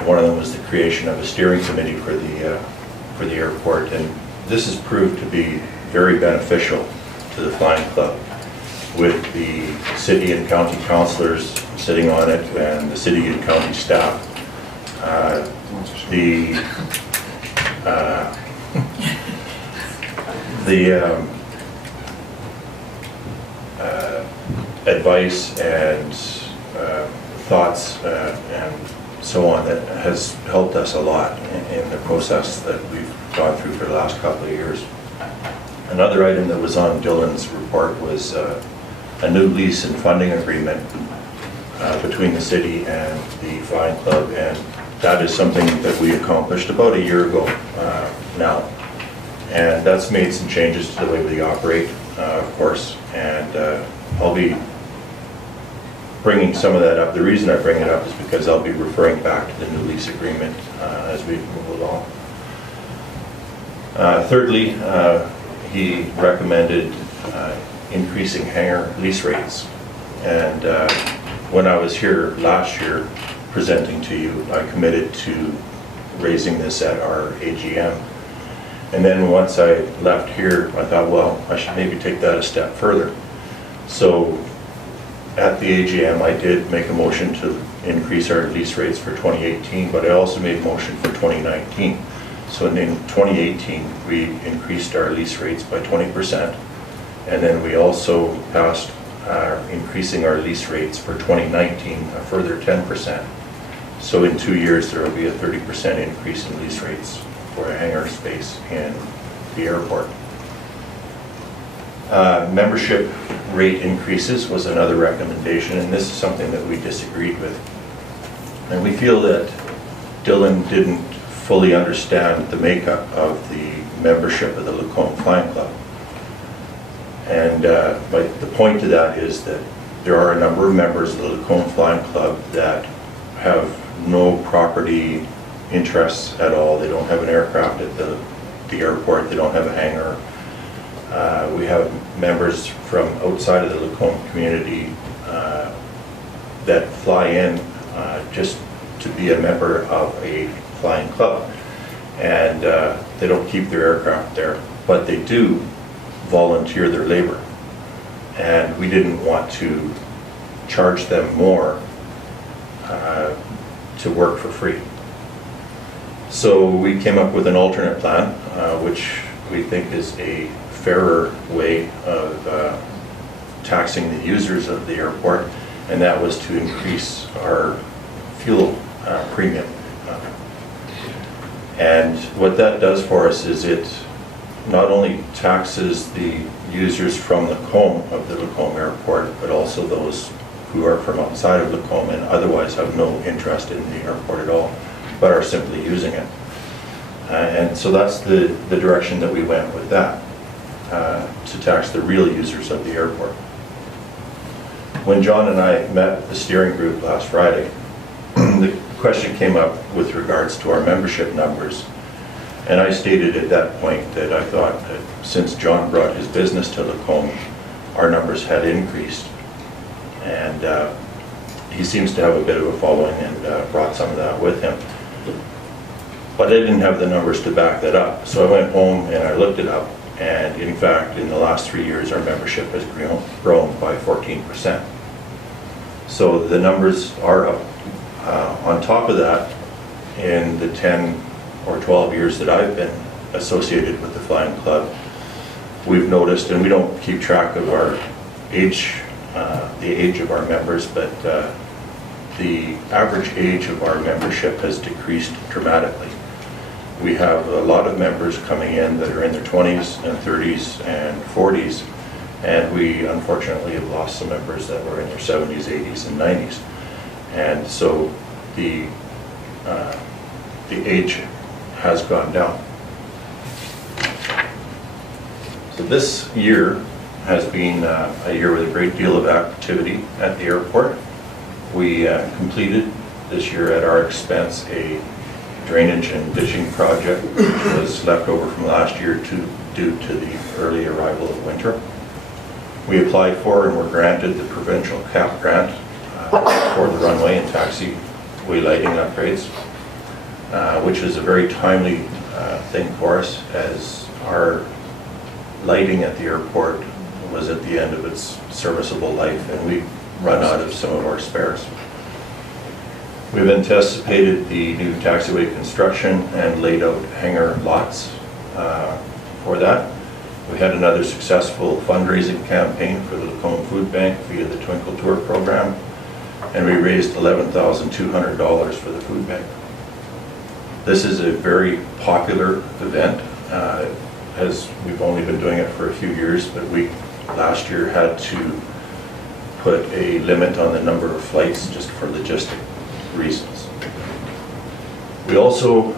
one of them was the creation of a steering committee for the airport. And this has proved to be very beneficial to the Flying Club, with the city and county councillors sitting on it and the city and county staff. Advice and thoughts and so on that has helped us a lot in the process that we've gone through for the last couple of years. Another item that was on Dillon's report was a new lease and funding agreement between the city and the Flying Club, and that is something that we accomplished about a year ago now. And that's made some changes to the way we operate, of course, and I'll be bringing some of that up. The reason I bring it up is because I'll be referring back to the new lease agreement as we move along. Thirdly, he recommended increasing hangar lease rates. And when I was here last year presenting to you, I committed to raising this at our AGM. And then once I left here, I thought, well, I should maybe take that a step further. So at the AGM, I did make a motion to increase our lease rates for 2018, but I also made a motion for 2019. So in 2018, we increased our lease rates by 20, and then we also passed increasing our lease rates for 2019 a further 10%. So in 2 years, there will be a 30% increase in lease rates for a hangar space in the airport. Membership rate increases was another recommendation, and this is something that we disagreed with. And we feel that Dillon didn't fully understand the makeup of the membership of the Lacombe Flying Club. And the point to that is that there are a number of members of the Lacombe Flying Club that have no property interests at all. They don't have an aircraft at the airport. They don't have a hangar. We have members from outside of the Lacombe community that fly in just to be a member of a flying club. And they don't keep their aircraft there, but they do volunteer their labor. And we didn't want to charge them more to work for free. So we came up with an alternate plan, which we think is a fairer way of taxing the users of the airport, and that was to increase our fuel premium. And what that does for us is it not only taxes the users from Lacombe of the Lacombe airport, but also those who are from outside of Lacombe and otherwise have no interest in the airport at all, but are simply using it. And so that's the direction that we went with that, to tax the real users of the airport. When John and I met the steering group last Friday, the question came up with regards to our membership numbers. And I stated at that point that I thought that since John brought his business to Lacombe, our numbers had increased. And he seems to have a bit of a following and brought some of that with him. But I didn't have the numbers to back that up. So I went home and I looked it up. And in fact, in the last 3 years, our membership has grown by 14%. So the numbers are up. On top of that, in the 10 or 12 years that I've been associated with the Flying Club, we've noticed, and we don't keep track of our age, the age of our members, but the average age of our membership has decreased dramatically. We have a lot of members coming in that are in their 20s and 30s and 40s, and we unfortunately have lost some members that were in their 70s, 80s, and 90s. And so the age has gone down. So this year has been a year with a great deal of activity at the airport. We completed this year at our expense a drainage and ditching project which was left over from last year due to the early arrival of winter. We applied for and were granted the provincial CAP grant for the runway and taxiway lighting upgrades, which is a very timely thing for us, as our lighting at the airport was at the end of its serviceable life and we run out of some of our spares. We've anticipated the new taxiway construction and laid out hangar lots for that. We had another successful fundraising campaign for the Lacombe Food Bank via the Twinkle Tour program, and we raised $11,200 for the food bank. This is a very popular event, as we've only been doing it for a few years, but we last year had to put a limit on the number of flights just for logistic reasons. We also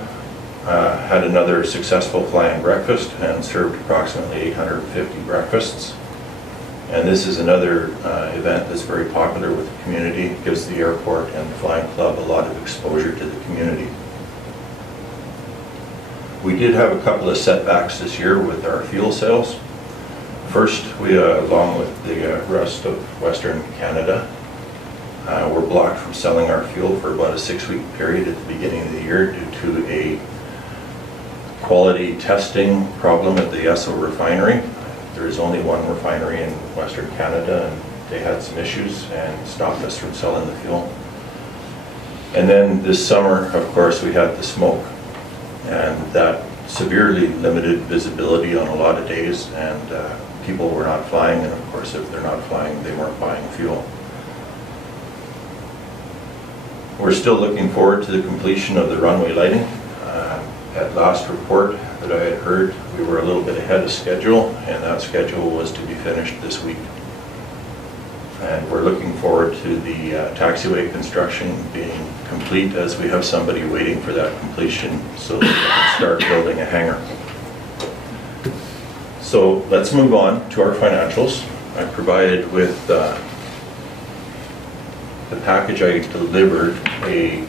had another successful flying breakfast and served approximately 850 breakfasts. And this is another event that's very popular with the community. It gives the airport and the Flying Club a lot of exposure to the community. We did have a couple of setbacks this year with our fuel sales. First, we, along with the rest of Western Canada, were blocked from selling our fuel for about a 6-week period at the beginning of the year due to a quality testing problem at the Esso refinery. There is only one refinery in Western Canada, and they had some issues and stopped us from selling the fuel. And then this summer, of course, we had the smoke, and that severely limited visibility on a lot of days, and people were not flying, and of course if they're not flying, they weren't buying fuel. We're still looking forward to the completion of the runway lighting. At last report that I had heard, we were a little bit ahead of schedule, and that schedule was to be finished this week. And we're looking forward to the taxiway construction being complete, as we have somebody waiting for that completion so that we can start building a hangar. So let's move on to our financials. I provided with the package I delivered a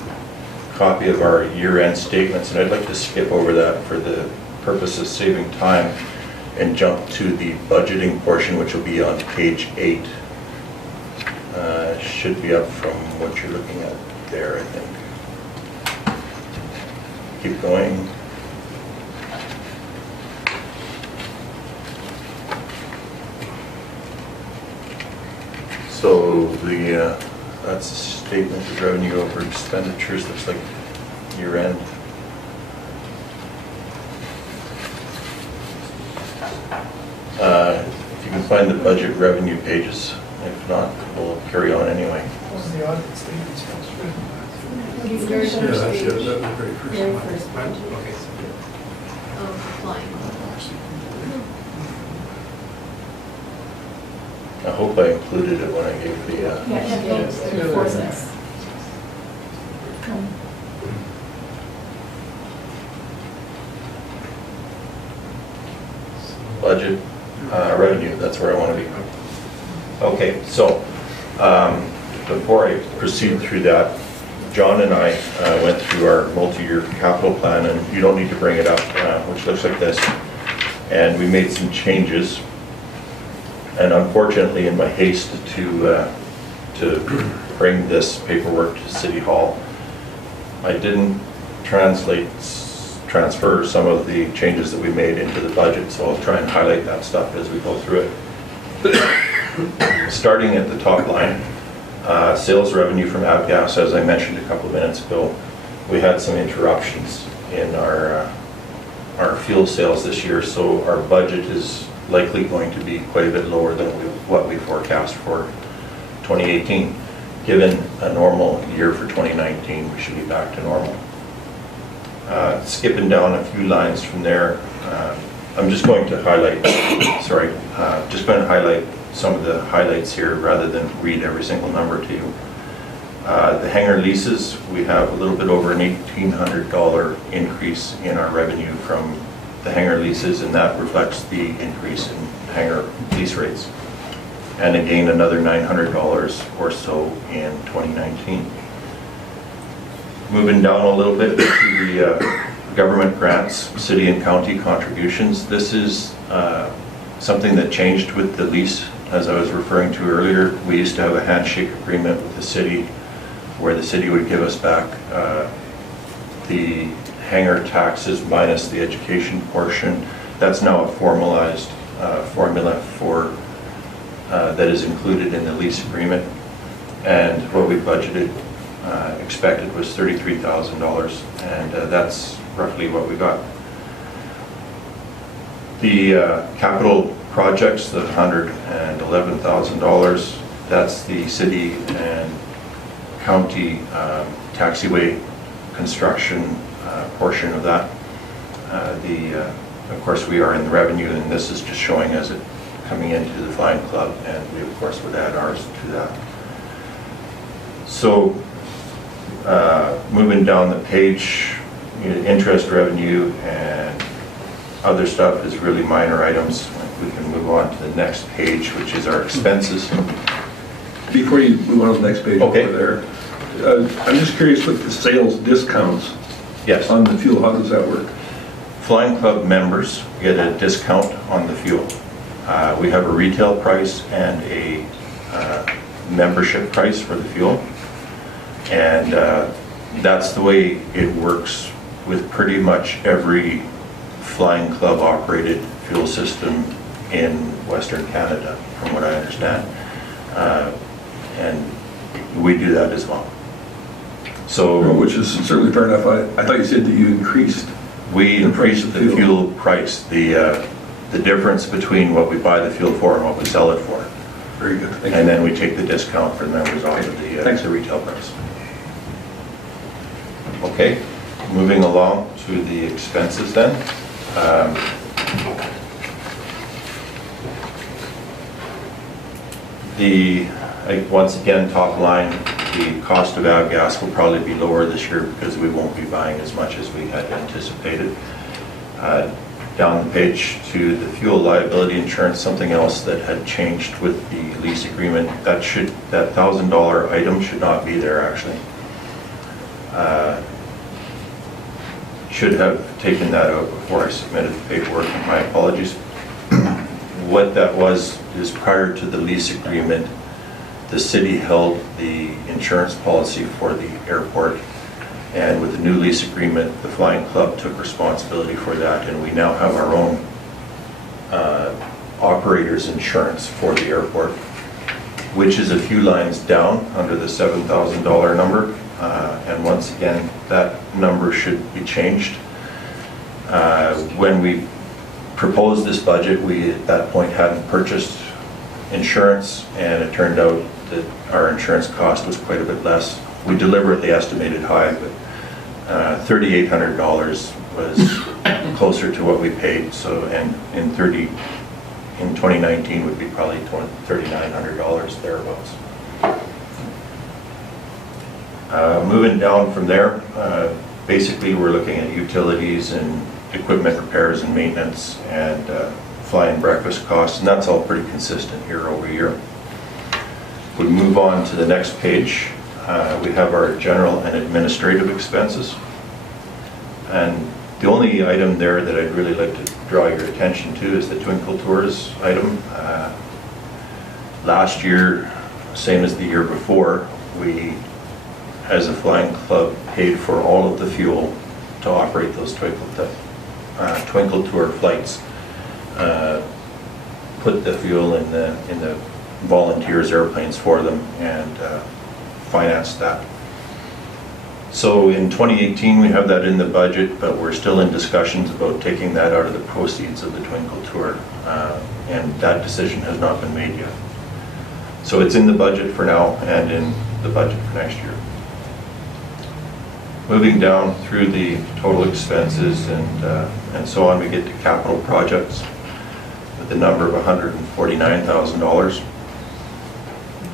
copy of our year-end statements, and I'd like to skip over that for the purpose of saving time and jump to the budgeting portion, which will be on page 8. Should be up from what you're looking at there, I think. Keep going. So the that's a statement of revenue over expenditures. Looks like year end. If you can find the budget revenue pages, if not, we'll carry on anyway. What was the audit statements? Very first page. Very first page. Okay. Flying. I hope I included it when I gave the. Budget, revenue, that's where I want to be. Okay, so before I proceed through that, John and I went through our multi-year capital plan, and you don't need to bring it up, which looks like this. And we made some changes And unfortunately, in my haste to bring this paperwork to City Hall, I didn't transfer some of the changes that we made into the budget, so I'll try and highlight that stuff as we go through it. Starting at the top line, sales revenue from avgas, as I mentioned a couple of minutes ago, we had some interruptions in our fuel sales this year, so our budget is likely going to be quite a bit lower than what we forecast for 2018. Given a normal year for 2019, we should be back to normal. Skipping down a few lines from there, I'm just going to highlight, just going to highlight some of the highlights here rather than read every single number to you. The hangar leases, we have a little bit over an $1,800 increase in our revenue from the hangar leases, and that reflects the increase in hangar lease rates. And again, another $900 or so in 2019. Moving down a little bit to the government grants, city and county contributions. This is something that changed with the lease, as I was referring to earlier. We used to have a handshake agreement with the city where the city would give us back the hangar taxes minus the education portion. That's now a formalized formula for that is included in the lease agreement, and what we budgeted expected was $33,000, and that's roughly what we got. The capital projects, the $111,000, that's the city and county taxiway construction portion of that. Of course, we are in the revenue, and this is just showing as it coming into the Flying Club, and we of course would add ours to that. So moving down the page, interest revenue and other stuff is really minor items. We can move on to the next page, which is our expenses. Before you move on to the next page, okay, over there, I'm just curious with the sales discounts. Yes. On the fuel, how does that work? Flying Club members get a discount on the fuel. We have a retail price and a membership price for the fuel, and that's the way it works with pretty much every Flying Club operated fuel system in Western Canada, from what I understand, and we do that as well. So, which is certainly fair enough. I thought you said that you increased. We increased the fuel price, the difference between what we buy the fuel for and what we sell it for. Very good. Thank and you. then we take the discount for the members off of the retail price. Okay, moving along to the expenses then. Once again, top line, the cost of avgas will probably be lower this year because we won't be buying as much as we had anticipated. Down the page to the fuel liability insurance, something else that had changed with the lease agreement. That $1,000 item should not be there actually. Should have taken that out before I submitted the paperwork. My apologies. What that was is prior to the lease agreement, the city held the insurance policy for the airport, and with the new lease agreement, the Flying Club took responsibility for that, and we now have our own operator's insurance for the airport, which is a few lines down under the $7,000 number, and once again, that number should be changed. When we proposed this budget, we at that point hadn't purchased insurance, and it turned out that our insurance cost was quite a bit less. We deliberately estimated high, but $3,800 was closer to what we paid. So, and in 2019 would be probably $3,900 thereabouts. Moving down from there, basically we're looking at utilities and equipment repairs and maintenance and flying breakfast costs, and that's all pretty consistent year over year. We move on to the next page. We have our general and administrative expenses, and the only item there that I'd really like to draw your attention to is the Twinkle Tours item. Last year, same as the year before, we, as a flying club, paid for all of the fuel to operate those Twinkle Tour flights. Put the fuel in the volunteers' airplanes for them and financed that. So in 2018, we have that in the budget, but we're still in discussions about taking that out of the proceeds of the Twinkle Tour, and that decision has not been made yet. So it's in the budget for now and in the budget for next year. Moving down through the total expenses and so on, we get to capital projects with the number of $149,000.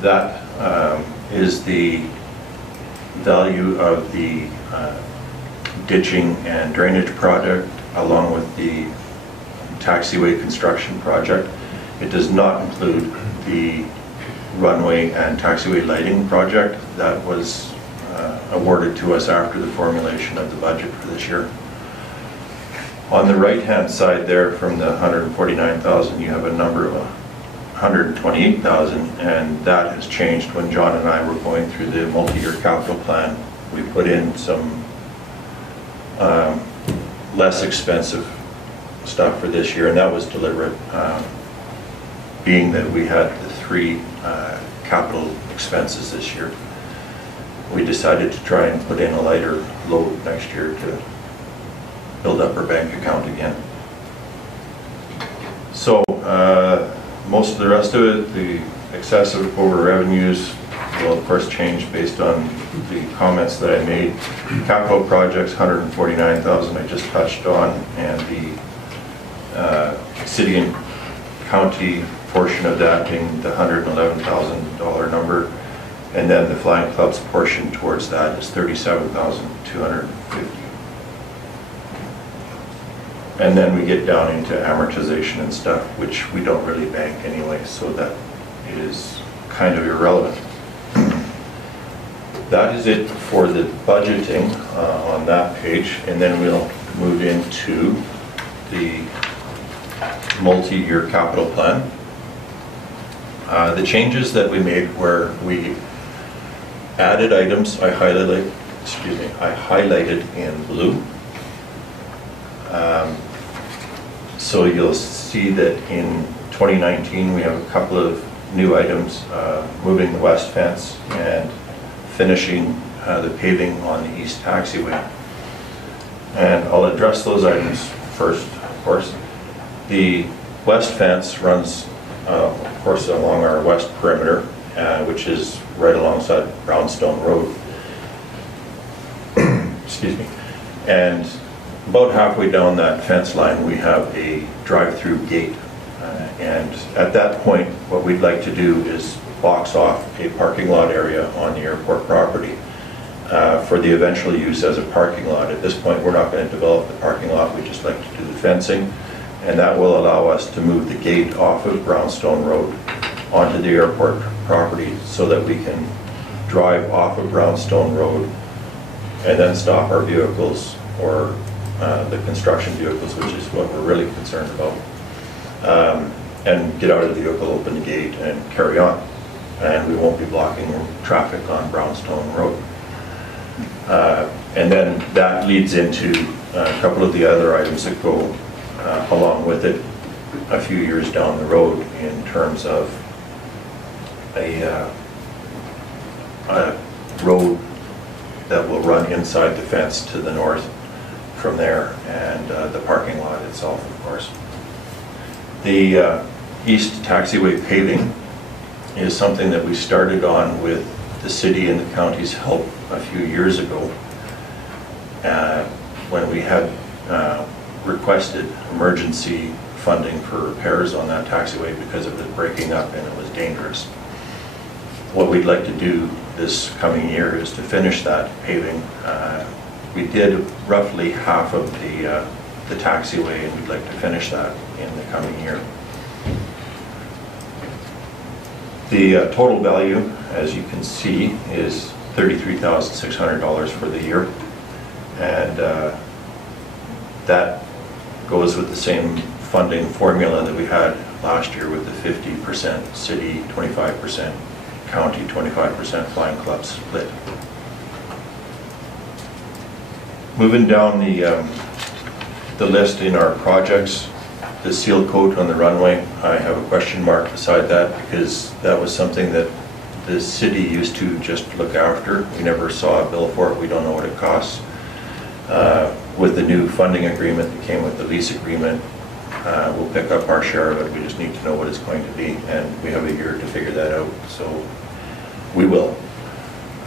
That is the value of the ditching and drainage project along with the taxiway construction project. It does not include the runway and taxiway lighting project that was awarded to us after the formulation of the budget for this year. On the right-hand side there, from the $149,000, you have a number of $128,000, and that has changed when John and I were going through the multi-year capital plan. We put in some less expensive stuff for this year, and that was deliberate, being that we had the 3 capital expenses this year. We decided to try and put in a lighter load next year to build up our bank account again. So most of the rest of it, the excessive over revenues, will of course change based on the comments that I made. Capital projects, $149,000 I just touched on, and the city and county portion of that being the $111,000 number. And then the flying club's portion towards that is $37,250. And then we get down into amortization and stuff, which we don't really bank anyway, so that is kind of irrelevant. That is it for the budgeting on that page, and then we'll move into the multi-year capital plan. The changes that we made where we added items, I highlighted in blue. So you'll see that in 2019 we have a couple of new items, moving the west fence and finishing the paving on the east taxiway. And I'll address those items first, of course. The west fence runs, of course, along our west perimeter, which is right alongside Brownstone Road. Excuse me. And about halfway down that fence line, we have a drive-through gate. And at that point, what we'd like to do is box off a parking lot area on the airport property for the eventual use as a parking lot. At this point, we're not going to develop the parking lot. We just like to do the fencing. And that will allow us to move the gate off of Brownstone Road onto the airport property so that we can drive off of Brownstone Road and then stop our vehicles, or the construction vehicles, which is what we're really concerned about, and get out of the vehicle, open the gate, and carry on. And we won't be blocking traffic on Brownstone Road. And then that leads into a couple of the other items that go along with it a few years down the road in terms of a road that will run inside the fence to the north from there, and the parking lot itself, of course. The east taxiway paving is something that we started on with the city and the county's help a few years ago when we had requested emergency funding for repairs on that taxiway because it was breaking up and it was dangerous. What we'd like to do this coming year is to finish that paving. We did roughly half of the taxiway, and we'd like to finish that in the coming year. The total value, as you can see, is $33,600 for the year, and that goes with the same funding formula that we had last year with the 50% city, 25% county, 25% flying club split. Moving down the list in our projects, the seal coat on the runway, I have a question mark beside that because that was something that the city used to just look after. We never saw a bill for it. We don't know what it costs. With the new funding agreement that came with the lease agreement, we'll pick up our share of it. We just need to know what it's going to be, and we have a year to figure that out, so we will.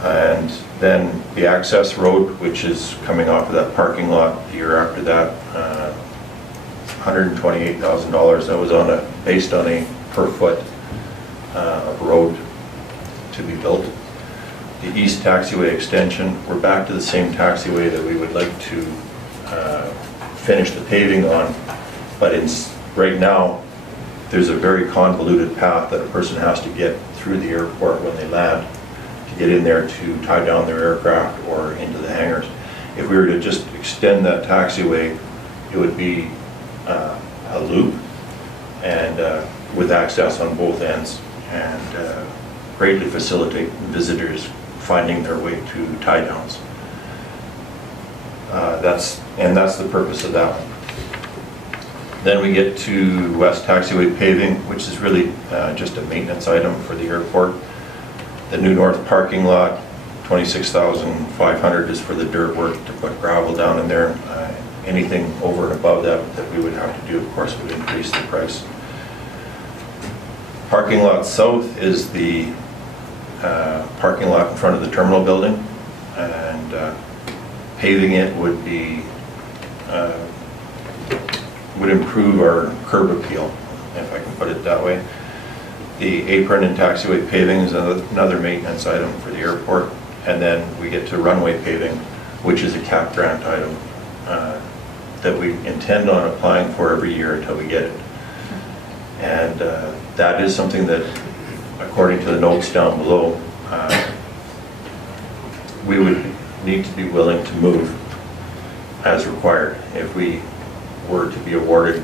And then the access road, which is coming off of that parking lot the year after that, $128,000. That was based on a per foot of road to be built. The east taxiway extension, we're back to the same taxiway that we would like to finish the paving on, but right now there's a very convoluted path that a person has to get through the airport when they land to get in there to tie down their aircraft or into the hangars. If we were to just extend that taxiway, it would be a loop and with access on both ends, and greatly facilitate visitors finding their way to tie downs. That's the purpose of that one. Then we get to west taxiway paving, which is really just a maintenance item for the airport. The new north parking lot, $26,500 is for the dirt work to put gravel down in there. Anything over and above that we would have to do, of course, would increase the price. Parking lot south is the parking lot in front of the terminal building, and paving it would improve our curb appeal, if I can put it that way. The apron and taxiway paving is another maintenance item for the airport, and then we get to runway paving, which is a cap grant item that we intend on applying for every year until we get it. And that is something that, according to the notes down below, we would need to be willing to move as required. If we were to be awarded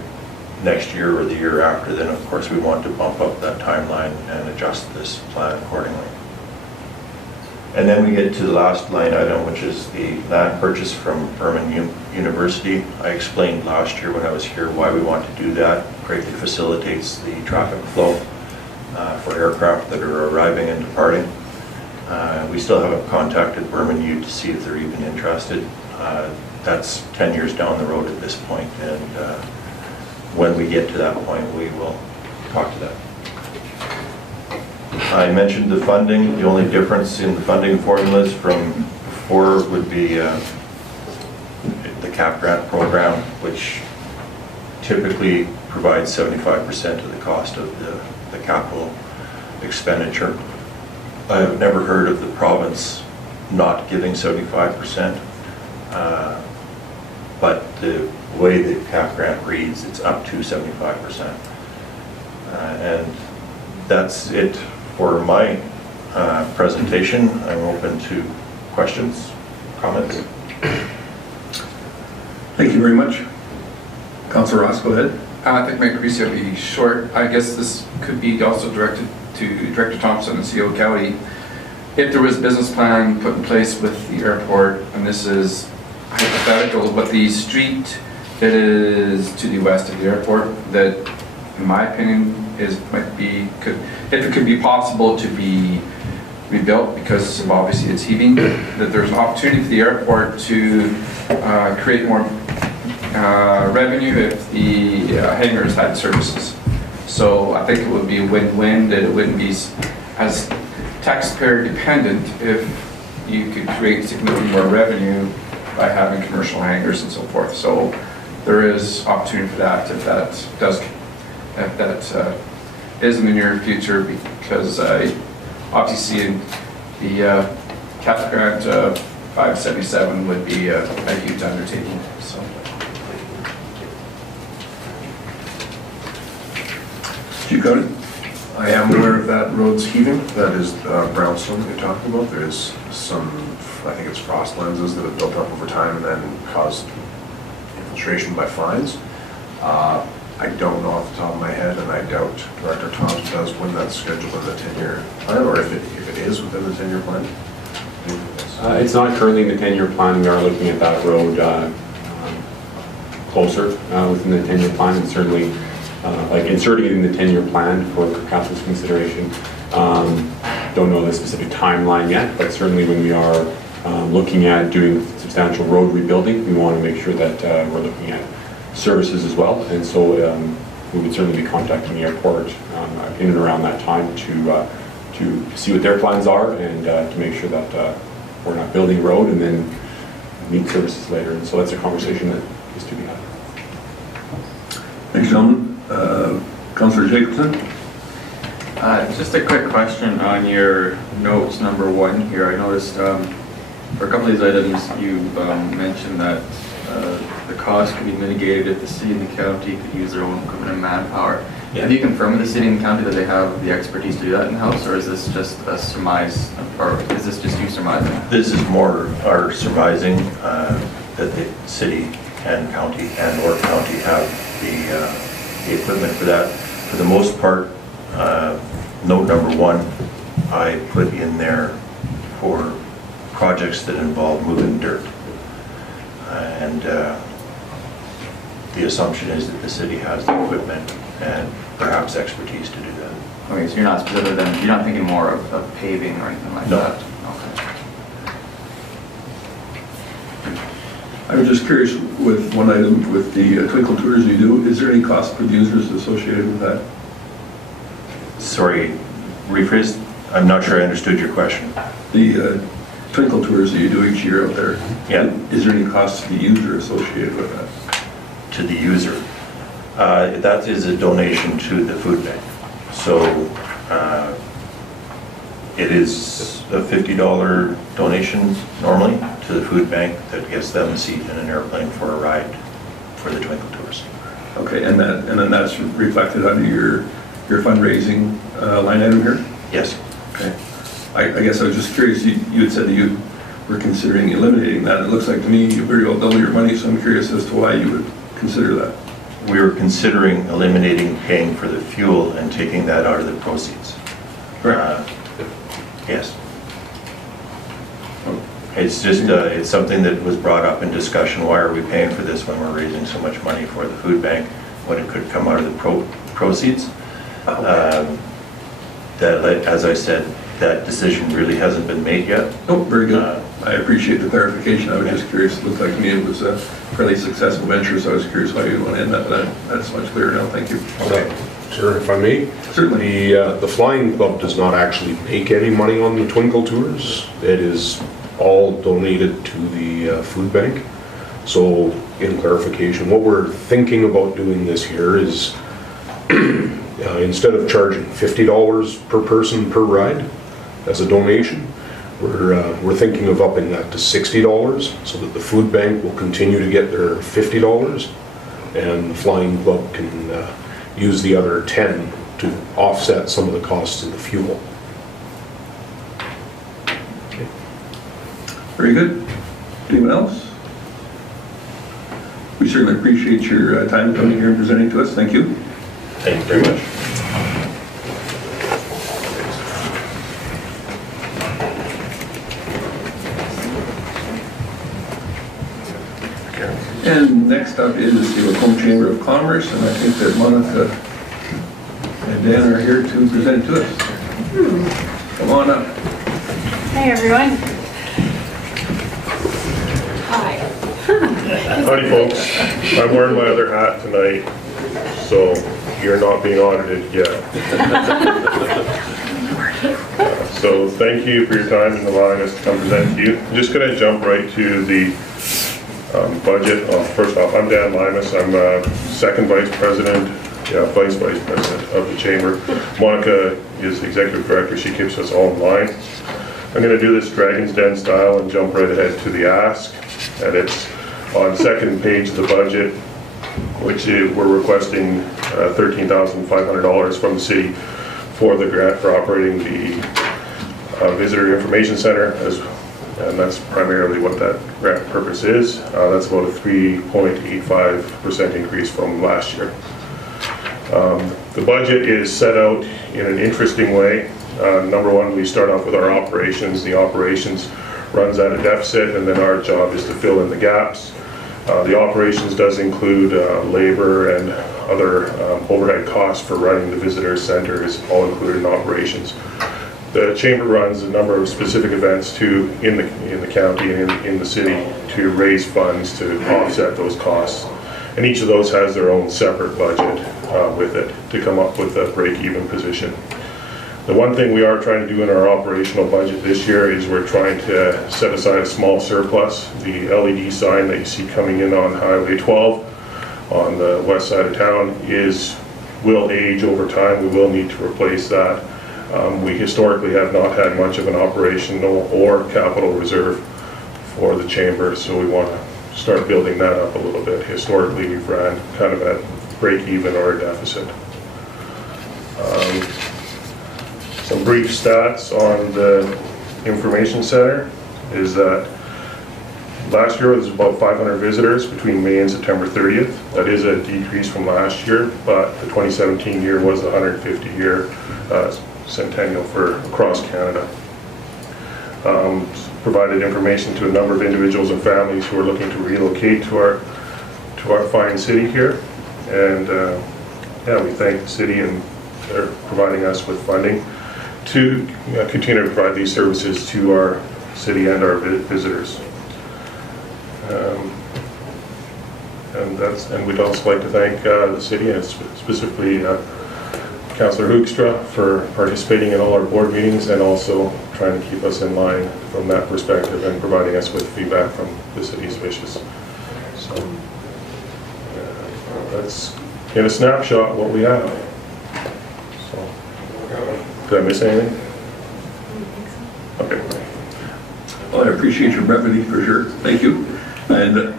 next year or the year after, then of course we want to bump up that timeline and adjust this plan accordingly. And then we get to the last line item, which is the land purchase from Burman University. I explained last year when I was here why we want to do that. Greatly facilitates the traffic flow for aircraft that are arriving and departing. We still haven't contacted Burman U to see if they're even interested. That's 10 years down the road at this point, and when we get to that point, we will talk to that. I mentioned the funding. The only difference in the funding formulas from before would be the cap grant program, which typically provides 75% of the cost of the capital expenditure. I have never heard of the province not giving 75%, but the way the cap grant reads, it's up to 75%. And that's it for my presentation. I'm open to questions, comments. Thank you very much. Councilor Ross, go ahead. I think my increase will be short. I guess this could be also directed to Director Thompson and CEO County. If there was a business plan put in place with the airport, and this is hypothetical, but the street that is to the west of the airport, that in my opinion if it could be possible to be rebuilt because of obviously it's heaving, that there's an opportunity for the airport to create more revenue if the hangars had services. So I think it would be a win-win, that it wouldn't be as taxpayer dependent if you could create significantly more revenue by having commercial hangars and so forth. So there is opportunity for that if that is in the near future, because I obviously see the cap grant 577 would be a huge undertaking. So. I am aware of that road's heaving. That is brownstone that you're talking about. There is some, I think it's frost lenses that have built up over time and then caused infiltration by fines. I don't know off the top of my head, and I doubt Director Thompson does when that's scheduled in the 10-year plan, or if it is within the 10-year plan. It's not currently in the 10-year plan. We are looking at that road closer within the 10-year plan, and certainly like inserting it in the 10-year plan for council's consideration. Don't know the specific timeline yet, but certainly when we are looking at doing substantial road rebuilding, we want to make sure that we're looking at services as well, and so we would certainly be contacting the airport in and around that time to see what their plans are, and to make sure that we're not building a road and then need services later. And so that's a conversation that is to be had. Thanks, gentlemen. Councillor Jacobson? Just a quick question on your notes number 1 here. I noticed for a couple of these items you've mentioned that the cost could be mitigated if the city and the county could use their own equipment and manpower. Yeah. Have you confirmed with the city and the county that they have the expertise to do that in-house, or is this just a surmise, or is this just you surmising? This is more our surmising that the city and county and/or county have the equipment for that. For the most part, note number 1, I put in there for projects that involve moving dirt. And the assumption is that the city has the equipment and perhaps expertise to do that. Okay, so you're not specific then, you're not thinking more of paving or anything like that? Okay. I was just curious with one item with the Twinkle Tours you do, is there any cost for the users associated with that? Sorry, rephrase? I'm not sure I understood your question. The Twinkle Tours that you do each year out there, yeah. Is there any cost to the user associated with that? To the user. That is a donation to the food bank. So it is a $50 donation normally to the food bank that gets them a seat in an airplane for a ride for the Twinkle Tours. Okay, and then that's reflected under your fundraising line item here? Yes. Okay. I guess I was just curious, you had said that you were considering eliminating that. It looks like to me you very well double your money, so I'm curious as to why you would consider that. We were considering eliminating paying for the fuel and taking that out of the proceeds. Right. Yes. It's just, it's something that was brought up in discussion. Why are we paying for this when we're raising so much money for the food bank when it could come out of the proceeds? Okay. That, as I said, that decision really hasn't been made yet. Oh, very good. I appreciate the clarification. I was just curious. It looked like to me it was a fairly successful venture, so I was curious why you want to end that, but that's much clearer now. Thank you. Okay. Sir, if I may? Certainly. The Flying Club does not actually make any money on the Twinkle Tours. It is all donated to the food bank. So, in clarification, what we're thinking about doing this year is instead of charging $50 per person per ride as a donation, we're thinking of upping that to $60 so that the food bank will continue to get their $50 and the Flying Club can use the other 10 to offset some of the costs of the fuel. Okay. Very good. Anyone else? We certainly appreciate your time coming here and presenting to us. Thank you. Thank you very much. And next up is the Lacombe Chamber of Commerce, and I think that Monica and Dan are here to present to us. Come on up. Hey, everyone. Hi. Howdy, folks. I'm wearing my other hat tonight, so you're not being audited yet. So thank you for your time and allowing us to come present to you. I'm just going to jump right to the budget. First off, I'm Dan Limas. I'm second vice president of the chamber. Monica is the executive director. She keeps us all in line. I'm going to do this Dragon's Den style and jump right ahead to the ask. And it's on second page of the budget, which we're requesting $13,500 from the city for the grant for operating the visitor information center, and that's primarily what that grant purpose is. That's about a 3.85% increase from last year. The budget is set out in an interesting way. Number one, we start off with our operations. The operations runs at a deficit, and then our job is to fill in the gaps. The operations does include labor and other overhead costs for running the visitor center is all included in operations. The chamber runs a number of specific events in the county and in the city to raise funds to offset those costs. And each of those has their own separate budget with it to come up with a break-even position. The one thing we are trying to do in our operational budget this year is we're trying to set aside a small surplus. The LED sign that you see coming in on Highway 12 on the west side of town will age over time. We will need to replace that. We historically have not had much of an operational or capital reserve for the chamber, so we want to start building that up a little bit. Historically, we've ran kind of at break even or a deficit. Some brief stats on the information center is that last year there was about 500 visitors between May and September 30th. That is a decrease from last year, but the 2017 year was the 150-year centennial for across Canada. Provided information to a number of individuals and families who are looking to relocate to our fine city here. And yeah, we thank the city and they're providing us with funding to continue to provide these services to our city and our visitors. And we'd also like to thank the city and specifically Councillor Hoekstra for participating in all our board meetings and also trying to keep us in line from that perspective and providing us with feedback from the city's wishes. So that's in a snapshot what we have. So, did I miss anything? Okay. Well, I appreciate your brevity for sure. Thank you. And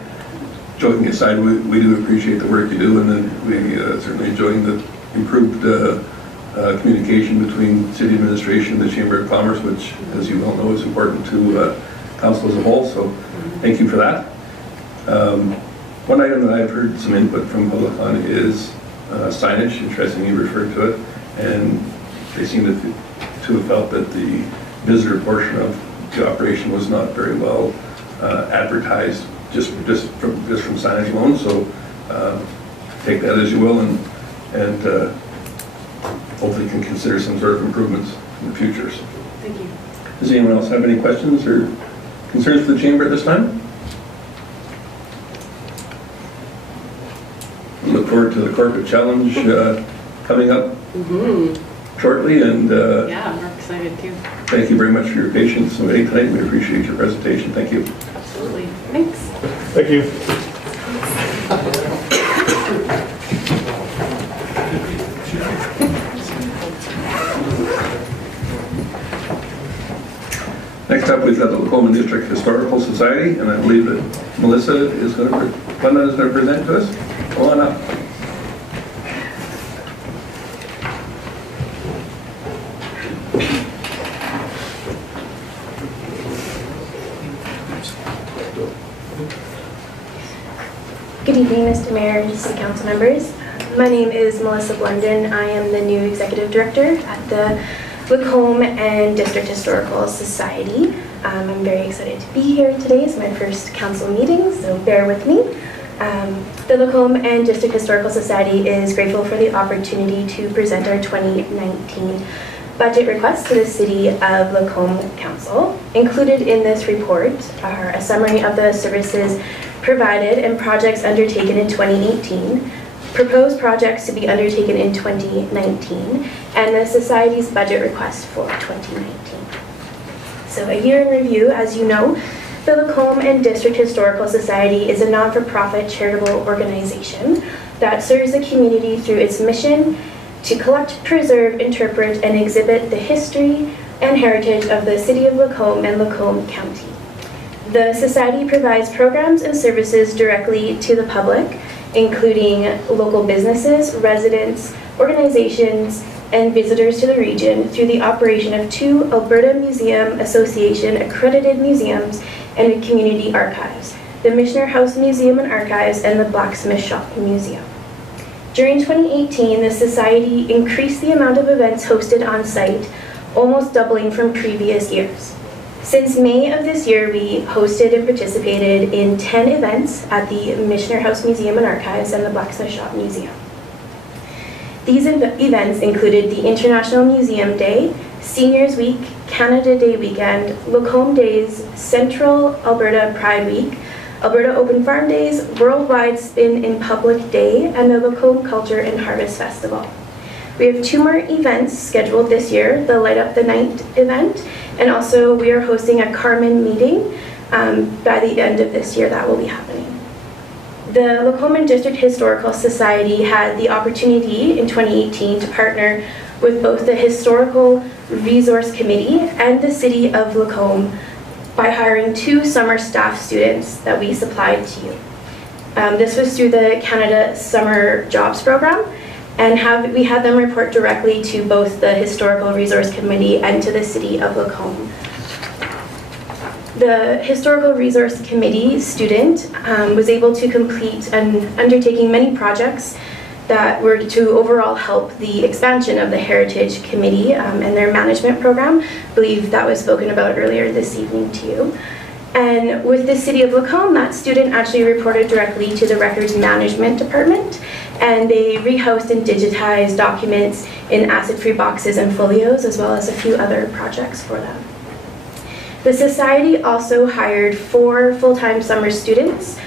joking aside, we do appreciate the work you do, and then we certainly enjoying the improved communication between city administration and the Chamber of Commerce, which, as you well know, is important to council as a whole. So, thank you for that. One item that I've heard some input from public on is signage. Interesting you referred to it, and they seem to have felt that the visitor portion of the operation was not very well advertised just from signage alone. So take that as you will, and hopefully can consider some sort of improvements in the future. So, thank you. Does anyone else have any questions or concerns for the chamber at this time? We look forward to the corporate challenge coming up shortly, and yeah, we're excited too. Thank you very much for your patience and waiting tonight. We appreciate your presentation. Thank you. Absolutely. Thanks. Thank you. Next up, we've got the Lacombe District Historical Society, and I believe that Melissa is going to present to us. Come on up. Good evening, Mr. Mayor and City Council members. My name is Melissa Blunden. I am the new Executive Director at the Lacombe and District Historical Society. I'm very excited to be here today. It's my first council meeting, so bear with me. The Lacombe and District Historical Society is grateful for the opportunity to present our 2019 budget request to the City of Lacombe Council. Included in this report are a summary of the services provided and projects undertaken in 2018, proposed projects to be undertaken in 2019, and the Society's budget request for 2019. So a year in review, as you know, the Lacombe and District Historical Society is a non-for-profit charitable organization that serves the community through its mission to collect, preserve, interpret, and exhibit the history and heritage of the City of Lacombe and Lacombe County. The Society provides programs and services directly to the public, including local businesses, residents, organizations, and visitors to the region through the operation of 2 Alberta Museum Association accredited museums and community archives, the Missioner House Museum and Archives and the Blacksmith Shop Museum. During 2018, the Society increased the amount of events hosted on site, almost doubling from previous years. Since May of this year, we hosted and participated in 10 events at the Missioner House Museum and Archives and the Blacksmith Shop Museum. These events included the International Museum Day, Seniors Week, Canada Day Weekend, Lacombe Days, Central Alberta Pride Week, Alberta Open Farm Days, Worldwide Spin in Public Day, and the Lacombe Culture and Harvest Festival. We have 2 more events scheduled this year, the Light Up the Night event, and also we are hosting a Carmen meeting by the end of this year. That will be happening. The Lacombe District Historical Society had the opportunity in 2018 to partner with both the Historical Resource Committee and the City of Lacombe by hiring 2 summer staff students that we supplied to you. This was through the Canada Summer Jobs Program, and we had them report directly to both the Historical Resource Committee and to the City of Lacombe. The Historical Resource Committee student was able to complete undertaking many projects that were to overall help the expansion of the Heritage Committee and their management program. I believe that was spoken about earlier this evening to you. And with the City of Lacombe, that student actually reported directly to the Records Management Department, and they rehoused and digitized documents in acid-free boxes and folios, as well as a few other projects for them. The Society also hired 4 full-time summer students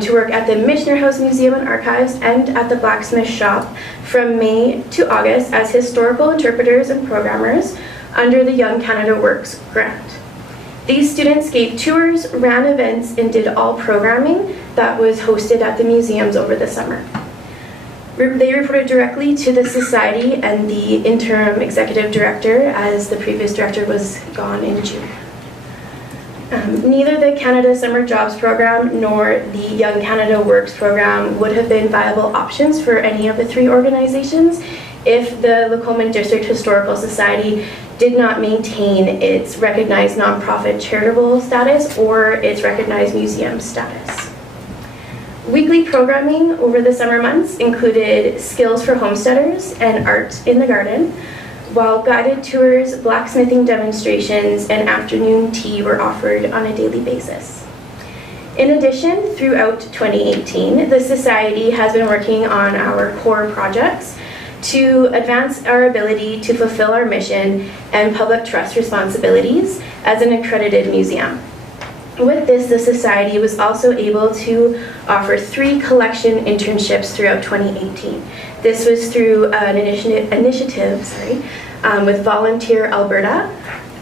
to work at the Missioner House Museum and Archives and at the Blacksmith Shop from May to August as historical interpreters and programmers under the Young Canada Works grant. These students gave tours, ran events, and did all programming that was hosted at the museums over the summer. They reported directly to the Society and the interim executive director, as the previous director was gone in June. Neither the Canada Summer Jobs Program nor the Young Canada Works Program would have been viable options for any of the 3 organizations if the Lacombe District Historical Society did not maintain its recognized nonprofit charitable status or its recognized museum status. Weekly programming over the summer months included skills for homesteaders and art in the garden, while guided tours, blacksmithing demonstrations, and afternoon tea were offered on a daily basis. In addition, throughout 2018, the Society has been working on our core projects to advance our ability to fulfill our mission and public trust responsibilities as an accredited museum. With this, the Society was also able to offer 3 collection internships throughout 2018. This was through an initiative with Volunteer Alberta.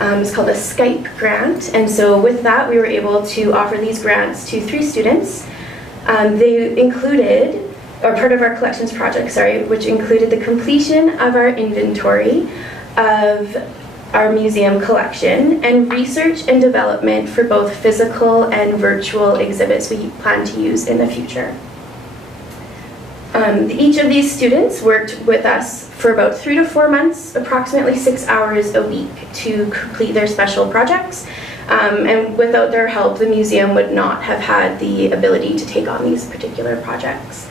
It's called a Skype grant, and so with that we were able to offer these grants to 3 students. They included, or part of our collections project, which included the completion of our inventory of our museum collection and research and development for both physical and virtual exhibits we plan to use in the future. Each of these students worked with us for about 3 to 4 months, approximately 6 hours a week, to complete their special projects. And without their help, the museum would not have had the ability to take on these particular projects.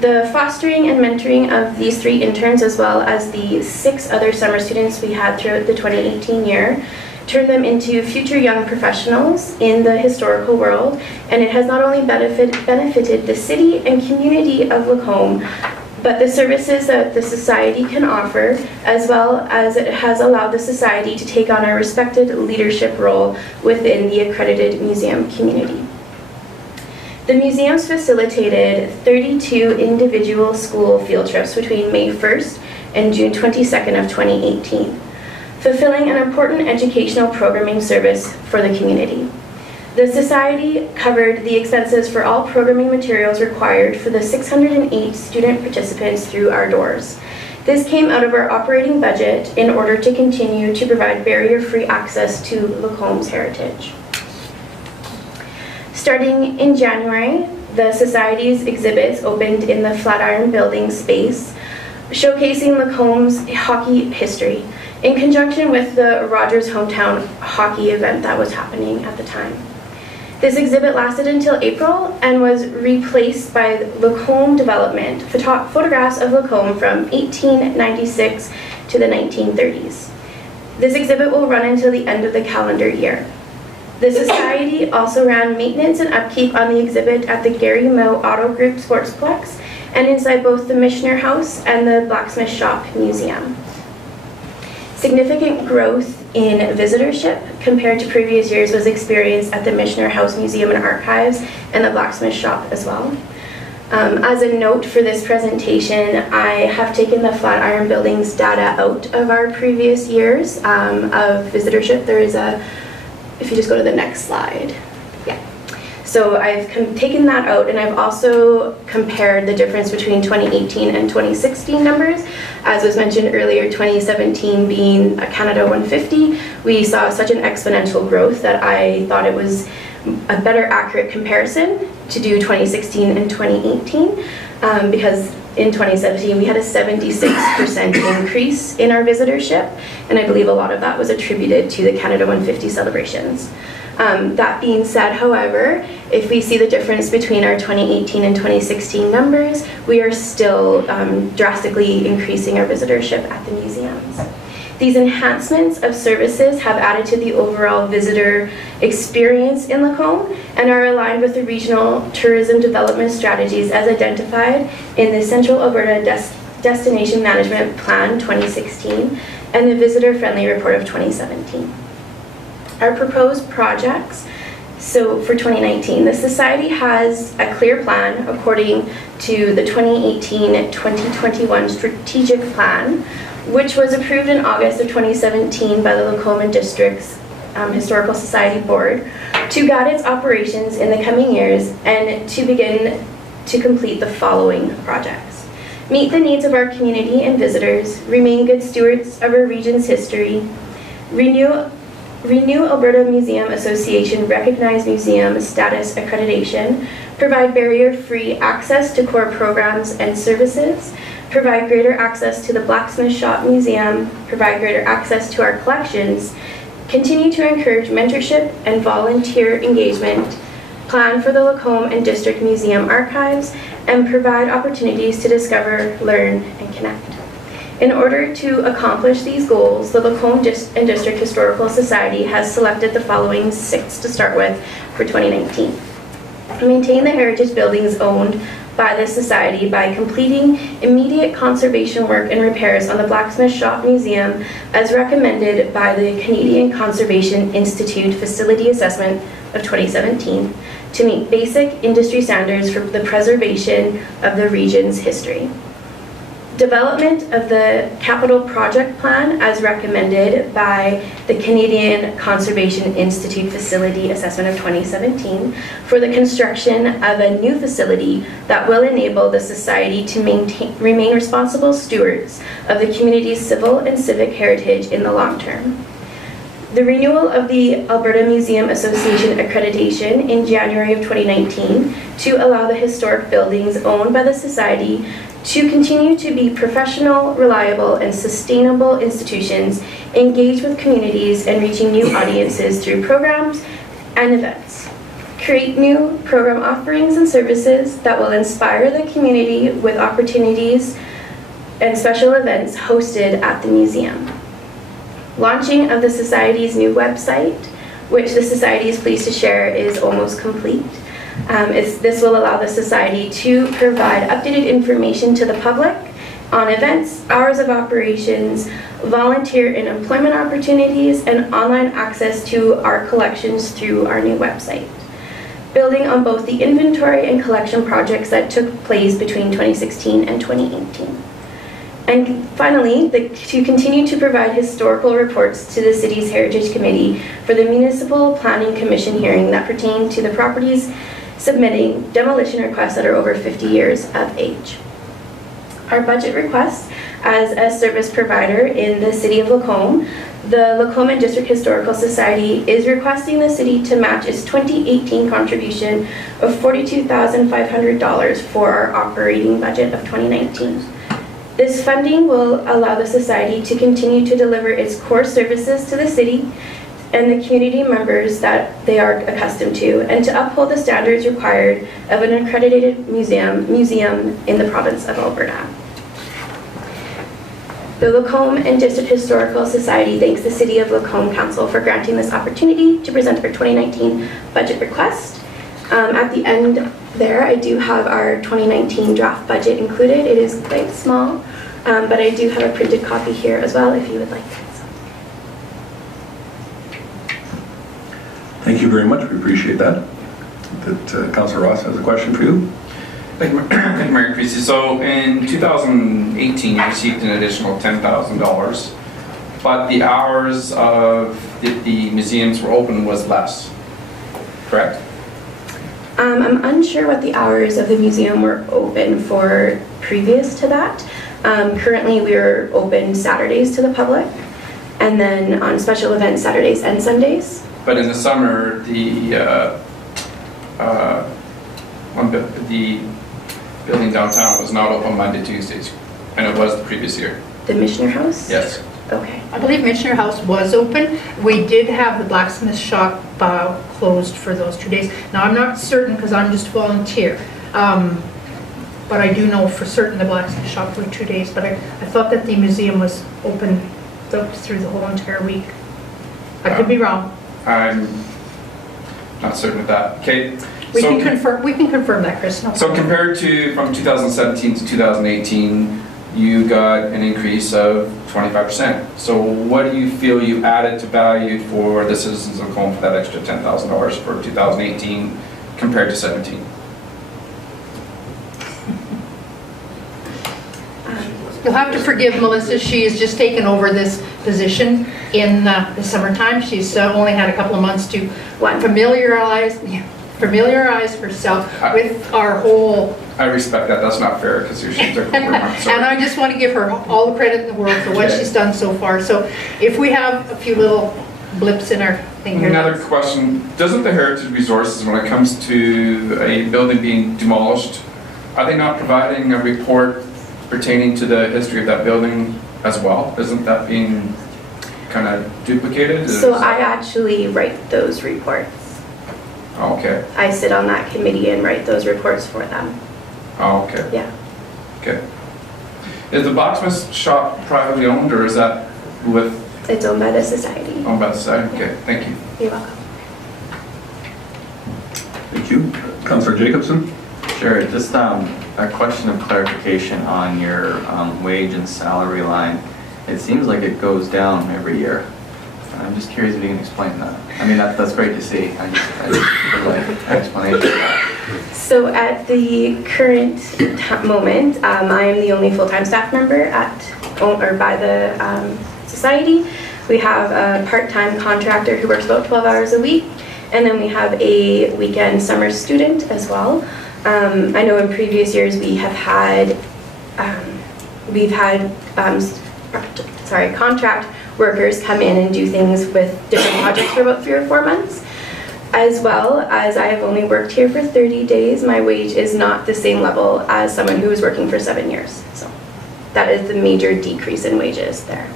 The fostering and mentoring of these 3 interns, as well as the 6 other summer students we had throughout the 2018 year, turned them into future young professionals in the historical world, and it has not only benefited the city and community of Lacombe, but the services that the Society can offer, as well as it has allowed the Society to take on a respected leadership role within the accredited museum community. The museums facilitated 32 individual school field trips between May 1st and June 22nd of 2018, fulfilling an important educational programming service for the community. The Society covered the expenses for all programming materials required for the 608 student participants through our doors. This came out of our operating budget in order to continue to provide barrier-free access to Lacombe's heritage. Starting in January, the Society's exhibits opened in the Flatiron Building space, showcasing Lacombe's hockey history, in conjunction with the Rogers Hometown hockey event that was happening at the time. This exhibit lasted until April and was replaced by Lacombe Development, photographs of Lacombe from 1896 to the 1930s. This exhibit will run until the end of the calendar year. The Society also ran maintenance and upkeep on the exhibit at the Gary Moe Auto Group Sportsplex and inside both the Missioner House and the Blacksmith Shop Museum. Significant growth in visitorship compared to previous years was experienced at the Missioner House Museum and Archives and the Blacksmith Shop as well. As a note for this presentation, I have taken the Flatiron Buildings data out of our previous years of visitorship. There is a, if you just go to the next slide. Yeah. So I've taken that out, and I've also compared the difference between 2018 and 2016 numbers. As was mentioned earlier, 2017 being a Canada 150, we saw such an exponential growth that I thought it was a better accurate comparison to do 2016 and 2018 because in 2017 we had a 76% increase in our visitorship, and I believe a lot of that was attributed to the Canada 150 celebrations. That being said, however, if we see the difference between our 2018 and 2016 numbers, we are still drastically increasing our visitorship at the museums. These enhancements of services have added to the overall visitor experience in Lacombe and are aligned with the regional tourism development strategies as identified in the Central Alberta Destination Management Plan 2016 and the Visitor Friendly Report of 2017. Our proposed projects, so for 2019, the Society has a clear plan according to the 2018-2021 Strategic Plan, which was approved in August of 2017 by the Lacombe District's Historical Society Board to guide its operations in the coming years and to begin to complete the following projects. Meet the needs of our community and visitors, remain good stewards of our region's history, renew Alberta Museum Association recognized museum status accreditation, provide barrier-free access to core programs and services, provide greater access to the Blacksmith Shop Museum, provide greater access to our collections, continue to encourage mentorship and volunteer engagement, plan for the Lacombe and District Museum archives, and provide opportunities to discover, learn, and connect. In order to accomplish these goals, the Lacombe and District Historical Society has selected the following 6 to start with for 2019. Maintain the heritage buildings owned by the Society by completing immediate conservation work and repairs on the Blacksmith Shop Museum as recommended by the Canadian Conservation Institute Facility Assessment of 2017 to meet basic industry standards for the preservation of the region's history. Development of the capital project plan as recommended by the Canadian Conservation Institute Facility Assessment of 2017 for the construction of a new facility that will enable the Society to remain responsible stewards of the community's civil and civic heritage in the long term. The renewal of the Alberta Museum Association accreditation in January of 2019 to allow the historic buildings owned by the Society to continue to be professional, reliable, and sustainable institutions engaged with communities and reaching new audiences through programs and events. Create new program offerings and services that will inspire the community with opportunities and special events hosted at the museum. Launching of the Society's new website, which the Society is pleased to share is almost complete. This will allow the Society to provide updated information to the public on events, hours of operations, volunteer and employment opportunities, and online access to our collections through our new website. Building on both the inventory and collection projects that took place between 2016 and 2018. And finally, to continue to provide historical reports to the City's Heritage Committee for the Municipal Planning Commission hearing that pertain to the properties submitting demolition requests that are over 50 years of age. Our budget requests as a service provider in the City of Lacombe, the Lacombe and District Historical Society is requesting the City to match its 2018 contribution of $42,500 for our operating budget of 2019. This funding will allow the Society to continue to deliver its core services to the City, and the community members that they are accustomed to, and to uphold the standards required of an accredited museum in the province of Alberta. The Lacombe and District Historical Society thanks the City of Lacombe Council for granting this opportunity to present our 2019 budget request. At the end there, I do have our 2019 draft budget included. It is quite small, but I do have a printed copy here as well if you would like it. Thank you very much. We appreciate that. Councillor Ross has a question for you. Thank you, Mayor Creasy. So in 2018, you received an additional $10,000, but the hours of the museums were open was less, correct? I'm unsure what the hours of the museum were open for previous to that. Currently, we are open Saturdays to the public, and then on special events, Saturdays and Sundays. But in the summer, the building downtown was not open Monday, Tuesdays, and it was the previous year. The Missioner House? Yes. Okay. I believe Missioner House was open. We did have the blacksmith shop closed for those 2 days. Now, I'm not certain because I'm just a volunteer, but I do know for certain the blacksmith shop for 2 days, but I thought that the museum was open through the whole entire week. I could be wrong. I'm not certain of that. Okay. We can confirm that, Chris. No So problem. compared to from 2017 to 2018, you got an increase of 25%. So what do you feel you added to value for the citizens of Lacombe for that extra $10,000 for 2018 compared to 17? You'll have to forgive Melissa. She has just taken over this position in the summertime. She's only had a couple of months to familiarize herself with our whole. I respect that. That's not fair because she took over. And I just want to give her all the credit in the world for what she's done so far. So if we have a few little blips in our thing here. Another question. Doesn't the Heritage Resources, when it comes to a building being demolished, are they not providing a report pertaining to the history of that building as well? Isn't that being kind of duplicated? So I actually write those reports. Oh, okay. I sit on that committee and write those reports for them. Oh, okay. Yeah. Okay. Is the blacksmith shop privately owned, or is that with? It's owned by the society. Owned by the society. Okay. Thank you. You're welcome. Thank you. Councillor Jacobson. Sure. Just a question of clarification on your wage and salary line. It seems like it goes down every year. I'm just curious if you can explain that. I mean, that's great to see. I just would like an explanation of that. So at the current moment, I am the only full-time staff member by the society. We have a part-time contractor who works about 12 hours a week, and then we have a weekend summer student as well. I know in previous years we have had contract workers come in and do things with different projects for about 3 or 4 months. As well as I have only worked here for 30 days, my wage is not the same level as someone who was working for 7 years. So that is the major decrease in wages there.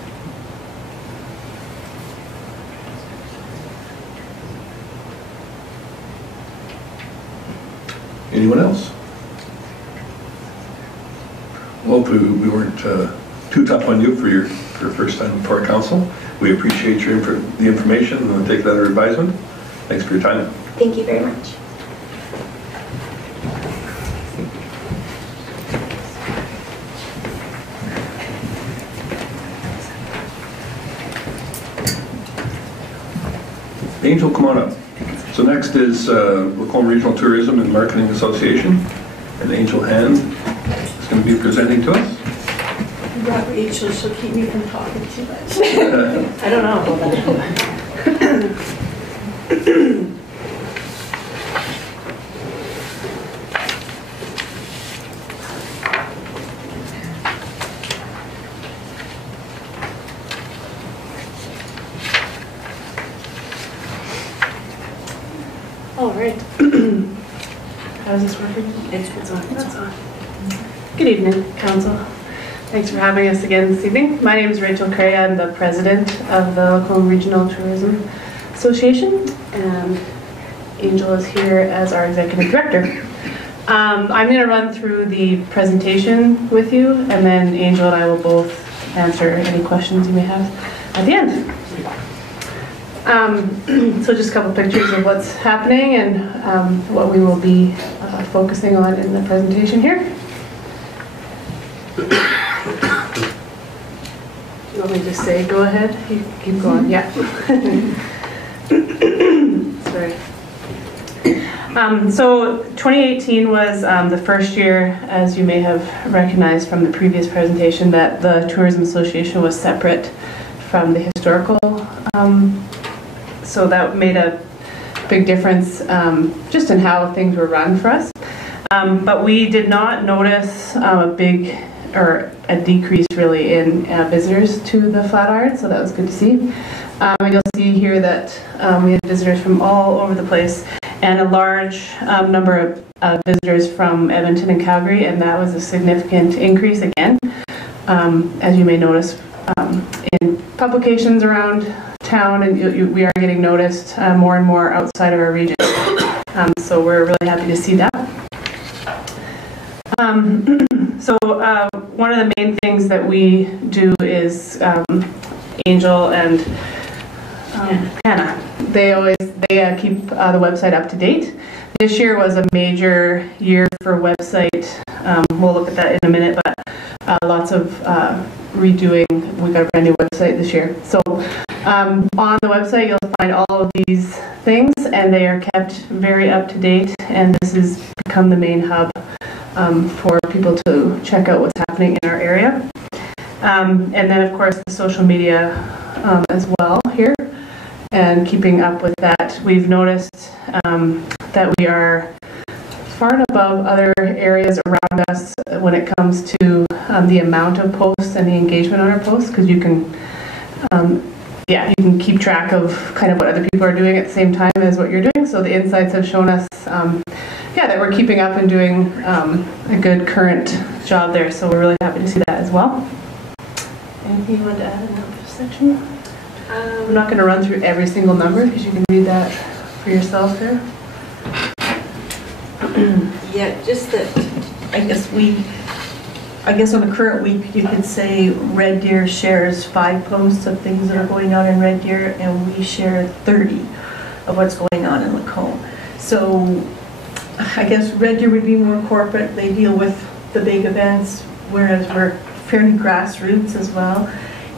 Anyone else? Hopefully we weren't too tough on you for your first time before council. We appreciate the information and we'll take that under advisement. Thanks for your time. Thank you very much. Angel, come on up. So next is Lacombe Regional Tourism and Marketing Association, and Angel Hand is going to be presenting to us. I brought Rachel, she'll keep me from talking too much. I don't know about that. All right. How is this working? It's on. It's on. Good evening, Council. Thanks for having us again this evening. My name is Rachel Cray. I'm the president of the Lacombe Regional Tourism Association, and Angel is here as our executive director. I'm going to run through the presentation with you, and then Angel and I will both answer any questions you may have at the end. So just a couple pictures of what's happening and what we will be focusing on in the presentation here. You want me to just say go ahead? You keep going, yeah. Sorry. So 2018 was the first year, as you may have recognized from the previous presentation, that the Tourism Association was separate from the historical. So that made a big difference just in how things were run for us. But we did not notice a decrease really in visitors to the Flatiron, so that was good to see. And you'll see here that we had visitors from all over the place, and a large number of visitors from Edmonton and Calgary, and that was a significant increase again, as you may notice in publications around town, and we are getting noticed more and more outside of our region. So we're really happy to see that. So one of the main things that we do is Angel and Hannah. They keep the website up to date. This year was a major year for website. We'll look at that in a minute, but lots of redoing. We got a brand new website this year. So on the website you'll find all of these things, and they are kept very up to date, and this has become the main hub for people to check out what's happening in our area. And then of course the social media as well here, and keeping up with that. We've noticed that we are far and above other areas around us when it comes to the amount of posts and the engagement on our posts, because you can you can keep track of kind of what other people are doing at the same time as what you're doing. So the insights have shown us that we're keeping up and doing a good current job there, so we're really happy to see that as well. Anything you want to add in that section? I'm not going to run through every single number because you can read that for yourself there. Yeah, just that I guess on a current week you could say Red Deer shares 5 posts of things that are going on in Red Deer, and we share 30 of what's going on in Lacombe. So I guess Red Deer would be more corporate. They deal with the big events, whereas we're fairly grassroots as well.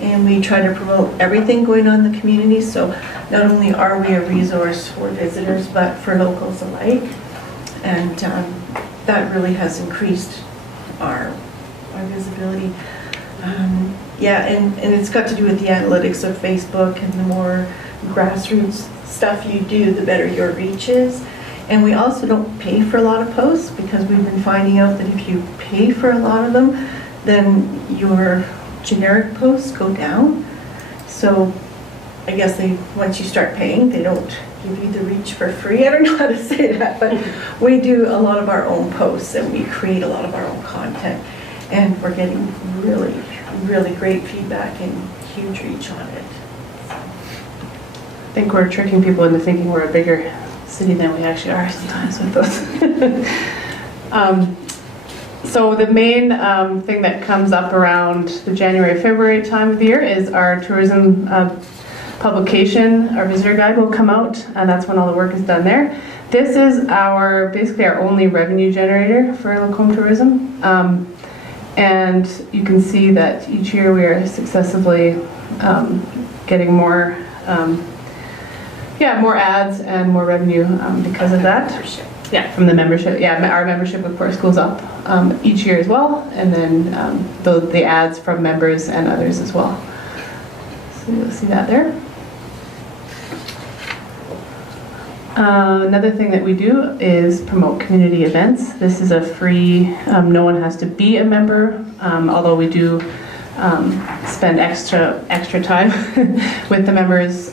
And we try to promote everything going on in the community. So not only are we a resource for visitors, but for locals alike. And that really has increased our visibility. And it's got to do with the analytics of Facebook, and the more grassroots stuff you do, the better your reach is. And we also don't pay for a lot of posts, because we've been finding out that if you pay for a lot of them, then your generic posts go down. So I guess once you start paying, they don't give you the reach for free. I don't know how to say that, but we do a lot of our own posts, and we create a lot of our own content, and we're getting really, really great feedback and huge reach on it. I think we're tricking people into thinking we're a bigger city than we actually are sometimes with those. So the main thing that comes up around the January-February time of the year is our tourism publication. Our visitor guide will come out, and that's when all the work is done there. This is basically our only revenue generator for Lacombe Tourism. And you can see that each year we are successively getting more more ads and more revenue because of that. Yeah, from the membership. Yeah, our membership of course goes up each year as well, and then the ads from members and others as well. So you'll see that there. Another thing that we do is promote community events. This is a free, no one has to be a member, although we do spend extra time with the members'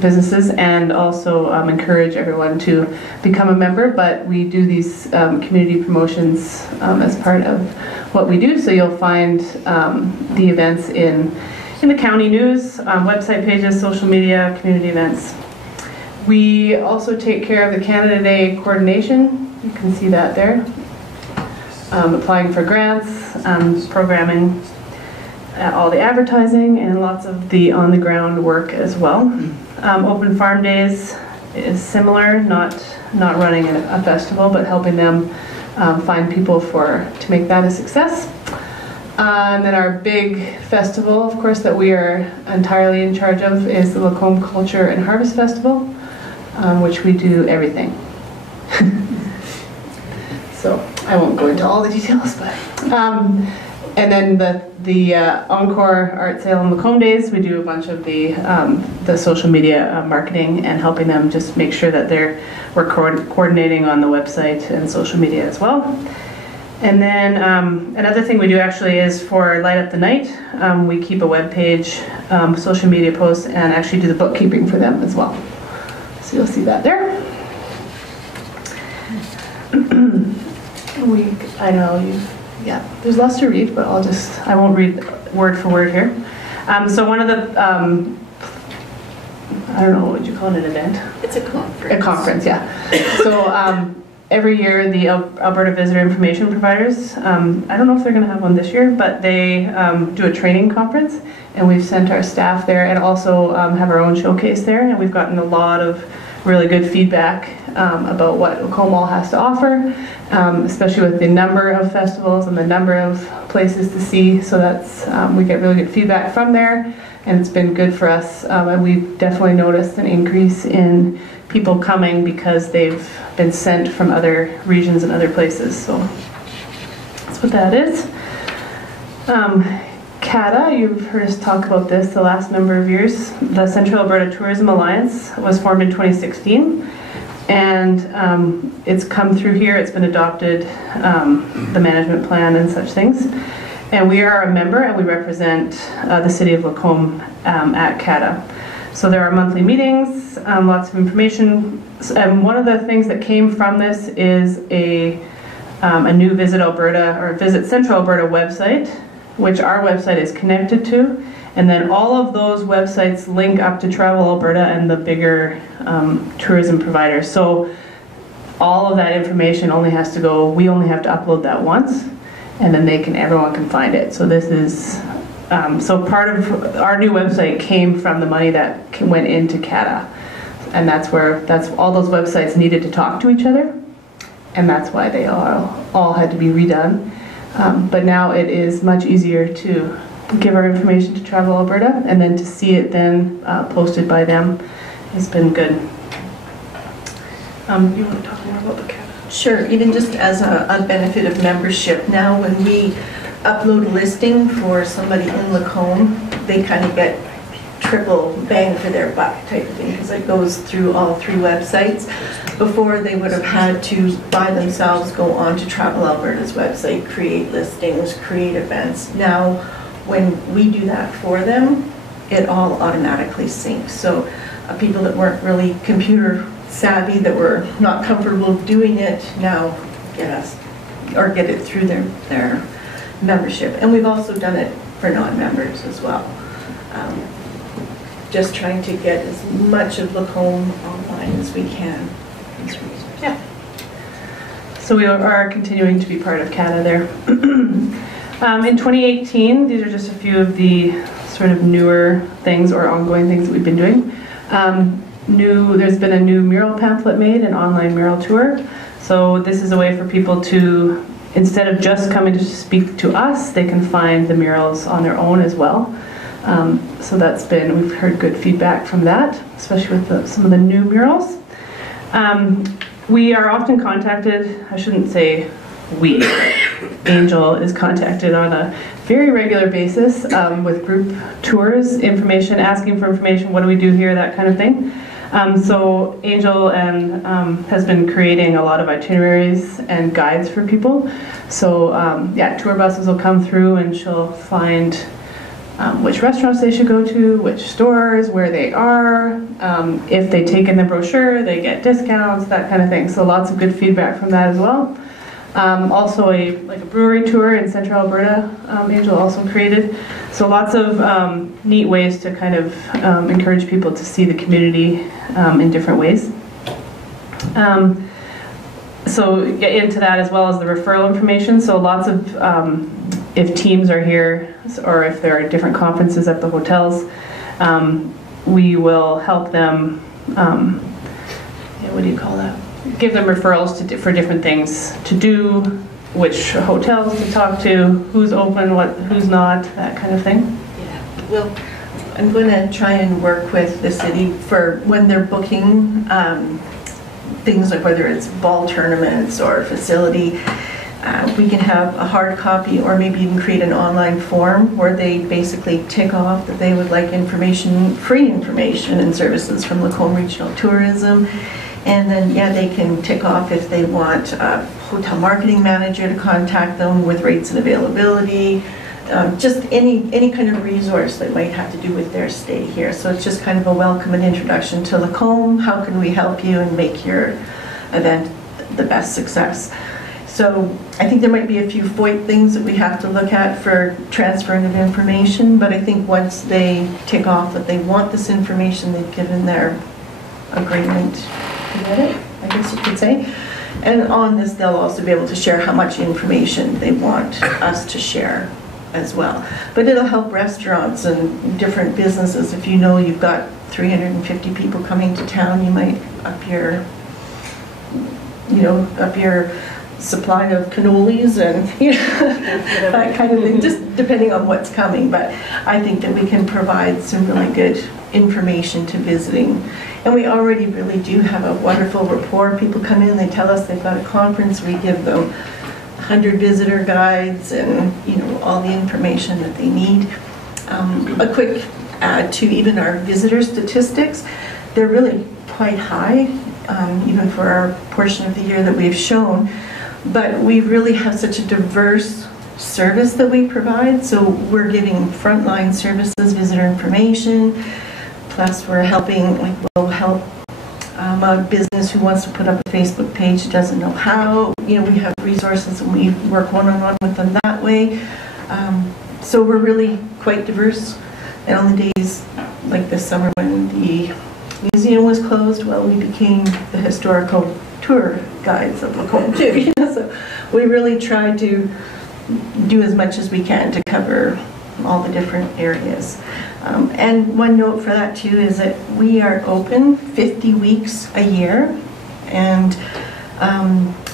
businesses, and also encourage everyone to become a member. But we do these community promotions as part of what we do. So you'll find the events in in the county news, website pages, social media, community events. We also take care of the Canada Day coordination. You can see that there. Applying for grants, programming, all the advertising, and lots of the on-the-ground work as well. Open Farm Days is similar, not running a festival, but helping them find people to make that a success. And then our big festival, of course, that we are entirely in charge of is the Lacombe Culture and Harvest Festival, which we do everything. So I won't go into all the details, but and then the Encore Art Sale and Lacombe Days, we do a bunch of the social media marketing and helping them just make sure that we're coordinating on the website and social media as well. And then another thing we do actually is for Light Up the Night, we keep a web page, social media posts, and actually do the bookkeeping for them as well. So you'll see that there. I know there's lots to read, but I won't read word for word here. So one of the, I don't know, what would you call it, an event? It's a conference. A conference, yeah. So every year the Alberta Visitor Information Providers, I don't know if they're going to have one this year, but they do a training conference, and we've sent our staff there and also have our own showcase there, and we've gotten a lot of really good feedback about what Lacombe has to offer, especially with the number of festivals and the number of places to see. So that's we get really good feedback from there, and it's been good for us. And we've definitely noticed an increase in people coming because they've been sent from other regions and other places. So that's what that is. CATA, you've heard us talk about this the last number of years. The Central Alberta Tourism Alliance was formed in 2016, and it's come through here. It's been adopted, the management plan and such things. And we are a member, and we represent the city of Lacombe at CATA. So there are monthly meetings, lots of information. And one of the things that came from this is a new Visit Alberta or Visit Central Alberta website, which our website is connected to, and then all of those websites link up to Travel Alberta and the bigger tourism providers. So all of that information only has to go, we only have to upload that once, and then everyone can find it. So this is, so part of our new website came from the money that went into CATA, and that's all those websites needed to talk to each other, and that's why they all had to be redone. But now it is much easier to give our information to Travel Alberta, and then to see it then posted by them has been good. You want to talk more about the CATA? Sure, even just as a benefit of membership, now when we upload a listing for somebody in Lacombe, they kind of get triple bang for their buck type of thing, because it goes through all 3 websites. Before, they would have had to by themselves go on to Travel Alberta's website, create listings, create events. Now when we do that for them, it all automatically syncs. So people that weren't really computer savvy, that were not comfortable doing it, now get it through their membership. And we've also done it for non-members as well. Just trying to get as much of Lacombe online as we can. Yeah. So we are continuing to be part of CATA there. In 2018, these are just a few of the sort of newer things or ongoing things that we've been doing. There's been a new mural pamphlet made, an online mural tour. So this is a way for people to, instead of just coming to speak to us, they can find the murals on their own as well. So we've heard good feedback from that, especially with some of the new murals. We are often contacted, I shouldn't say we, Angel is contacted on a very regular basis with group tours, asking for information, what do we do here, that kind of thing. So Angel has been creating a lot of itineraries and guides for people. So tour buses will come through and she'll find which restaurants they should go to, which stores, where they are. If they take in the brochure, they get discounts, that kind of thing. So lots of good feedback from that as well. Also like a brewery tour in central Alberta, Angel also created. So lots of neat ways to kind of encourage people to see the community in different ways. So get into that as well as the referral information. So lots of, if teams are here or if there are different conferences at the hotels, we will help them, what do you call that? Give them referrals for different things to do, which hotels to talk to, who's open, who's not, that kind of thing. Yeah, well, I'm going to try and work with the city for when they're booking things like whether it's ball tournaments or facility, we can have a hard copy or maybe even create an online form where they basically tick off that they would like information, free information and services from Lacombe Regional Tourism. And then, yeah, they can tick off if they want a hotel marketing manager to contact them with rates and availability, just any kind of resource that might have to do with their stay here. So it's just kind of a welcome and introduction to Lacombe. How can we help you and make your event the best success? So I think there might be a few FOIP things that we have to look at for transferring of information, but I think once they tick off that they want this information, they've given their agreement to get it, I guess you could say. And on this, they'll also be able to share how much information they want us to share as well. But it'll help restaurants and different businesses. If you know you've got 350 people coming to town, you might up your supply of cannolis and that kind of thing, just depending on what's coming. But I think that we can provide some really good information to visiting. And we already really do have a wonderful rapport. People come in, they tell us they've got a conference, we give them 100 visitor guides and all the information that they need. A quick add to even our visitor statistics, they're really quite high, even for our portion of the year that we've shown. But we really have such a diverse service that we provide. So we're giving frontline services, visitor information, plus we're helping, we'll help a business who wants to put up a Facebook page, doesn't know how. We have resources and we work one-on-one with them that way. So we're really quite diverse. And on the days like this summer when the museum was closed, well, we became the historical tour guides of Lacombe too. So we really try to do as much as we can to cover all the different areas. And one note for that too is that we are open 50 weeks a year, and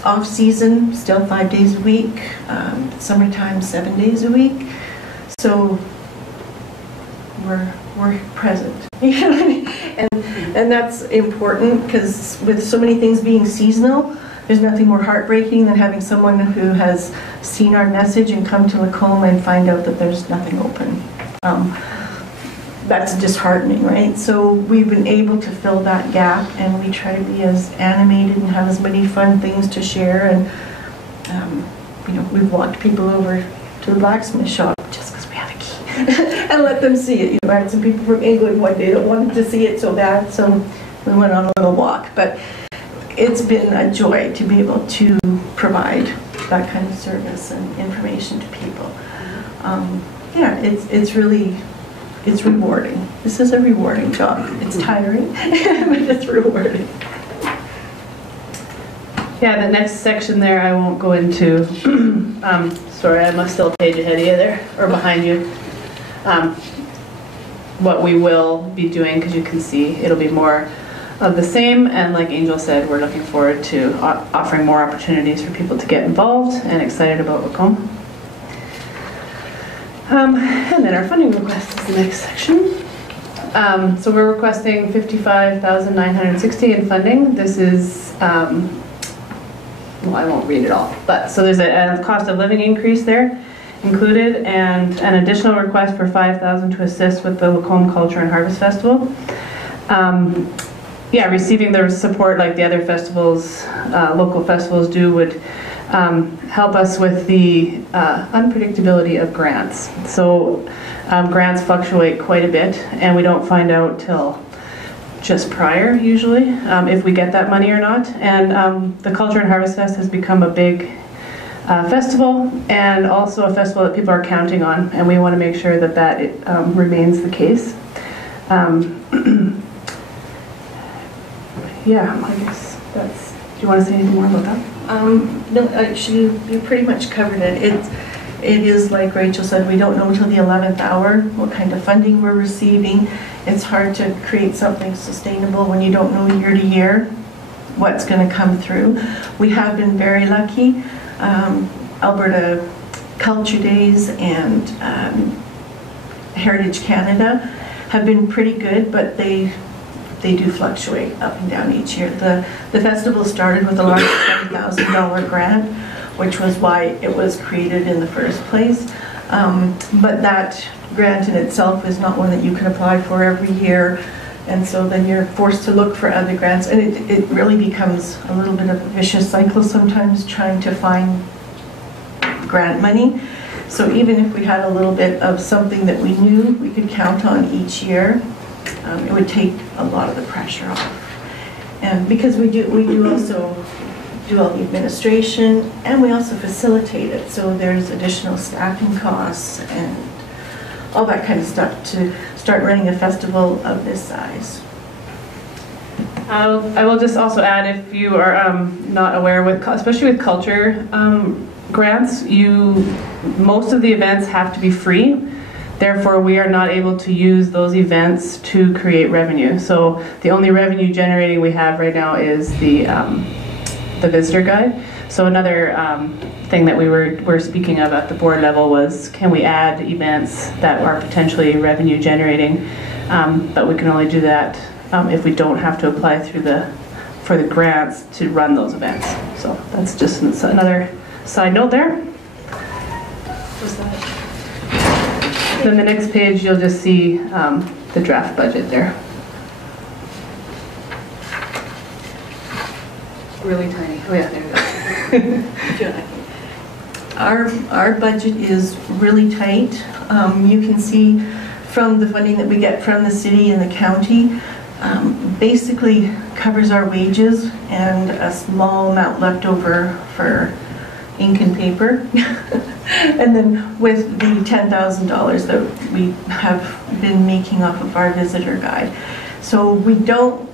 off season still 5 days a week, summertime 7 days a week. So we're present, you know what I mean? And that's important because with so many things being seasonal, there's nothing more heartbreaking than having someone who has seen our message and come to Lacombe and find out that there's nothing open. That's disheartening, right? So we've been able to fill that gap, and we try to be as animated and have as many fun things to share. And we've walked people over to the blacksmith shop just because we have a key and let them see it. I had some people from England one day that wanted to see it so bad, so we went on a little walk. But it's been a joy to be able to provide that kind of service and information to people. It's rewarding. This is a rewarding job. It's tiring, but it's rewarding. Yeah, the next section there I won't go into. Sorry, I'm still a page ahead of you there, or behind you. What we will be doing, because you can see it'll be more of the same, and like Angel said, we're looking forward to offering more opportunities for people to get involved and excited about Lacombe. And then our funding request is the next section. So we're requesting $55,960 in funding. This is, well, I won't read it all, but so there's a cost of living increase there included, and an additional request for $5,000 to assist with the Lacombe Culture and Harvest Festival. Yeah, receiving the support like the other festivals, local festivals do, would help us with the unpredictability of grants. So grants fluctuate quite a bit, and we don't find out till just prior, usually, if we get that money or not. And the Culture and Harvest Fest has become a big festival, and also a festival that people are counting on, and we want to make sure that that remains the case. Yeah, I guess that's, do you want to say anything more about that? No, actually, you pretty much covered it. It is like Rachel said, we don't know until the 11th hour what kind of funding we're receiving. It's hard to create something sustainable when you don't know year to year what's going to come through. We have been very lucky. Alberta Culture Days and Heritage Canada have been pretty good, but they do fluctuate up and down each year. The festival started with a large $20,000 grant, which was why it was created in the first place. But that grant in itself is not one that you can apply for every year, and so then you're forced to look for other grants, and it really becomes a little bit of a vicious cycle sometimes trying to find grant money. So even if we had a little bit of something that we knew we could count on each year, it would take a lot of the pressure off. And because we do also do all the administration, and we also facilitate it, so there's additional staffing costs and all that kind of stuff to start running a festival of this size. I will just also add, if you are not aware, especially with culture grants, most of the events have to be free. Therefore, we are not able to use those events to create revenue. So the only revenue generating we have right now is the visitor guide. So another thing that we were speaking of at the board level was, can we add events that are potentially revenue generating? But we can only do that if we don't have to apply for the grants to run those events. So that's just another side note there. Then the next page, you'll just see the draft budget there. Really tiny. Oh yeah, there you go. Our budget is really tight. You can see from the funding that we get from the city and the county, basically covers our wages and a small amount left over for ink and paper. And then with the $10,000 that we have been making off of our visitor guide. So we don't,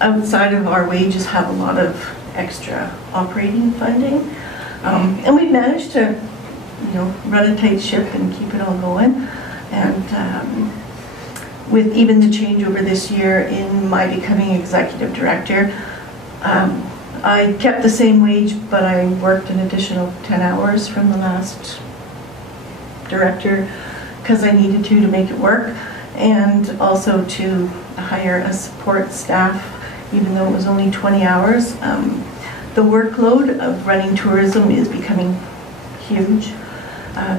outside of our wages, have a lot of extra operating funding. And we've managed to, run a tight ship and keep it all going. And with even the changeover this year in my becoming executive director, I kept the same wage, but I worked an additional 10 hours from the last director because I needed to make it work, and also to hire a support staff, even though it was only 20 hours. The workload of running tourism is becoming huge.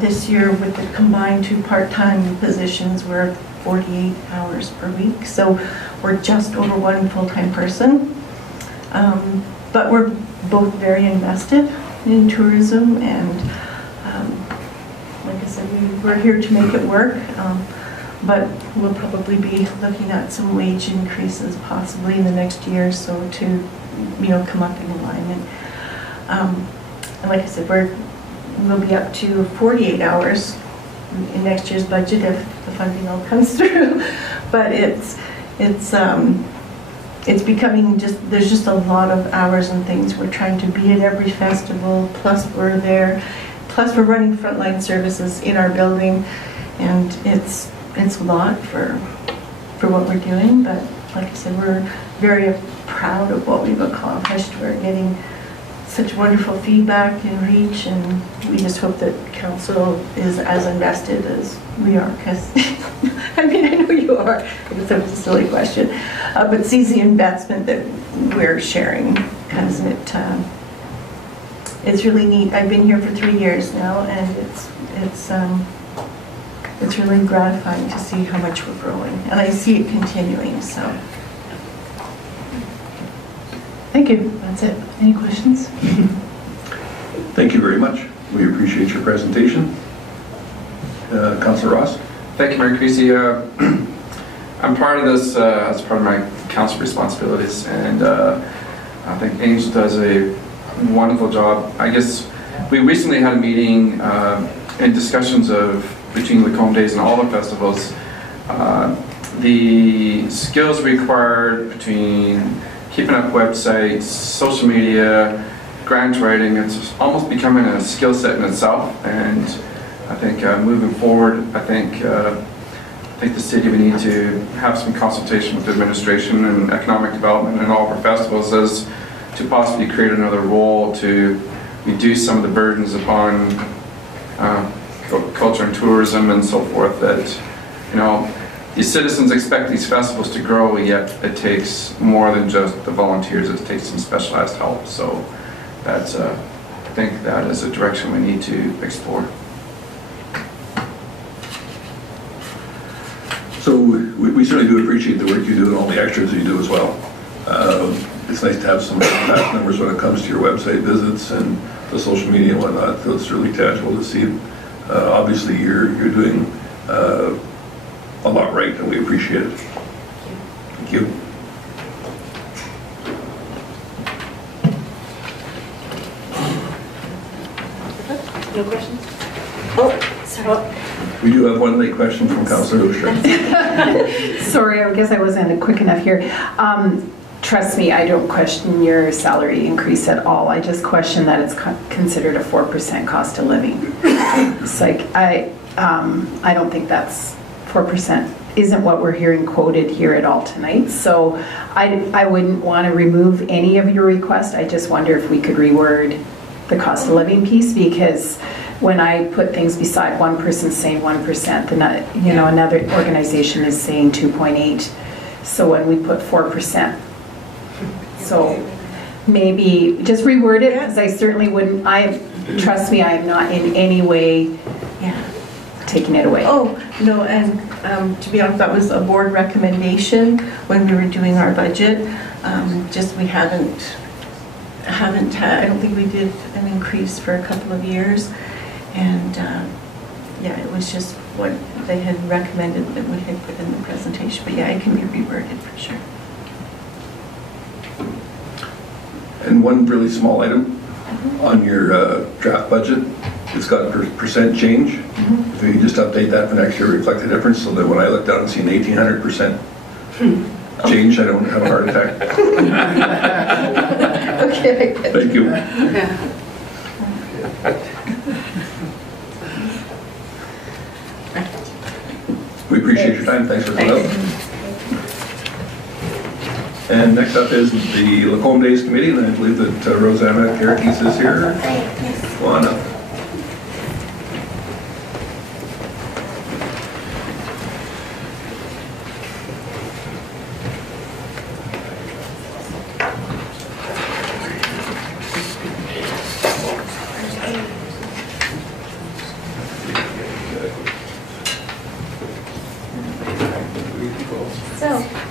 This year, with the combined 2 part-time positions, we're 48 hours per week, so we're just over 1 full-time person. But we're both very invested in tourism, and like I said, we're here to make it work, but we'll probably be looking at some wage increases possibly in the next year or so to come up in alignment. And like I said, we'll be up to 48 hours in next year's budget if the funding all comes through. But it's becoming there's just a lot of hours and things. We're trying to be at every festival, plus we're there, plus we're running frontline services in our building, and it's a lot for what we're doing. But like I said, we're very proud of what we've accomplished. We're getting such wonderful feedback and reach, and we just hope that council is as invested as we are, because I mean, I know you are, because that was a silly question, but sees the investment that we're sharing, because it's really neat. I've been here for 3 years now, and it's really gratifying to see how much we're growing, and I see it continuing. So thank you. That's it. Any questions? Thank you very much. We appreciate your presentation. Councillor Ross. Thank you, Mayor Creasy. I'm part of this as part of my council responsibilities, and I think Angel does a wonderful job. I guess we recently had a meeting in discussions between Lacombe Days and all the festivals. The skills required between keeping up websites, social media, grant writing, it's almost becoming a skill set in itself. And I think moving forward, I think the city, we need to have some consultation with administration and economic development and all of our festivals as to possibly create another role to reduce some of the burdens upon culture and tourism and so forth, that, you know, these citizens expect these festivals to grow, yet it takes more than just the volunteers, it takes some specialized help. So that's, I think that is a direction we need to explore. So we certainly do appreciate the work you do and all the extras you do as well. It's nice to have some past numbers when it comes to your website visits and the social media and whatnot. So it's really tangible to see. Obviously, you're doing a lot right, and we appreciate it. Thank you. No questions? Oh, sorry. We do have one late question from Councillor Lusher. Sorry, I guess I wasn't quick enough here. Trust me, I don't question your salary increase at all. I just question that it's considered a 4% cost of living. It's like, I don't think that's 4% isn't what we're hearing quoted here at all tonight. So I wouldn't want to remove any of your request. I just wonder if we could reword the cost of living piece, because when I put things beside one person saying 1%, then you know, another organization is saying 2.8. So when we put 4%, so maybe just reword it, because I certainly wouldn't. Trust me, I am not in any way taking it away. Oh no, and to be honest, that was a board recommendation when we were doing our budget. Just we haven't had, I don't think we did an increase for a couple of years, and yeah, it was just what they had recommended that we had put in the presentation. But yeah, it can be reworded for sure. And one really small item on your draft budget, it's got percent change. If you just update that for next year, reflect the difference, so that when I look down and see an 1,800% change, I don't have a heart attack. Okay. Thank you. We appreciate your time. Thanks for coming out. And next up is the Lacombe Days Committee, and I believe that Rosanna Karakis is here. Go on up.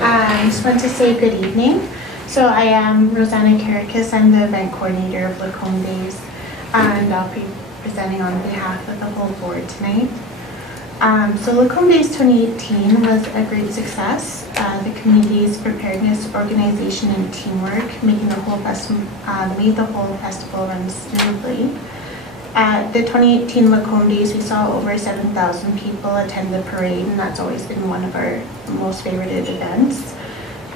I just want to say good evening. So I am Rosanna Karakis. I'm the event coordinator of Lacombe Days, and I'll be presenting on behalf of the whole board tonight. So Lacombe Days 2018 was a great success. The community's preparedness, organization, and teamwork made the whole festival run smoothly. At the 2018 Lacombe Days, we saw over 7,000 people attend the parade, and that's always been one of our most favorited events.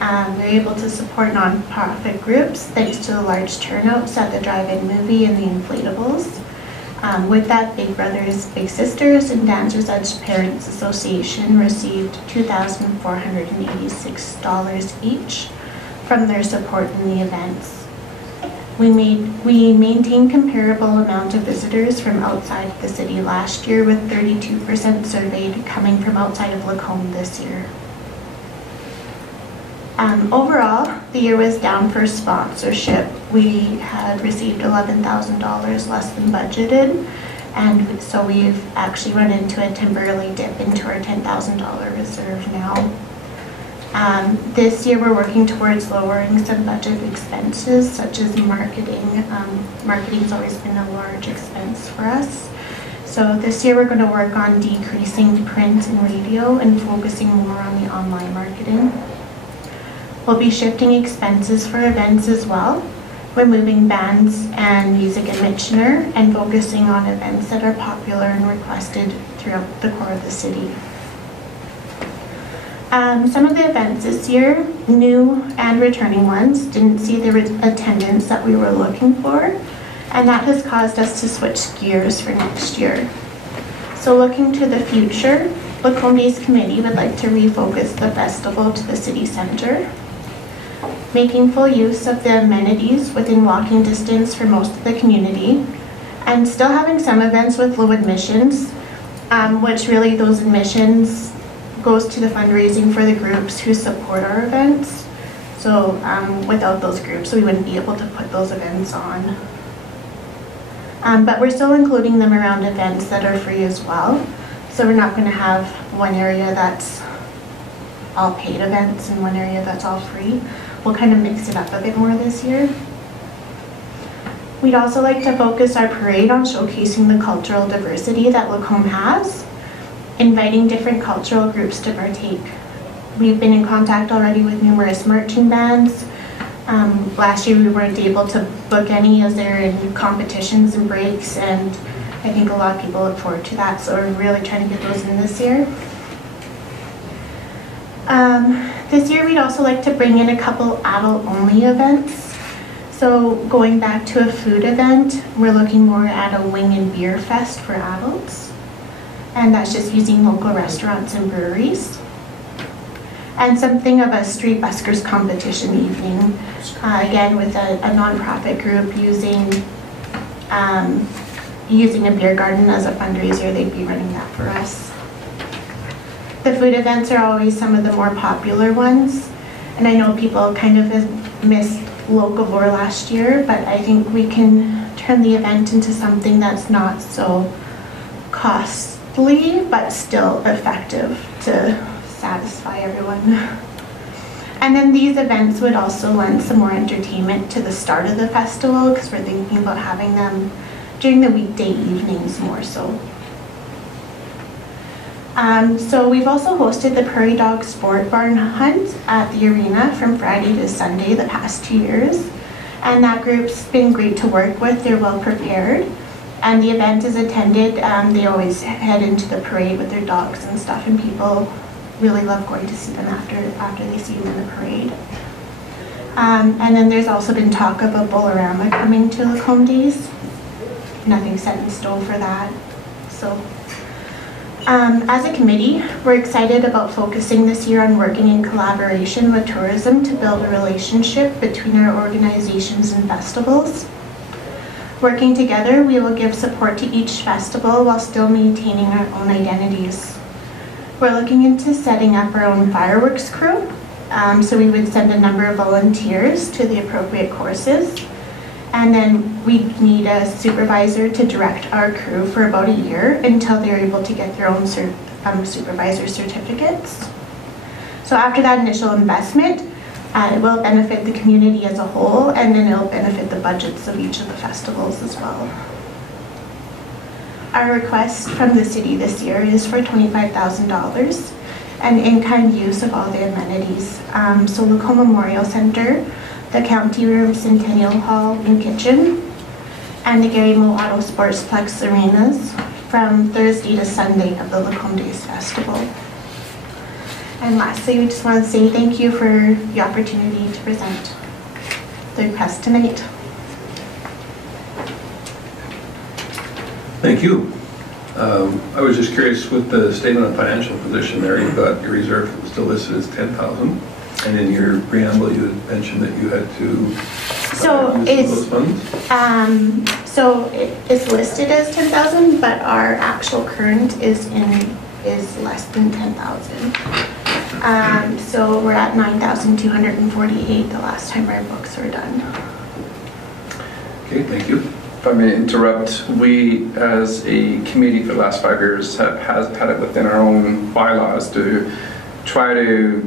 We were able to support nonprofit groups thanks to the large turnouts at the drive-in movie and the inflatables. With that, Big Brothers Big Sisters and Dancers Edge Parents Association received $2,486 each from their support in the events. We maintained comparable amount of visitors from outside the city last year, with 32% surveyed coming from outside of Lacombe this year. Overall, the year was down for sponsorship. We had received $11,000 less than budgeted, and so we've actually run into a temporary dip into our $10,000 reserve now. This year we're working towards lowering some budget expenses, such as marketing. Marketing's always been a large expense for us. So this year we're going to work on decreasing print and radio and focusing more on the online marketing. We'll be shifting expenses for events as well. removing bands and music in Michener, and focusing on events that are popular and requested throughout the core of the city. Some of the events this year, new and returning ones, didn't see the attendance that we were looking for, and that has caused us to switch gears for next year. So looking to the future, Lacombe's committee would like to refocus the festival to the city centre, making full use of the amenities within walking distance for most of the community, and still having some events with low admissions, which really those admissions goes to the fundraising for the groups who support our events. So without those groups, we wouldn't be able to put those events on. But we're still including them around events that are free as well. So we're not going to have one area that's all paid events and one area that's all free. We'll kind of mix it up a bit more this year. We'd also like to focus our parade on showcasing the cultural diversity that Lacombe has, inviting different cultural groups to partake. We've been in contact already with numerous marching bands. Last year we weren't able to book any as they're in competitions and breaks, and I think a lot of people look forward to that, so we're really trying to get those in this year. This year we'd also like to bring in a couple adult-only events. So going back to a food event, we're looking more at a wing and beer fest for adults. And that's just using local restaurants and breweries. And something of a street buskers competition evening, again with a nonprofit group using a beer garden as a fundraiser. They'd be running that for us. The food events are always some of the more popular ones, and I know people kind of missed Locavore last year, but I think we can turn the event into something that's not so costly but still effective to satisfy everyone. And then these events would also lend some more entertainment to the start of the festival, because we're thinking about having them during the weekday evenings more so. So we've also hosted the Prairie Dog Sport Barn Hunt at the arena from Friday to Sunday the past 2 years. And that group's been great to work with. They're well prepared. And the event is attended. They always head into the parade with their dogs and stuff, and people really love going to see them after they see them in the parade. And then there's also been talk of a Bolorama coming to Lacombe Days. Nothing set in stone for that. So, as a committee, we're excited about focusing this year on working in collaboration with tourism to build a relationship between our organizations and festivals. Working together, we will give support to each festival while still maintaining our own identities. We're looking into setting up our own fireworks crew. So we would send a number of volunteers to the appropriate courses. And then we'd need a supervisor to direct our crew for about a year until they're able to get their own supervisor certificates. So after that initial investment, it will benefit the community as a whole, and then it'll benefit the budgets of each of the festivals as well. Our request from the city this year is for $25,000 and in-kind use of all the amenities. So Lacombe Memorial Centre, the County Room, Centennial Hall and Kitchen, and the Gary Mo Auto Sportsplex arenas from Thursday to Sunday of the Lacombe Days Festival. And lastly, we just want to say thank you for the opportunity to present the request tonight. Thank you. I was just curious with the statement of financial position there, you've got your reserve still listed as 10,000. And in your preamble, you had mentioned that you had to use those funds? So it's listed as 10,000, but our actual current is less than 10,000. So we're at 9,248 the last time our books were done. Okay, thank you. If I may interrupt, we as a committee for the last 5 years has had it within our own bylaws to try to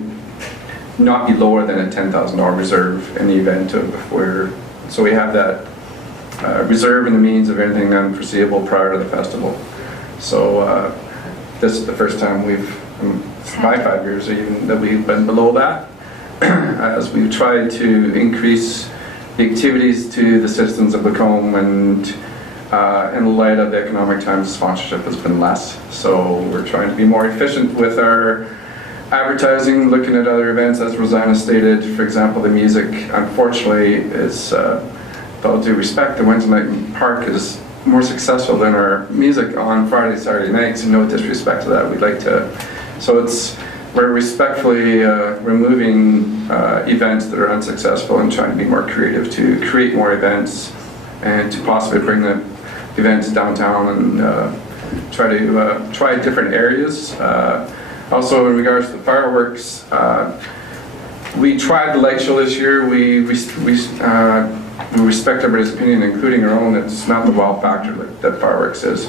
not be lower than a $10,000 reserve in the event of where, so we have that reserve in the means of anything unforeseeable prior to the festival. So this is the first time we've, by 5 years even, that we've been below that, as we've tried to increase the activities to the citizens of Lacombe, and in light of the economic times, sponsorship has been less. So we're trying to be more efficient with our advertising, looking at other events, as Rosanna stated. For example, the music, unfortunately, is, with all due respect, the Wednesday night in Park is more successful than our music on Friday, Saturday nights, and no disrespect to that. We'd like to, so we're respectfully removing events that are unsuccessful and trying to be more creative to create more events and to possibly bring the events downtown and try different areas. Also, in regards to the fireworks, we tried the light show this year. We respect everybody's opinion, including our own. It's not the wow factor that fireworks is.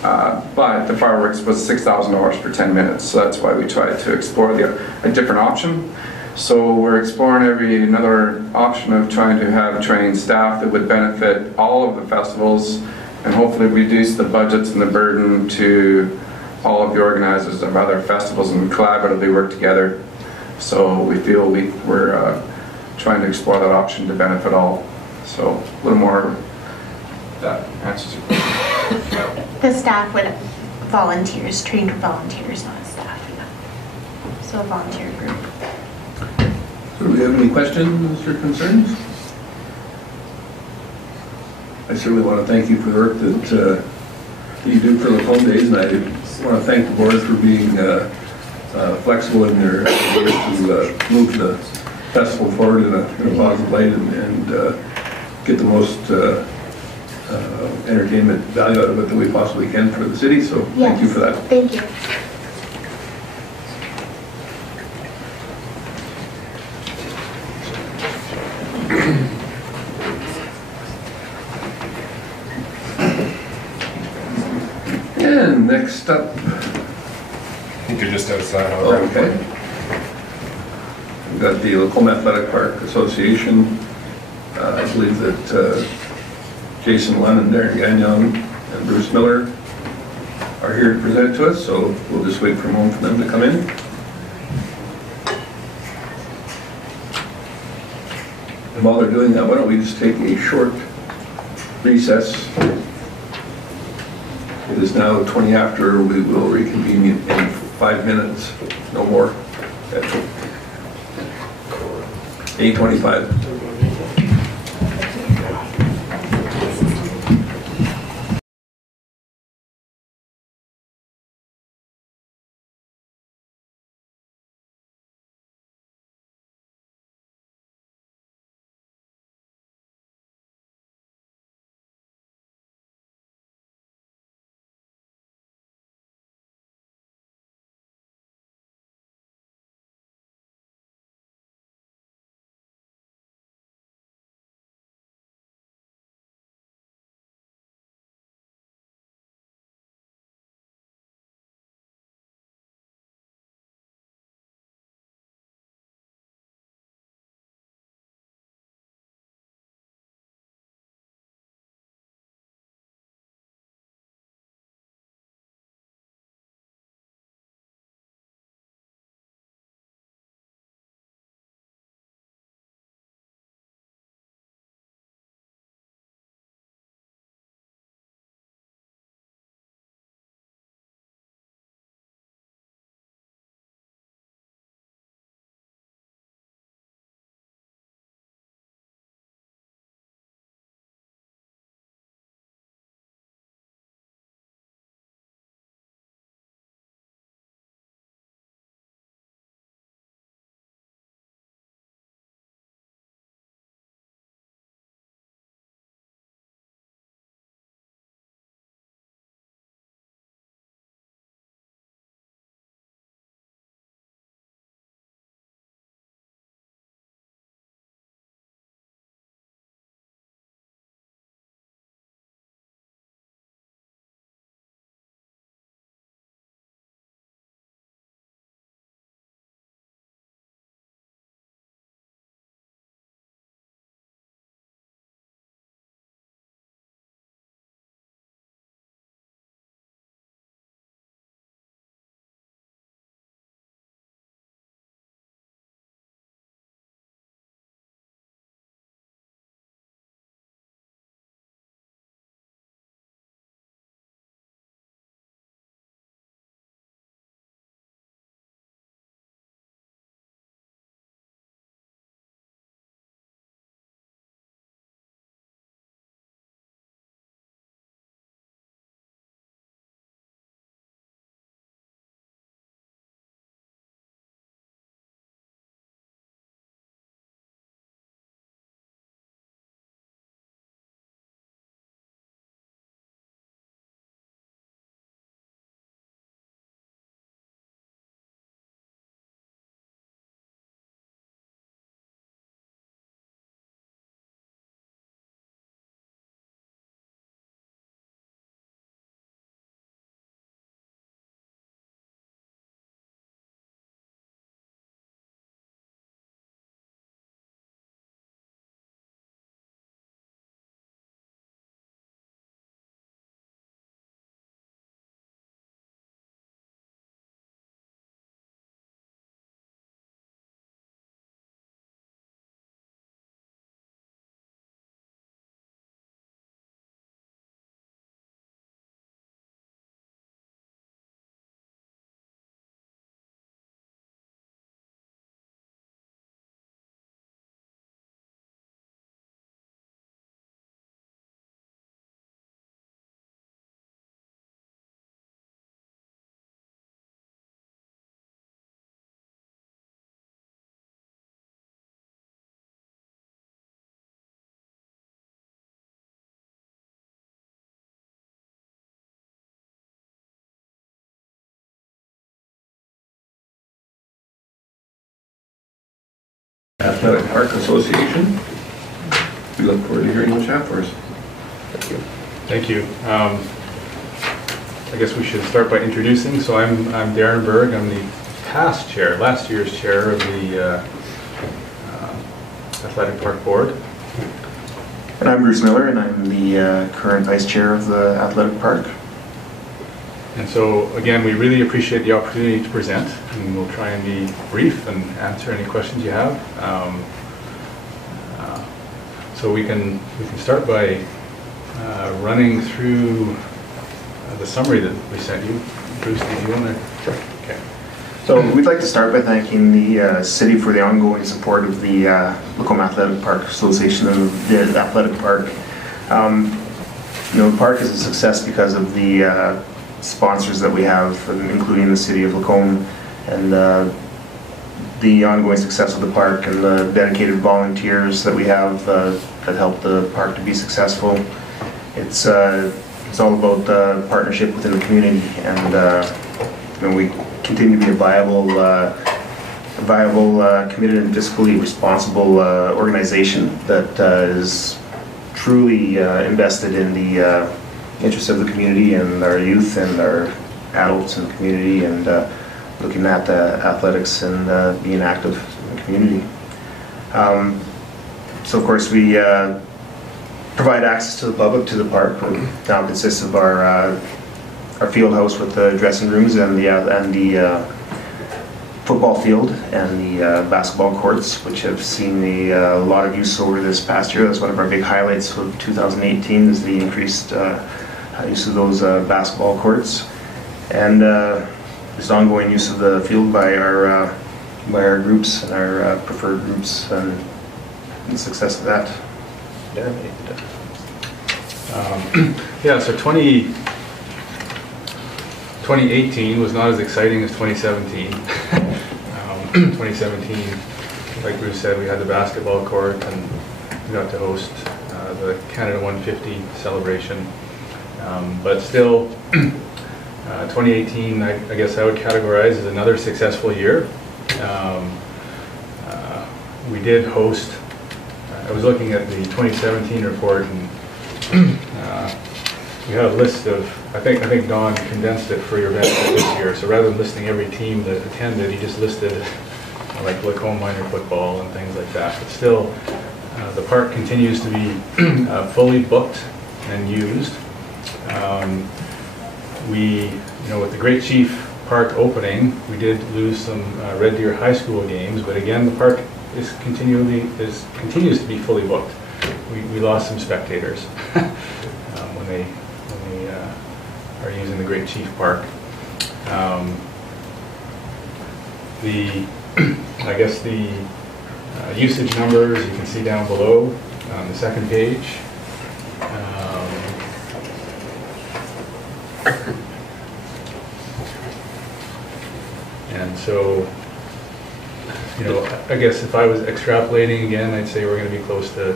But the fireworks was $6,000 for 10 minutes, so that's why we tried to explore a different option. So we're exploring another option of trying to have trained staff that would benefit all of the festivals and hopefully reduce the budgets and the burden to all of the organizers of other festivals and collaboratively work together. So we feel we're trying to explore that option to benefit all. So a little more, that answers your question. The staff would volunteers, trained volunteers, not staff. So a volunteer group. So do we have any questions or concerns? I certainly want to thank you for the work that you do for the Lacombe Days, and I want to thank the board for being flexible in their wish to move the festival forward in a positive light and get the most entertainment value out of it that we possibly can for the city. So thank you for that. Thank you. And next up, I think you're just outside. oh, okay. We've got the Lacombe Athletic Park Association. I believe that Jason Lunn and Darren Gagnon and Bruce Miller are here to present to us, so we'll just wait for a moment for them to come in. And while they're doing that, why don't we just take a short recess. It is now 20 after. We will reconvene in 5 minutes, no more, at 8:25. Athletic Park Association. We look forward to hearing what you have for us. Thank you. Thank you. I guess we should start by introducing. So I'm Darren Berg. I'm the past chair, last year's chair of the Athletic Park Board. And I'm Bruce Miller, and I'm the current vice chair of the Athletic Park. And so, again, we really appreciate the opportunity to present, and we'll try and be brief and answer any questions you have. So we can start by running through the summary that we sent you. Bruce, do you want to? Sure. Okay. So we'd like to start by thanking the city for the ongoing support of the Lacombe Athletic Park Association and the Athletic Park. The park is a success because of the sponsors that we have, including the city of Lacombe, and the ongoing success of the park and the dedicated volunteers that we have that help the park to be successful. It's all about partnership within the community, and we continue to be a viable, committed and fiscally responsible organization that is truly invested in the interests of the community and our youth and our adults in the community, and looking at athletics and being active in the community. So of course we provide access to the public to the park. It now consists of our field house with the dressing rooms and the football field and the basketball courts, which have seen a lot of use over this past year. That's one of our big highlights of 2018, is the increased use of those basketball courts, and this ongoing use of the field by our groups and our preferred groups, and the success of that. Yeah, so 2018 was not as exciting as 2017. 2017, like Bruce said, we had the basketball court, and we got to host the Canada 150 celebration. But still, 2018, I guess I would categorize as another successful year. We did host, I was looking at the 2017 report, and we had a list of, I think Don condensed it for your benefit this year, so rather than listing every team that attended, he just listed like Lacombe minor football and things like that. But still, the park continues to be fully booked and used. With the Great Chief Park opening, we did lose some Red Deer High School games, but again, the park continues to be fully booked. We lost some spectators when they are using the Great Chief Park. I guess the usage numbers you can see down below on the second page. And so, I guess if I was extrapolating again, I'd say we're going to be close to,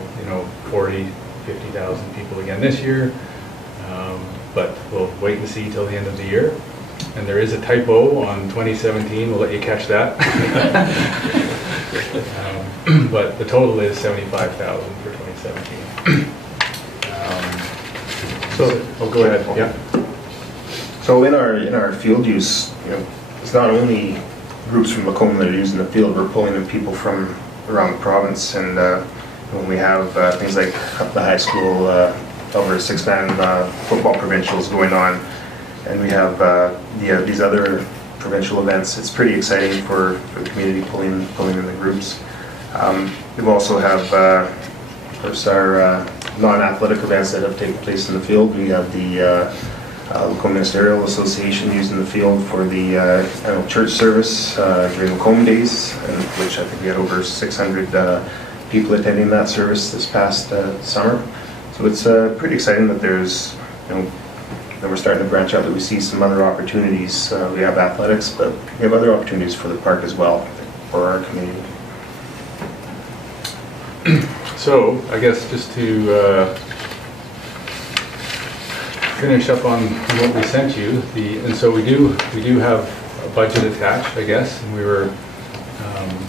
40, 50,000 people again this year. But we'll wait and see till the end of the year. And there is a typo on 2017, we'll let you catch that. But the total is 75,000 for 2017. Go ahead. Yeah. So in our field use, it's not only groups from Lacombe that are using the field. We're pulling in people from around the province, and when we have things like the high school over 6-man football provincials going on, and we have these other provincial events, it's pretty exciting for the community pulling in the groups. We also have, of course, our non-athletic events that have taken place in the field. We have the Lacombe Ministerial Association using the field for the annual church service during Lacombe Days, which I think we had over 600 people attending that service this past summer. So it's pretty exciting that there's, that we're starting to branch out, that we see some other opportunities. We have athletics, but we have other opportunities for the park as well, for our community. So I guess just to finish up on what we sent you, and so we do have a budget attached, I guess, and we were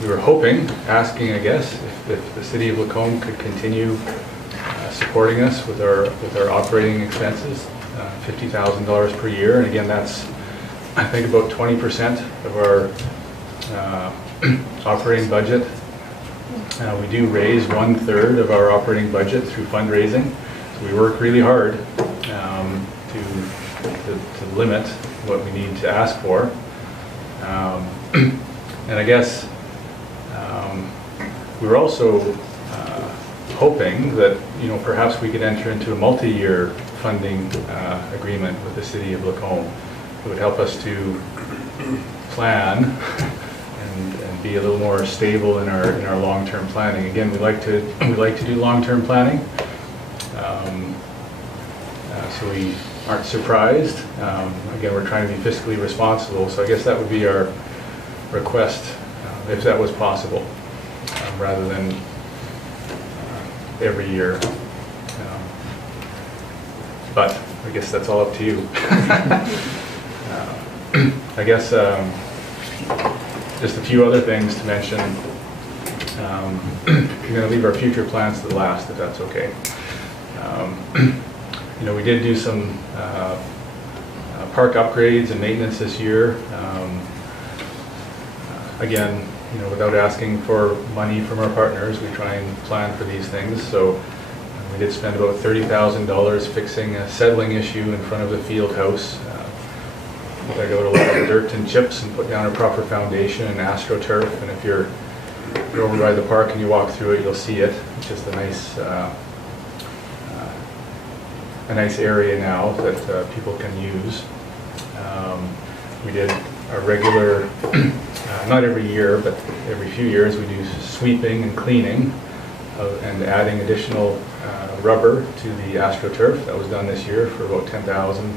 We were hoping, asking, I guess, if the city of Lacombe could continue supporting us with our operating expenses, $50,000 per year. And again, that's, I think, about 20% of our operating budget. We do raise 1/3 of our operating budget through fundraising. So we work really hard to limit what we need to ask for. And I guess we were also hoping that, you know, perhaps we could enter into a multi-year funding agreement with the city of Lacombe. It would help us to plan and be a little more stable in our long-term planning. Again, we like to do long-term planning, so we aren't surprised. Again, we're trying to be fiscally responsible, so I guess that would be our request, if that was possible, rather than every year. But I guess that's all up to you. I guess just a few other things to mention. We're going to leave our future plans to the last, if that's okay. You know, we did do some park upgrades and maintenance this year. Again, you know, without asking for money from our partners, we try and plan for these things. So we did spend about $30,000 fixing a settling issue in front of the field house. We got out a lot of dirt and chips and put down a proper foundation and AstroTurf. And if you're over by the park and you walk through it, you'll see it. It's just a nice area now that people can use. We did a regular, not every year, but every few years, we do sweeping and cleaning and adding additional rubber to the AstroTurf. That was done this year for about $10,000.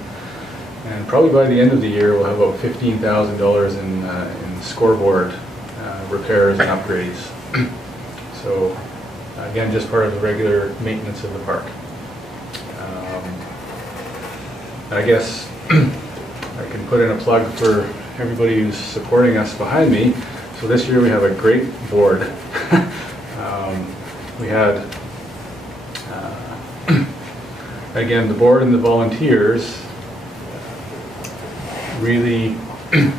And probably by the end of the year, we'll have about $15,000 in scoreboard repairs and upgrades. So again, just part of the regular maintenance of the park. I guess I can put in a plug for everybody who's supporting us behind me. So this year we have a great board. We had, again, the board and the volunteers really, you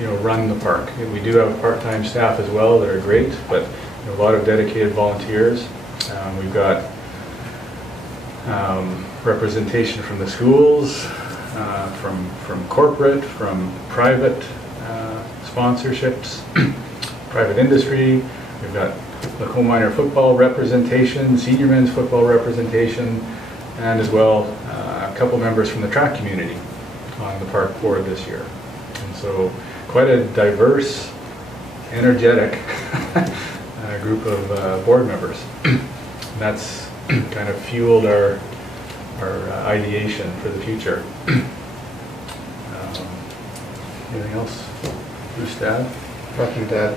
know, run the park. We do have part-time staff as well that are great, but you know, a lot of dedicated volunteers. We've got representation from the schools, from corporate, from private sponsorships, private industry. We've got Lacombe Minor football representation, senior men's football representation, and as well a couple members from the track community on the park board this year. And so quite a diverse, energetic group of board members. And that's kind of fueled our ideation for the future. Anything else to add? Nothing to add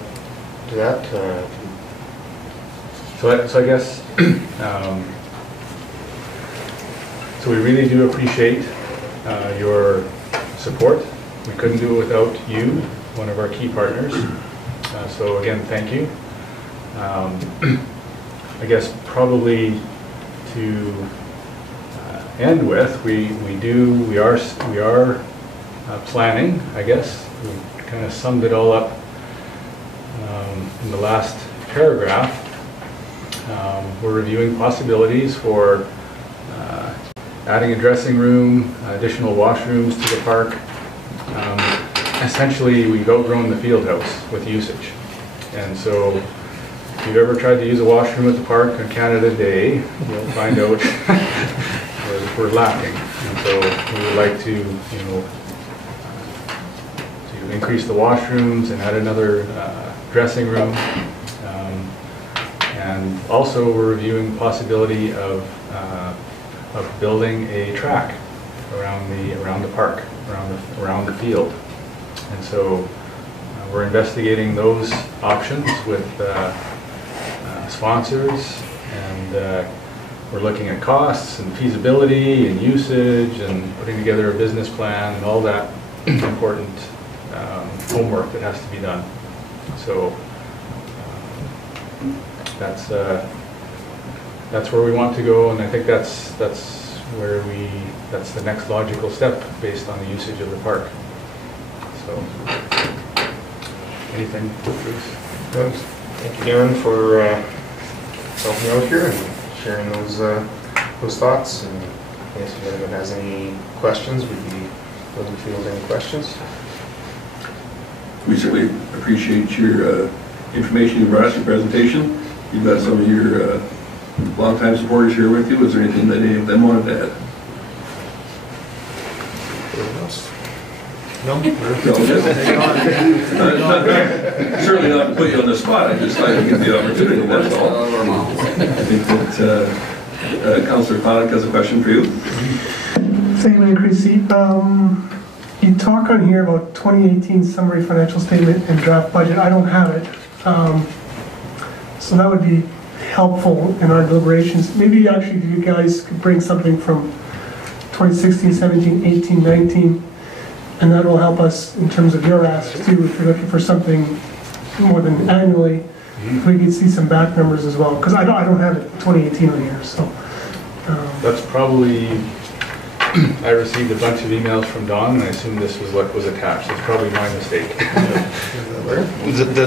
to that. So I guess, so we really do appreciate your support. We couldn't do it without you, one of our key partners. So again, thank you. I guess probably to end with, we are planning, I guess. We kind of summed it all up in the last paragraph. We're reviewing possibilities for adding a dressing room, additional washrooms to the park. Essentially, we've outgrown the field house with usage. And so if you've ever tried to use a washroom at the park on Canada Day, you'll find out we're lacking. And so we would like to, you know, to increase the washrooms and add another dressing room. And also we're reviewing the possibility of building a track around the park, around the field. And so we're investigating those options with sponsors, and we're looking at costs and feasibility and usage and putting together a business plan and all that important homework that has to be done. So that's where we want to go, and I think that's the next logical step based on the usage of the park. So, anything, Bruce? Thank you, Darren, for helping out here and sharing those thoughts. And I guess if anyone has any questions, we'd be willing to field any questions. We certainly appreciate your information you brought us, your presentation. You've got some of your longtime supporters here with you. Is there anything that any of them wanted to add? No? Certainly not to put you on the spot. I just like to give the opportunity, that's all. I think that Councillor Connick has a question for you. Thank you, Mayor Creasy. You talk on here about 2018 summary financial statement and draft budget. I don't have it. So that would be helpful in our deliberations. Maybe actually you guys could bring something from 2016, 17, 18, 19, and that will help us in terms of your ask too, if you're looking for something more than annually. We can see some back numbers as well, because I don't have it 2018 on here, so. That's probably, I received a bunch of emails from Don, and I assume this was what was attached. It's probably my mistake.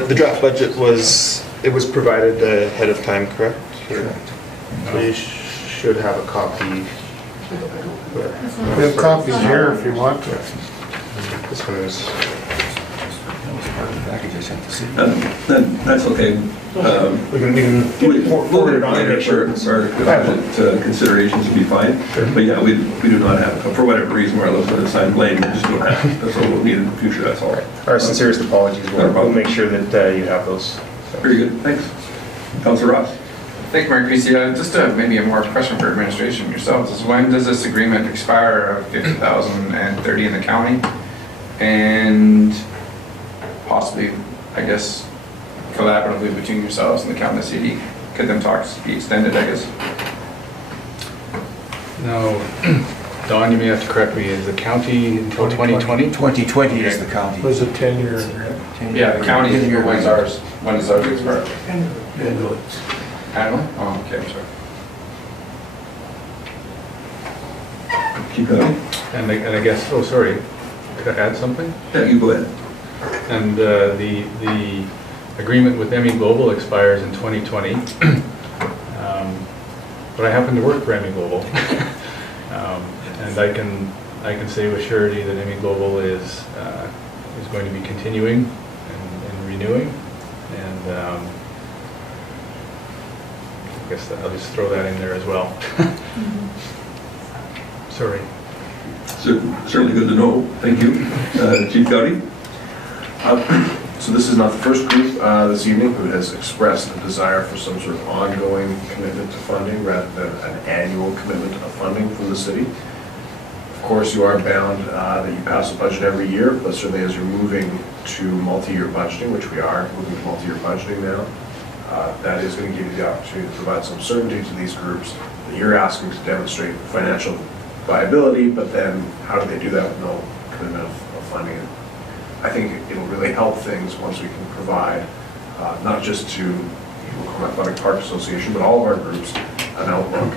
The draft budget was provided ahead of time, correct? Correct. So you should have a copy. We have copies here if you want to. This one is. That was part of the package I sent to City. That's okay. We can forward it on later for budget considerations would be fine. But yeah, we do not have it. For whatever reason, we're looking at the signed blame, we just don't have it. That's what we'll need in the future, that's all. Our sincerest apologies. We'll make sure that you have those. Very good, thanks. Councillor Ross. Thank you, Mayor Creasy. Just maybe a more question for administration yourselves is when does this agreement expire of $50,000 and $30,000 in the county? And possibly, I guess, collaboratively between yourselves and the county and the city, could them talks be extended, I guess? No, Don, you may have to correct me, is the county until 2020? 2020 is the county. It was a 10-year. Yeah, the county, when's ours? When does ours expire? Annually. Annually? Oh, okay, I'm sorry. Keep going. And I guess, oh, sorry, could I add something? Yeah, you go ahead. And the agreement with ME Global expires in 2020. But I happen to work for ME Global. And I can say with surety that ME Global is going to be continuing and renewing. And I guess I'll just throw that in there as well. Sorry. Certainly good to know. Thank you. Chief Gowdy. So this is not the first group this evening who has expressed a desire for some sort of ongoing commitment to funding rather than an annual commitment of funding from the city. Of course, you are bound that you pass a budget every year, but certainly as you're moving to multi-year budgeting, which we are moving to multi-year budgeting now, that is going to give you the opportunity to provide some certainty to these groups that you're asking to demonstrate financial viability, but then how do they do that with no commitment of funding? I think it'll really help things once we can provide, not just to the Lacombe Athletic Park Association, but all of our groups, an outlook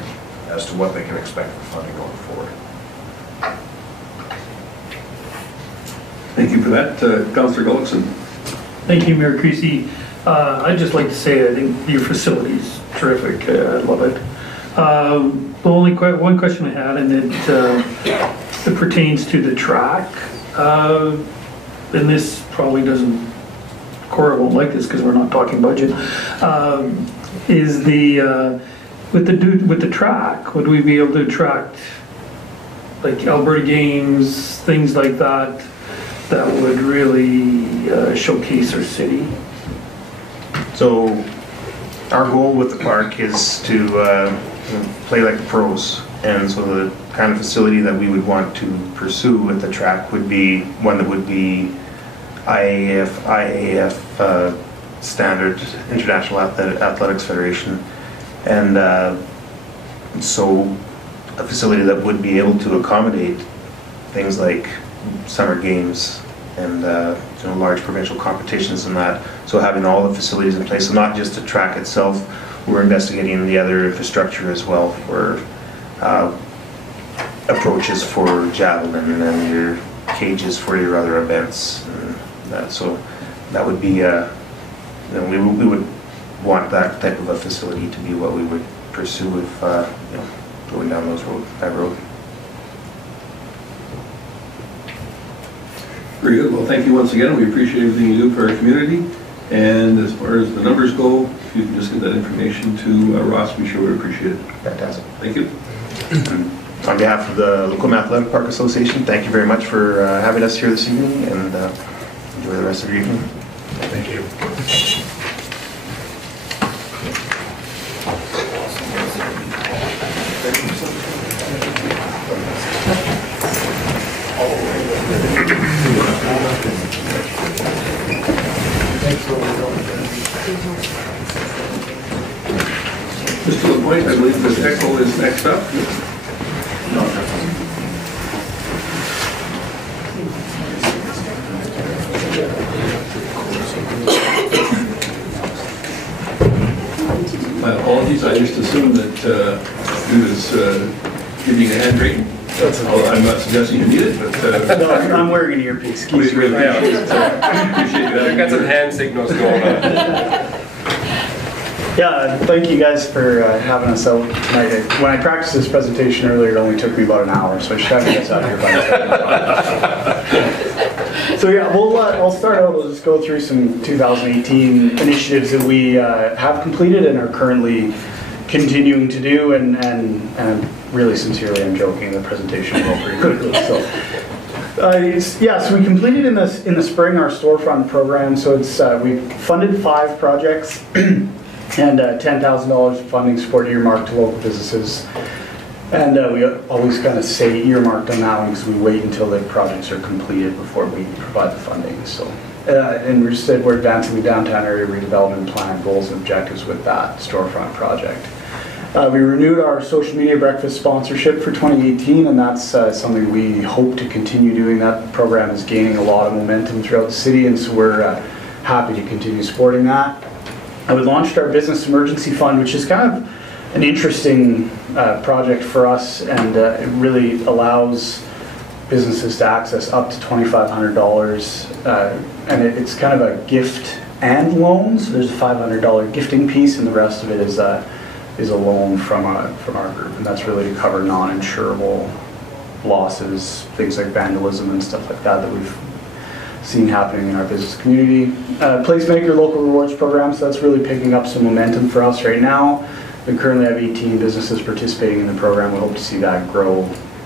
as to what they can expect for funding going forward. Thank you for that. Councillor Gullickson. Thank you, Mayor Creasy. I'd just like to say I think your facility is terrific. I love it. The only one question I had, and it pertains to the track. And this probably doesn't, Cora won't like this because we're not talking budget, is with the track, would we be able to attract like Alberta Games, things like that, that would really showcase our city? So our goal with the park is to play like the pros. And so the kind of facility that we would want to pursue with the track would be one that would be IAF standard, International Athletics Federation. And so a facility that would be able to accommodate things like summer games and large provincial competitions and that. So having all the facilities in place, so not just the track itself, we're investigating the other infrastructure as well for approaches for javelin and your cages for your other events. And that, so that would be, we would want that type of a facility to be what we would pursue if going down that road. Very good. Well, thank you once again. We appreciate everything you do for our community. And as far as the numbers go, if you can just give that information to Ross, we sure would appreciate it. Fantastic. Thank you. On behalf of the Lacombe Athletic Park Association, thank you very much for having us here this evening, and enjoy the rest of your evening. Thank you. Mr. LaPointe, I believe that Echo is next up. My apologies, I just assumed that he was giving a handwriting. I'm not suggesting you need it, but... No, I'm wearing an earpiece. Excuse me. Appreciate that. We've got some hand signals going on. Yeah, thank you guys for having us out tonight. When I practiced this presentation earlier, it only took me about an hour, so I should have you guys out here by now. So yeah, I'll start out. We'll just go through some 2018 initiatives that we have completed and are currently continuing to do, and really sincerely, I'm joking. The presentation will go pretty quickly. So we completed in the spring our storefront program. So it's we funded 5 projects. And $10,000 of funding support earmarked to local businesses. And we always kind of say earmarked on that one because we wait until the projects are completed before we provide the funding. So, and we said we're advancing the downtown area redevelopment plan goals and objectives with that storefront project. We renewed our social media breakfast sponsorship for 2018, and that's something we hope to continue doing. That program is gaining a lot of momentum throughout the city, and so we're happy to continue supporting that. We launched our business emergency fund, which is kind of an interesting project for us, and it really allows businesses to access up to $2,500, and it's kind of a gift and loan. So there's a $500 gifting piece, and the rest of it is a loan from our group, and that's really to cover non-insurable losses, things like vandalism and stuff like that we've seen happening in our business community. Placemaker local rewards program, so that's really picking up some momentum for us right now. We currently have 18 businesses participating in the program. We hope to see that grow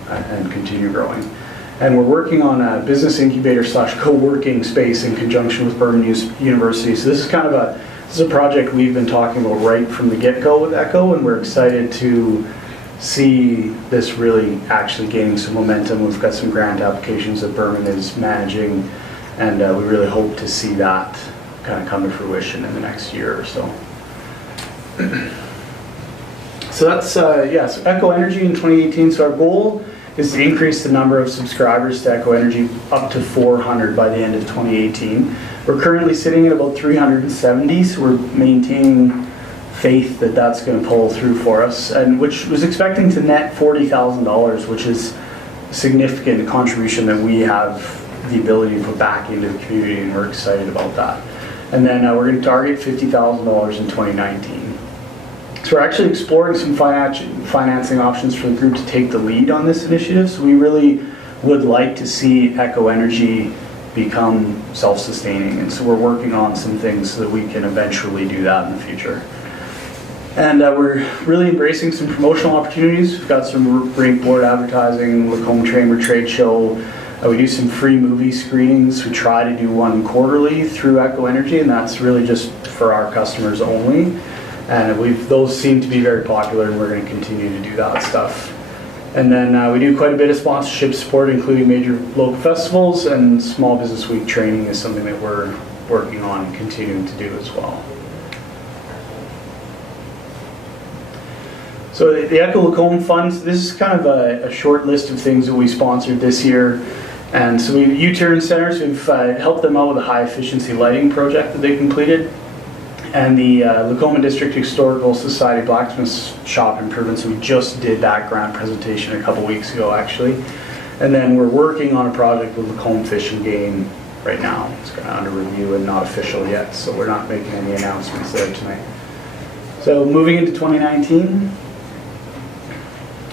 and continue growing. And we're working on a business incubator / co-working space in conjunction with Burman University. So this is kind of a project we've been talking about right from the get-go with ECHO, and we're excited to see this really actually gaining some momentum. We've got some grant applications that Burman is managing, and we really hope to see that kind of come to fruition in the next year or so. So that's, so ECHO Energy in 2018. So our goal is to increase the number of subscribers to ECHO Energy up to 400 by the end of 2018. We're currently sitting at about 370, so we're maintaining faith that that's going to pull through for us, and which was expecting to net $40,000, which is a significant contribution that we have the ability to put back into the community, and we're excited about that. And then we're going to target $50,000 in 2019. So we're actually exploring some financing options for the group to take the lead on this initiative. So we really would like to see ECHO Energy become self-sustaining, and so we're working on some things so that we can eventually do that in the future. And we're really embracing some promotional opportunities. We've got some rink board advertising, Lacombe Chamber Trade Show. We do some free movie screenings. We try to do one quarterly through ECHO Energy, and that's really just for our customers only. And those seem to be very popular, and we're going to continue to do that stuff. And then we do quite a bit of sponsorship support, including major local festivals, and Small Business Week training is something that we're working on and continuing to do as well. So the ECHO Lacombe Funds, this is kind of a short list of things that we sponsored this year. And so U-turn centers, we've helped them out with a high efficiency lighting project that they completed. And the Lacombe District Historical Society Blacksmith Shop improvements, we just did that grant presentation a couple weeks ago actually. And then we're working on a project with Lacombe Fish and Game right now. It's kind of under review and not official yet, so we're not making any announcements there tonight. So moving into 2019.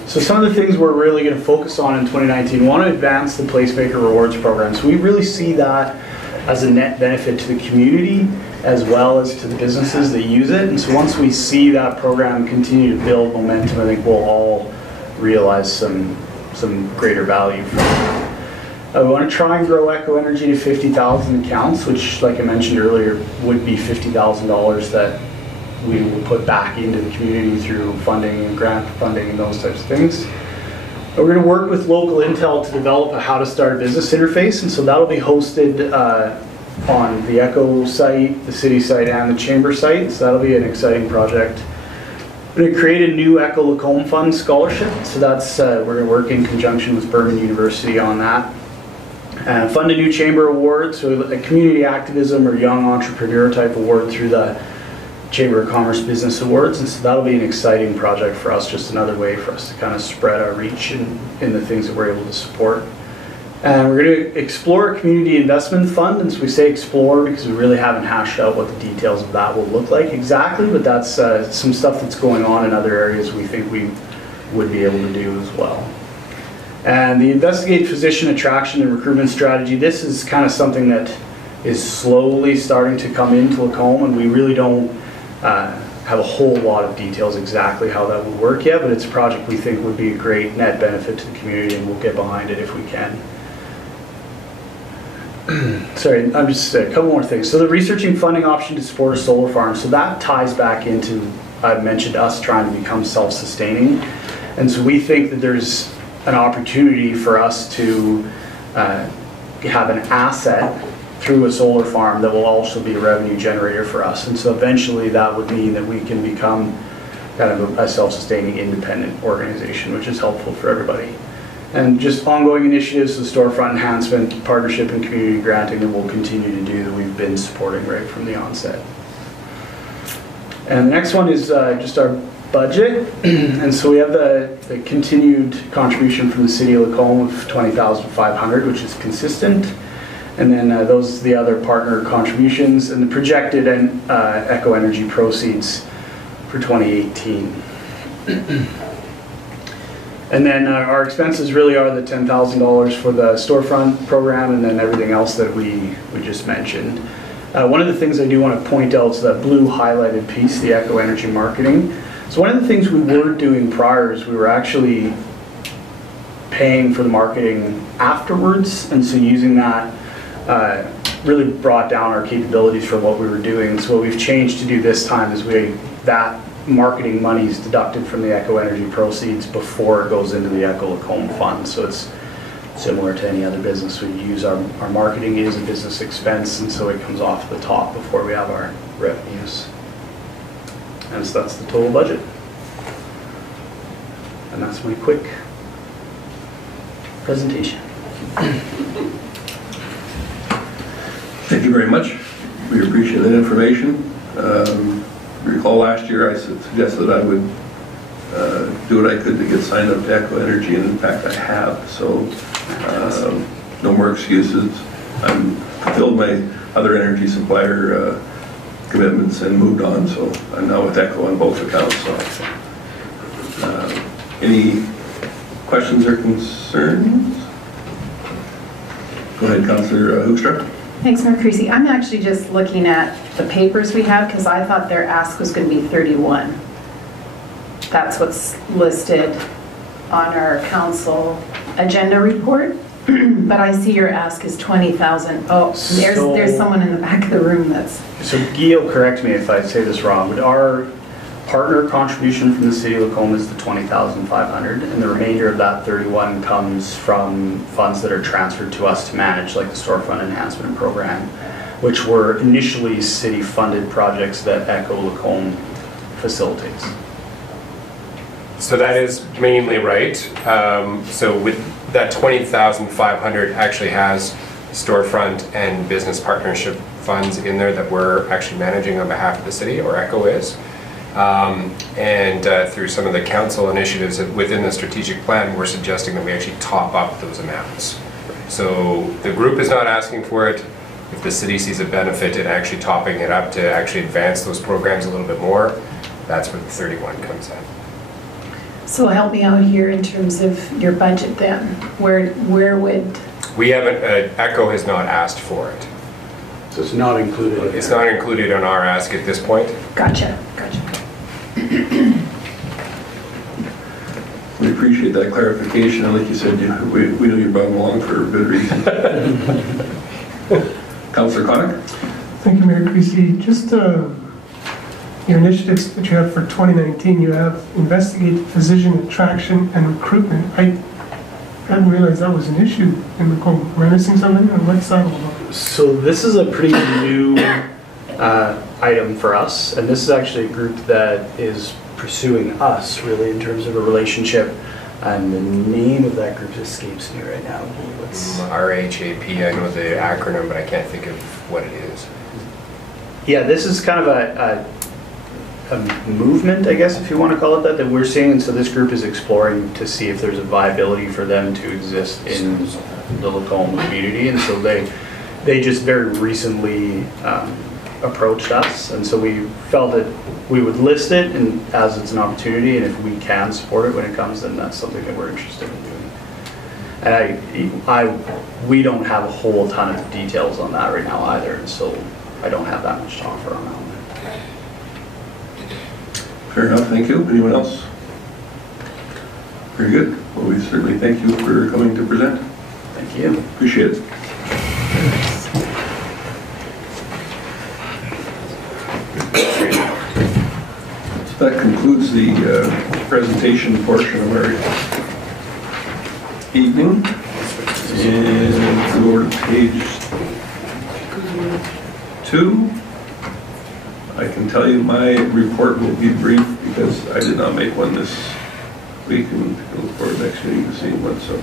So some of the things we're really going to focus on in 2019, we want to advance the Placemaker Rewards program. So we really see that as a net benefit to the community as well as to the businesses that use it. And so once we see that program continue to build momentum, I think we'll all realize some greater value from it. We want to try and grow Echo Energy to 50,000 accounts, which, like I mentioned earlier, would be $50,000 that we will put back into the community through funding and grant funding and those types of things. We're going to work with local intel to develop a how to start a business interface, and so that'll be hosted on the Echo site, the city site, and the chamber site, so that'll be an exciting project. We're going to create a new Echo Lacombe Fund scholarship, so that's we're going to work in conjunction with Burman University on that. Fund a new chamber award, so a community activism or young entrepreneur type award through the Chamber of Commerce Business Awards, and so that'll be an exciting project for us, just another way for us to kind of spread our reach in the things that we're able to support. And we're going to explore a community investment fund, and so we say explore because we really haven't hashed out what the details of that will look like exactly, but that's some stuff that's going on in other areas we think we would be able to do as well. And the investigate physician attraction and recruitment strategy, this is kind of something that is slowly starting to come into Lacombe, and we really don't have a whole lot of details exactly how that will work yet, but it's a project we think would be a great net benefit to the community, and we'll get behind it if we can. Sorry, I'm just a couple more things. So the researching funding option to support a solar farm, so that ties back into, I've mentioned us trying to become self-sustaining, and so we think that there's an opportunity for us to have an asset through a solar farm that will also be a revenue generator for us. And so eventually that would mean that we can become kind of a self-sustaining independent organization, which is helpful for everybody. And just ongoing initiatives, the storefront enhancement, partnership and community granting that we'll continue to do that we've been supporting right from the onset. And the next one is just our budget. And so we have the continued contribution from the city of Lacombe of $20,500, which is consistent. And then the other partner contributions and the projected Echo Energy proceeds for 2018. And then our expenses really are the $10,000 for the storefront program and then everything else that we just mentioned. One of the things I do want to point out is that blue highlighted piece, the Echo Energy marketing. So one of the things we were doing prior is we were actually paying for the marketing afterwards, and so using that really brought down our capabilities for what we were doing. So what we've changed to do this time is that marketing money is deducted from the Echo Energy proceeds before it goes into the Echo Lacombe Fund. So it's similar to any other business. We use our marketing is a business expense, and so it comes off the top before we have our revenues. And so that's the total budget. And that's my quick presentation. Thank you very much. We appreciate that information. Recall last year I suggested I would do what I could to get signed up to Echo Energy, and in fact I have. So no more excuses. I'm fulfilled my other energy supplier commitments and moved on. So I'm now with Echo on both accounts. So any questions or concerns? Go ahead, Councillor Hoekstra. Thanks, Mayor Creasy. I'm actually just looking at the papers we have because I thought their ask was going to be 31. That's what's listed on our council agenda report. But I see your ask is 20,000. Oh, there's someone in the back of the room that's... So Guy will correct me if I say this wrong, but our partner contribution from the city of Lacombe is the $20,500, and the remainder of that 31 comes from funds that are transferred to us to manage, like the storefront enhancement program, which were initially city-funded projects that Echo Lacombe facilitates. So that is mainly right. So with that 20,500 actually has storefront and business partnership funds in there that we're actually managing on behalf of the city, or ECHO is. Through some of the council initiatives within the strategic plan, we're suggesting that we actually top up those amounts. So the group is not asking for it. If the city sees a benefit in actually topping it up to actually advance those programs a little bit more, that's where the 31 comes in. So help me out here in terms of your budget then. Where would... We haven't, ECHO has not asked for it. So it's not included? It's not included on our ask at this point. Gotcha. We appreciate that clarification, and like you said, we know you brought them along for a good reason. Councillor Connick? Thank you, Mayor Creasy. Just your initiatives that you have for 2019, you have investigate physician attraction and recruitment. I hadn't realized that was an issue in Lacombe. Am I missing something? Or what's that all about? So this is a pretty new item for us, and this is actually a group that is pursuing us really in terms of a relationship, and the name of that group escapes me right now. What's RHAP, I know the acronym, but I can't think of what it is. Yeah, this is kind of a movement, I guess, if you want to call it that we're seeing. And so this group is exploring to see if there's a viability for them to exist in the Lacombe community. And so they just very recently approached us, and so we felt that we would list it and as it's an opportunity, and if we can support it when it comes, then that's something that we're interested in doing. And we don't have a whole ton of details on that right now either, and so I don't have that much to offer on that one. Fair enough, thank you. Anyone else? Very good. Well, we certainly thank you for coming to present. Thank you. Appreciate it. So that concludes the presentation portion of our evening. And go over to page 2. I can tell you my report will be brief because I did not make one this week, and look forward to next meeting to seeing one. So,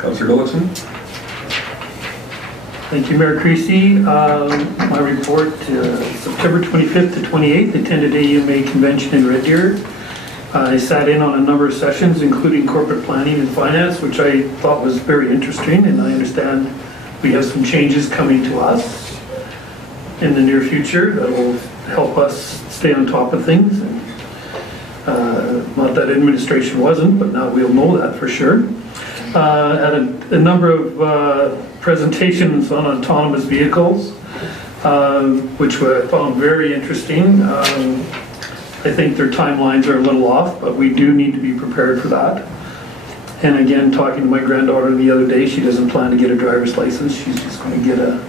Councillor Gullickson. Thank you, Mayor Creasy. My report, September 25th to 28th, attended AUMA convention in Red Deer. I sat in on a number of sessions, including corporate planning and finance, which I thought was very interesting, and I understand we have some changes coming to us in the near future that will help us stay on top of things. Not that administration wasn't, but now we'll know that for sure. Had a number of presentations on autonomous vehicles, which I found very interesting. I think their timelines are a little off, but we do need to be prepared for that. And again, talking to my granddaughter the other day, she doesn't plan to get a driver's license. She's just going to get a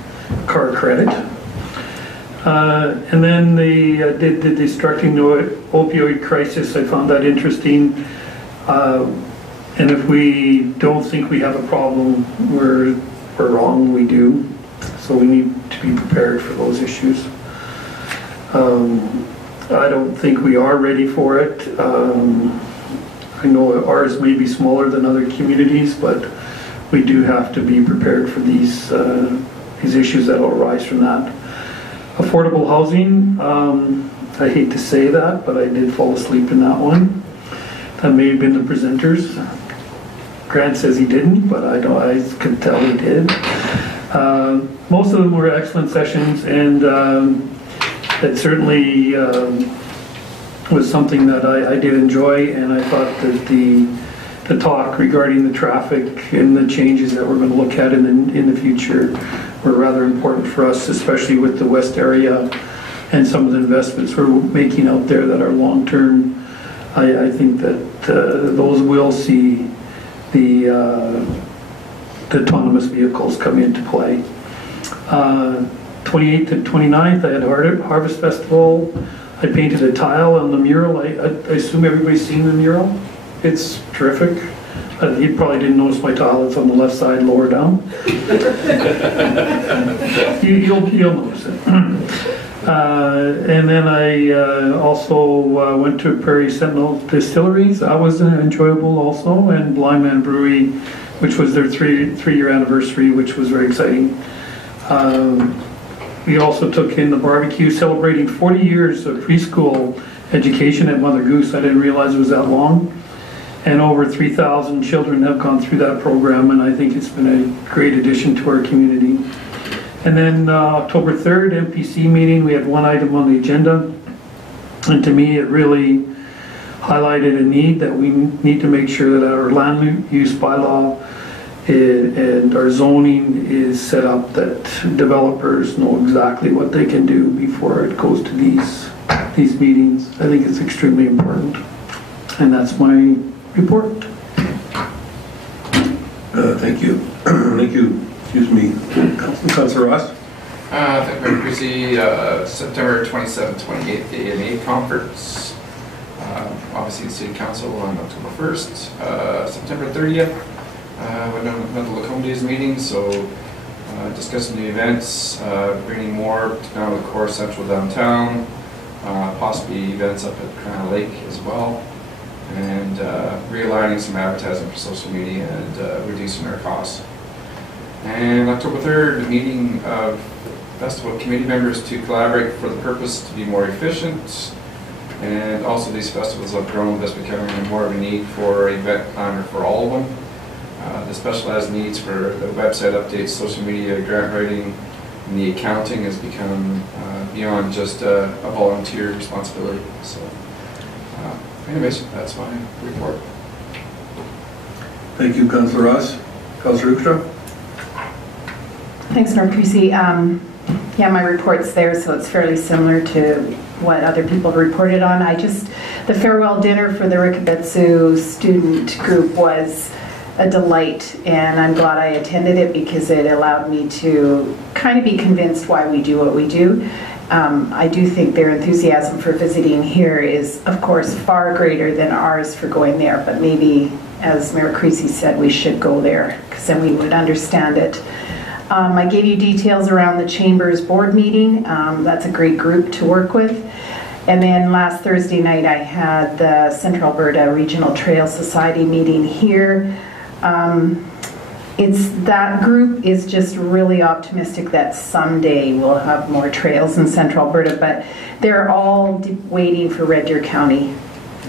car credit. And then they did the Destructing the Opioid Crisis. I found that interesting. And if we don't think we have a problem, we're wrong, we do. So we need to be prepared for those issues. I don't think we are ready for it. I know ours may be smaller than other communities, but we do have to be prepared for these issues that will arise from that. Affordable housing, I hate to say that, but I did fall asleep in that one. That may have been the presenters. Grant says he didn't, but I could tell he did. Most of them were excellent sessions, and it certainly was something that I did enjoy, and I thought that the talk regarding the traffic and the changes that we're going to look at in the future were rather important for us, especially with the west area and some of the investments we're making out there that are long-term. I think that those will see the autonomous vehicles come into play. 28th and 29th, I had Harvest Festival. I painted a tile on the mural. I assume everybody's seen the mural. It's terrific. You probably didn't notice my tile. It's on the left side, lower down. You'll notice it. And then I also went to Prairie Sentinel Distilleries. That was enjoyable also, and Blind Man Brewery, which was their three-year anniversary, which was very exciting. We also took in the barbecue, celebrating 40 years of preschool education at Mother Goose. I didn't realize it was that long. And over 3,000 children have gone through that program, and I think it's been a great addition to our community. And then October 3rd, MPC meeting, we had one item on the agenda. And to me, it really highlighted a need that we need to make sure that our land use bylaw and our zoning is set up that developers know exactly what they can do before it goes to these meetings. I think it's extremely important. And that's my report. Thank you. Thank you. Excuse me, Councillor Ross. Thank you, Mayor Creasy. September 27th, 28th, the AMA conference. Obviously, the City Council on October 1st. September 30th, went down to the Lacombe meeting, so discussing the events, bringing more to now the core central downtown, possibly events up at Crown Lake as well, and realigning some advertising for social media and reducing our costs. And October 3rd, meeting of festival committee members to collaborate for the purpose to be more efficient. And also these festivals have grown, thus becoming more of a need for an event planner for all of them. The specialized needs for the website updates, social media, grant writing, and the accounting has become beyond just a volunteer responsibility. So anyways, that's my report. Thank you, Councillor Ross. Councillor Hoekstra. Thanks, Mayor Creasy. Yeah, my report's there, so it's fairly similar to what other people have reported on. The farewell dinner for the Rikubetsu student group was a delight, and I'm glad I attended it because it allowed me to kind of be convinced why we do what we do. I do think their enthusiasm for visiting here is, of course, far greater than ours for going there, but maybe, as Mayor Creasy said, we should go there because then we would understand it. I gave you details around the Chamber's board meeting. That's a great group to work with. And then last Thursday night I had the Central Alberta Regional Trail Society meeting here. That group is just really optimistic that someday we'll have more trails in Central Alberta, but they're all waiting for Red Deer County.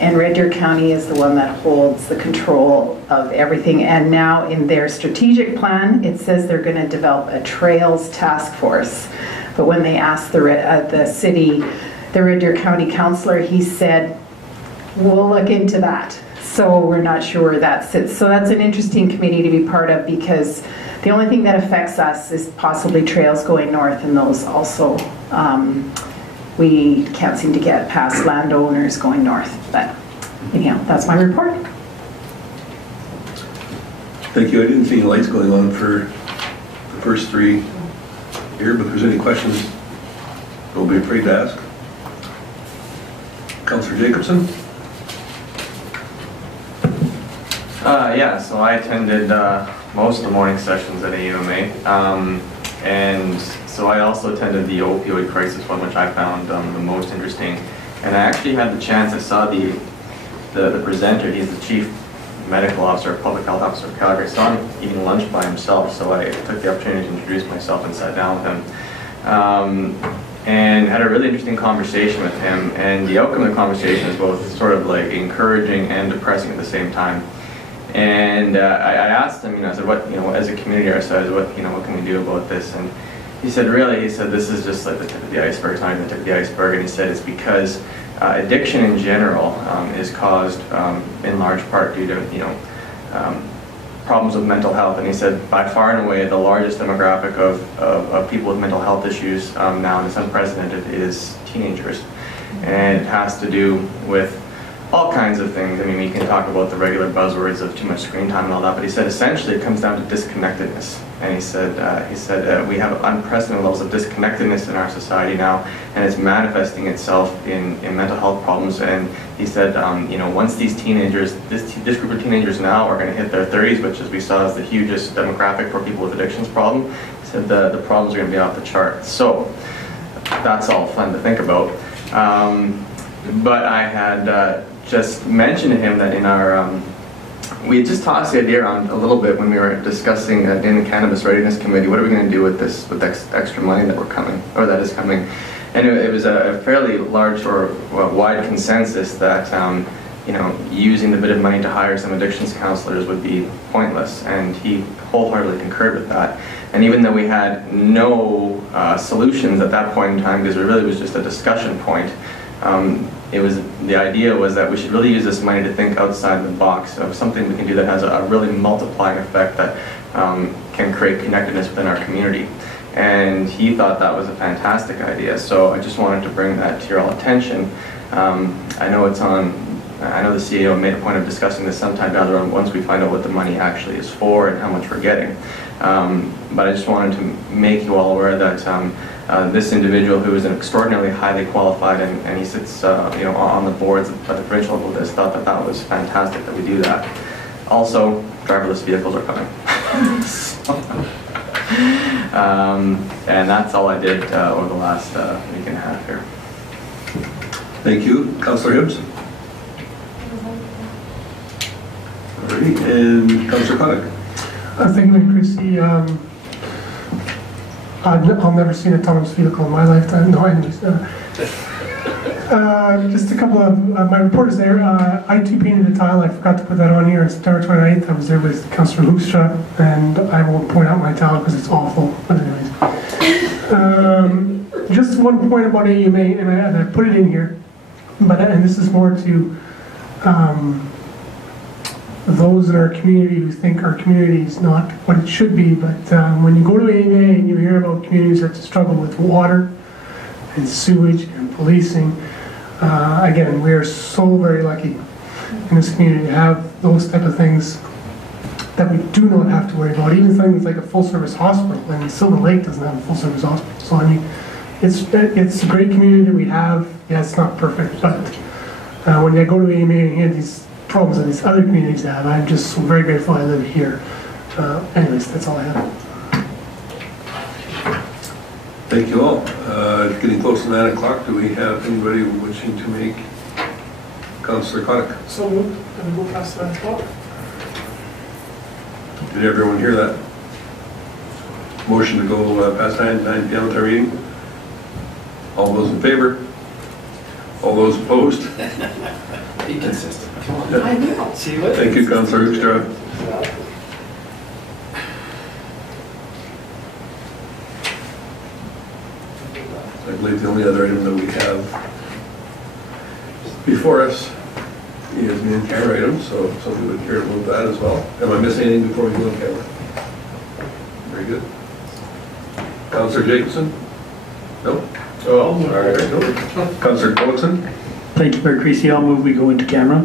And Red Deer County is the one that holds the control of everything. And now in their strategic plan, it says they're going to develop a trails task force. But when they asked the city, the Red Deer County councillor, he said, we'll look into that. So we're not sure where that sits. So that's an interesting committee to be part of because the only thing that affects us is possibly trails going north, and those also we can't seem to get past landowners going north. But anyhow, that's my report. Thank you. I didn't see any lights going on for the first three here, but if there's any questions, don't be afraid to ask. Councillor Jacobson. Yeah, so I attended most of the morning sessions at AUMA, and so I also attended the opioid crisis one, which I found the most interesting. And I actually had the chance, I saw the presenter, he's the chief medical officer, public health officer of Calgary. I saw him eating lunch by himself, so I took the opportunity to introduce myself and sat down with him. And had a really interesting conversation with him, and the outcome of the conversation is both sort of like encouraging and depressing at the same time. And I asked him, I said, what, as a community ourselves, what can we do about this? And he said, this is just like the tip of the iceberg. It's not even the tip of the iceberg. And he said it's because addiction in general is caused in large part due to, problems with mental health. And he said, by far and away, the largest demographic of people with mental health issues now, and it's unprecedented, is teenagers. And it has to do with all kinds of things. I mean, we can talk about the regular buzzwords of too much screen time and all that, but he said essentially it comes down to disconnectedness. And he said we have unprecedented levels of disconnectedness in our society now, and it's manifesting itself in mental health problems. And he said, once these teenagers, this group of teenagers now are going to hit their 30s, which as we saw is the hugest demographic for people with addictions problem, he said the problems are going to be off the chart. So that's all fun to think about. But I had just mentioned to him that in our, we had just tossed the idea around a little bit when we were discussing in the Cannabis Readiness Committee, what are we going to do with this, with extra money that is coming. And it was a fairly large or wide consensus that you know, using the bit of money to hire some addictions counselors would be pointless, and he wholeheartedly concurred with that. And even though we had no solutions at that point in time, because it really was just a discussion point, the idea was that we should really use this money to think outside the box of something we can do that has a really multiplying effect that can create connectedness within our community. And he thought that was a fantastic idea, so I just wanted to bring that to your all attention. I know the CEO made a point of discussing this sometime down the road once we find out what the money actually is for and how much we're getting. But I just wanted to make you all aware that this individual, who is an extraordinarily highly qualified, and he sits you know, on the boards at the provincial level, thought that that was fantastic that we do that. Also, driverless vehicles are coming. And that's all I did over the last week and a half here. Thank you. Councillor Hibbs? Alrighty, and Councillor Connick? Thank you, Chrissy. I've never seen a Thomas vehicle in my lifetime. No, anyways. Just a couple of my report is there. I too painted a tile. I forgot to put that on here on September 29th. I was there with Councillor Hoekstra, and I won't point out my tile because it's awful. But anyways, just one point about AUMA, and I put it in here, and this is more to those in our community who think our community is not what it should be. But when you go to AUMA and you hear about communities that struggle with water and sewage and policing, again, we are so very lucky in this community to have those type of things that we do not have to worry about. Even things like a full-service hospital, and Silver Lake doesn't have a full-service hospital. So I mean, it's a great community that we have. Yeah, it's not perfect, but when I go to AMA and hear these problems that these other communities have, I'm just so very grateful I live here. Anyways, that's all I have. Thank you all. Getting close to 9 o'clock. Do we have anybody wishing to make? Councillor Connick. So moved. And we'll pass that o'clock. Did everyone hear that? Motion to go past 9 p.m. with our meeting. All those in favor? All those opposed? Be consistent. Come on. I know. Thank you, Councillor Hoekstra. I believe the only other item that we have before us is the in-camera item, so if somebody would care to move that as well. Am I missing anything before we go in camera? Very good. Councillor Jacobson? No? Oh, all right. No. Councillor Collickson? Thank you, Mayor Creasy. I'll move we go into camera.